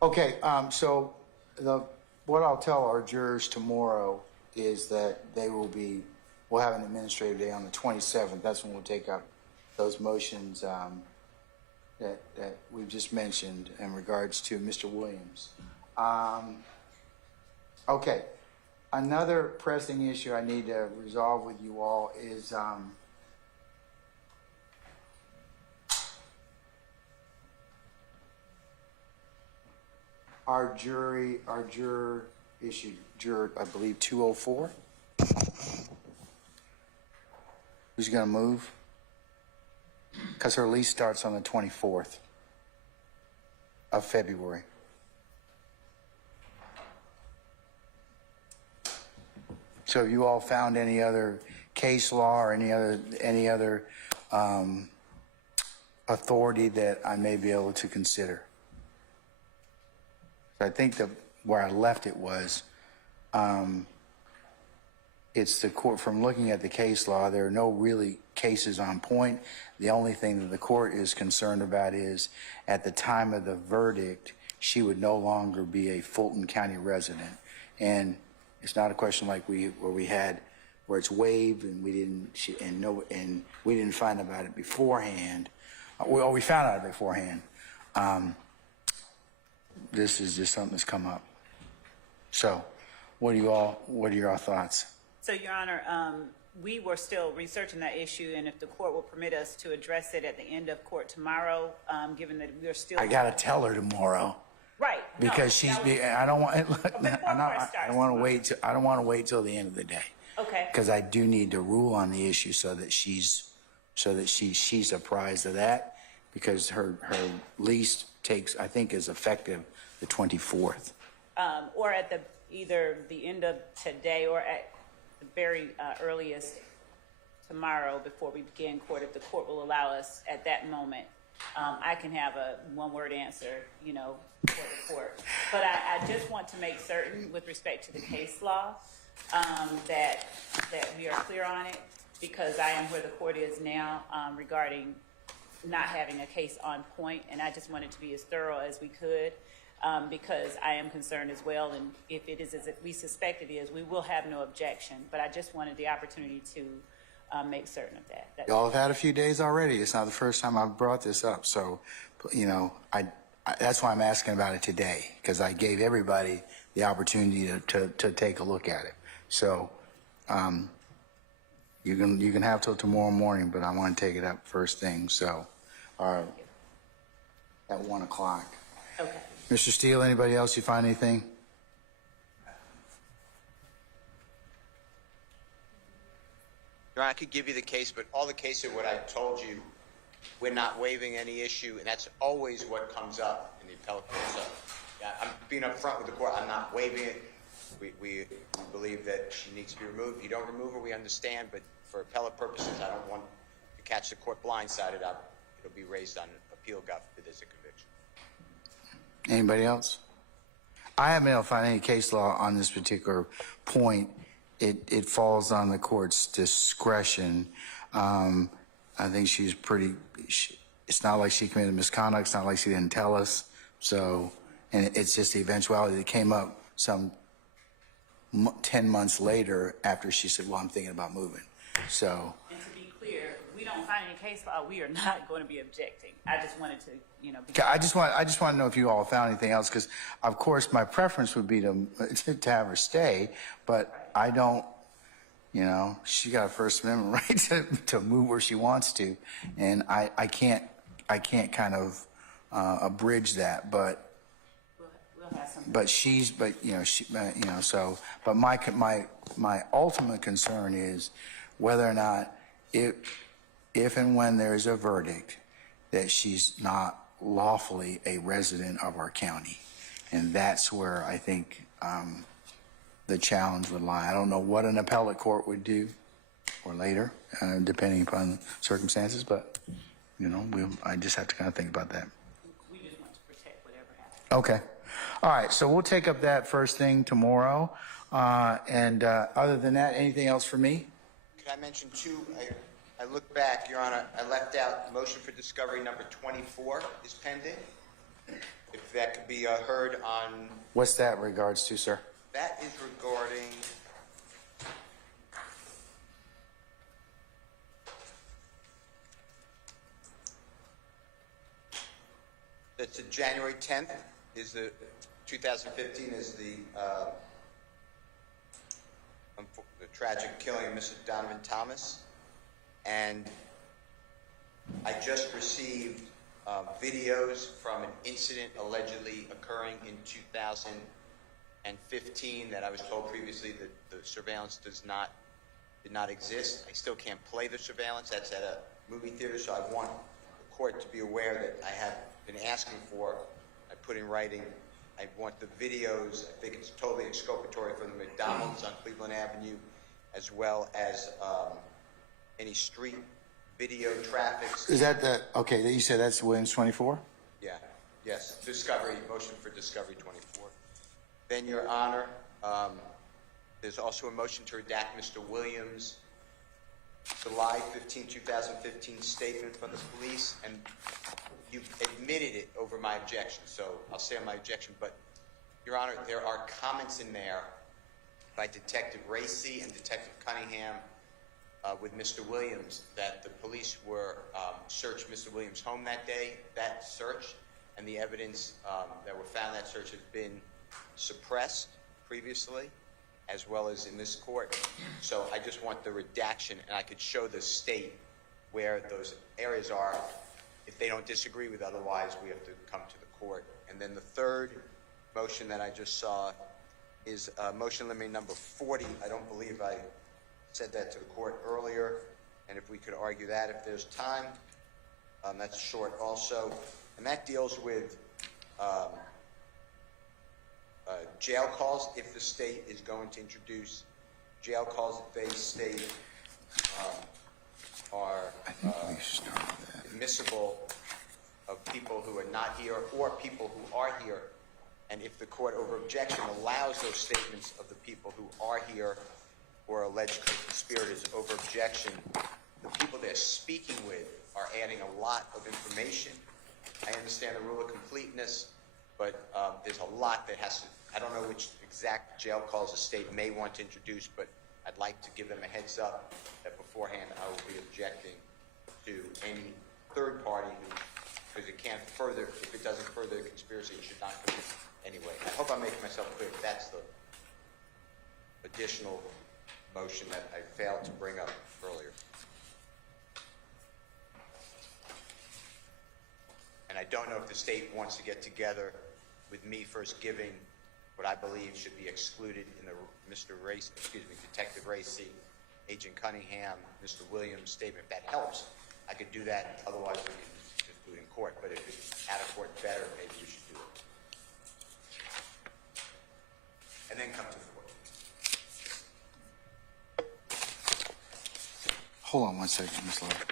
Okay, so what I'll tell our jurors tomorrow is that we'll have an administrative day on the 27th. That's when we'll take up those motions that we've just mentioned in regards to Mr. Williams. Okay, another pressing issue I need to resolve with you all is our juror issued juror, I believe, 204. Who's going to move? Because her lease starts on the 24th of February. So have you all found any other case law or any other authority that I may be able to consider? I think that where I left it was, it's the court, from looking at the case law, there are no really cases on point. The only thing that the court is concerned about is at the time of the verdict, she would no longer be a Fulton County resident. And it's not a question like where it's waived and we didn't find out about it beforehand. Well, we found out beforehand. This is just something that's come up. So, what are your thoughts? So, Your Honor, we were still researching that issue, and if the court will permit us to address it at the end of court tomorrow, given that we're still. I gotta tell her tomorrow. Right. Because I don't want to wait till the end of the day. Okay. Because I do need to rule on the issue so that she's apprised of that, because her lease I think is effective the 24th. Or at either the end of today or at the very earliest tomorrow before we begin court, if the court will allow us at that moment. I can have a one-word answer, for the court. But I just want to make certain with respect to the case law that we are clear on it, because I am where the court is now regarding not having a case on point, and I just wanted to be as thorough as we could. Because I am concerned as well, and if it is as we suspect it is, we will have no objection. But I just wanted the opportunity to make certain of that. Y'all have had a few days already. It's not the first time I've brought this up. So, that's why I'm asking about it today, because I gave everybody the opportunity to take a look at it. So, you can have till tomorrow morning, but I want to take it up first thing. So, at 1 o'clock. Okay. Mr. Steele, anybody else, you find anything? Your Honor, I could give you the case, but all the cases, what I told you, we're not waiving any issue, and that's always what comes up in the appellate court. So, yeah, I'm being upfront with the court. I'm not waiving it. We believe that she needs to be removed. If you don't remove her, we understand, but for appellate purposes, I don't want to catch the court blindsided. It'll be raised on appeal, God forbid there's a conviction. Anybody else? I haven't been able to find any case law on this particular point. It falls on the court's discretion. I think it's not like she committed misconduct. It's not like she didn't tell us. So, and it's just the eventuality that came up some 10 months later after she said, well, I'm thinking about moving. So. And to be clear, we don't find any case law, we are not going to be objecting. I just wanted to, I just want to know if you all found anything else, because of course my preference would be to have her stay, but I don't, she got a First Amendment right to move where she wants to, and I can't kind of abridge that, but we'll have some. But my ultimate concern is whether or not if and when there's a verdict that she's not lawfully a resident of our county. And that's where I think the challenge would lie. I don't know what an appellate court would do or later, depending upon circumstances, but, I just have to kind of think about that. We just want to protect whatever happens. Okay. All right, so we'll take up that first thing tomorrow. And other than that, anything else for me? Could I mention two? I look back, Your Honor, I left out motion for discovery number 24 is pending. If that could be heard on, What's that in regards to, sir? that is regarding, that's January 10th, is the 2015 is the tragic killing of Mrs. Donovan Thomas. And I just received videos from an incident allegedly occurring in 2015 that I was told previously that the surveillance did not exist. I still can't play the surveillance. That's at a movie theater, so I want the court to be aware that I have been asking for. I put in writing. I want the videos. I think it's totally exculpatory for the McDonald's on Cleveland Avenue, as well as any street video traffic. Is that okay, you said that's Williams 24? Yeah, yes, discovery, motion for discovery 24. Then, Your Honor, there's also a motion to redact Mr. Williams' July 15, 2015 statement from the police, and you've admitted it over my objection, so I'll say on my objection, but, Your Honor, there are comments in there by Detective Racy and Detective Cunningham with Mr. Williams that the police were searched Mr. Williams' home that day. That search and the evidence that were found in that search has been suppressed previously, as well as in this court. So I just want the redaction, and I could show the state where those areas are if they don't disagree with otherwise, we have to come to the court. And then the third motion that I just saw is motion limit number 40. I don't believe I said that to the court earlier, and if we could argue that if there's time. That's short also. And that deals with jail calls, if the state is going to introduce jail calls that they state are admissible of people who are not here or people who are here. And if the court over objection allows those statements of the people who are here or alleged co-conspirators over objection, the people they're speaking with are adding a lot of information. I understand the rule of completeness, but there's a lot that has to, I don't know which exact jail calls the state may want to introduce, but I'd like to give them a heads up that beforehand I will be objecting to any third party because it can't further, if it doesn't further the conspiracy, it should not come in anyway. I hope I'm making myself clear. That's the additional motion that I failed to bring up earlier. And I don't know if the state wants to get together with me first giving what I believe should be excluded in the Detective Racy, Agent Cunningham, Mr. Williams statement. If that helps, I could do that. Otherwise, we can just do it in court. But if it's out of court better, maybe we should do it. And then come to the court. Hold on one second, Ms. Love.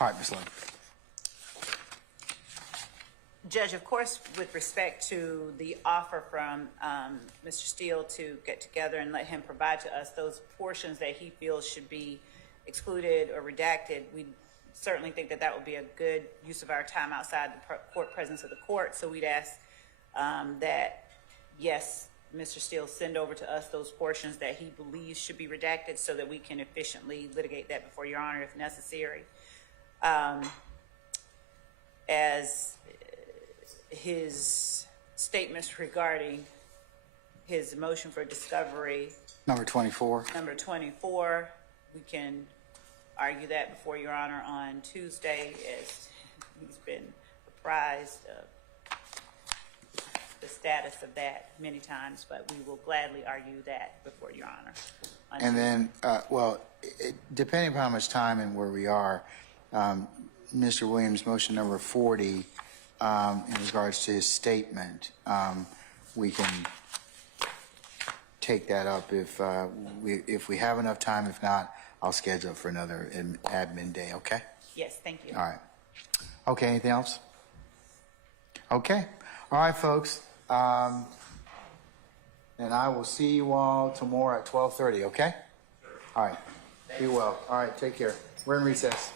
All right, Ms. Love. Judge, of course, with respect to the offer from Mr. Steele to get together and let him provide to us those portions that he feels should be excluded or redacted, we certainly think that that would be a good use of our time outside the court presence of the court. So we'd ask that, yes, Mr. Steele send over to us those portions that he believes should be redacted so that we can efficiently litigate that before Your Honor if necessary. As his statements regarding his motion for discovery, Number 24. number 24, we can argue that before Your Honor on Tuesday, as he's been apprised of the status of that many times, but we will gladly argue that before Your Honor. on And Tuesday. then, depending upon how much time and where we are, Mr. Williams' motion number 40, in regards to his statement, we can take that up if we have enough time. If not, I'll schedule it for another admin day, okay? Yes, thank you. All right. Okay, anything else? Okay. All right, folks. And I will see you all tomorrow at 12:30, okay? All right. Be well. All right, take care. We're in recess.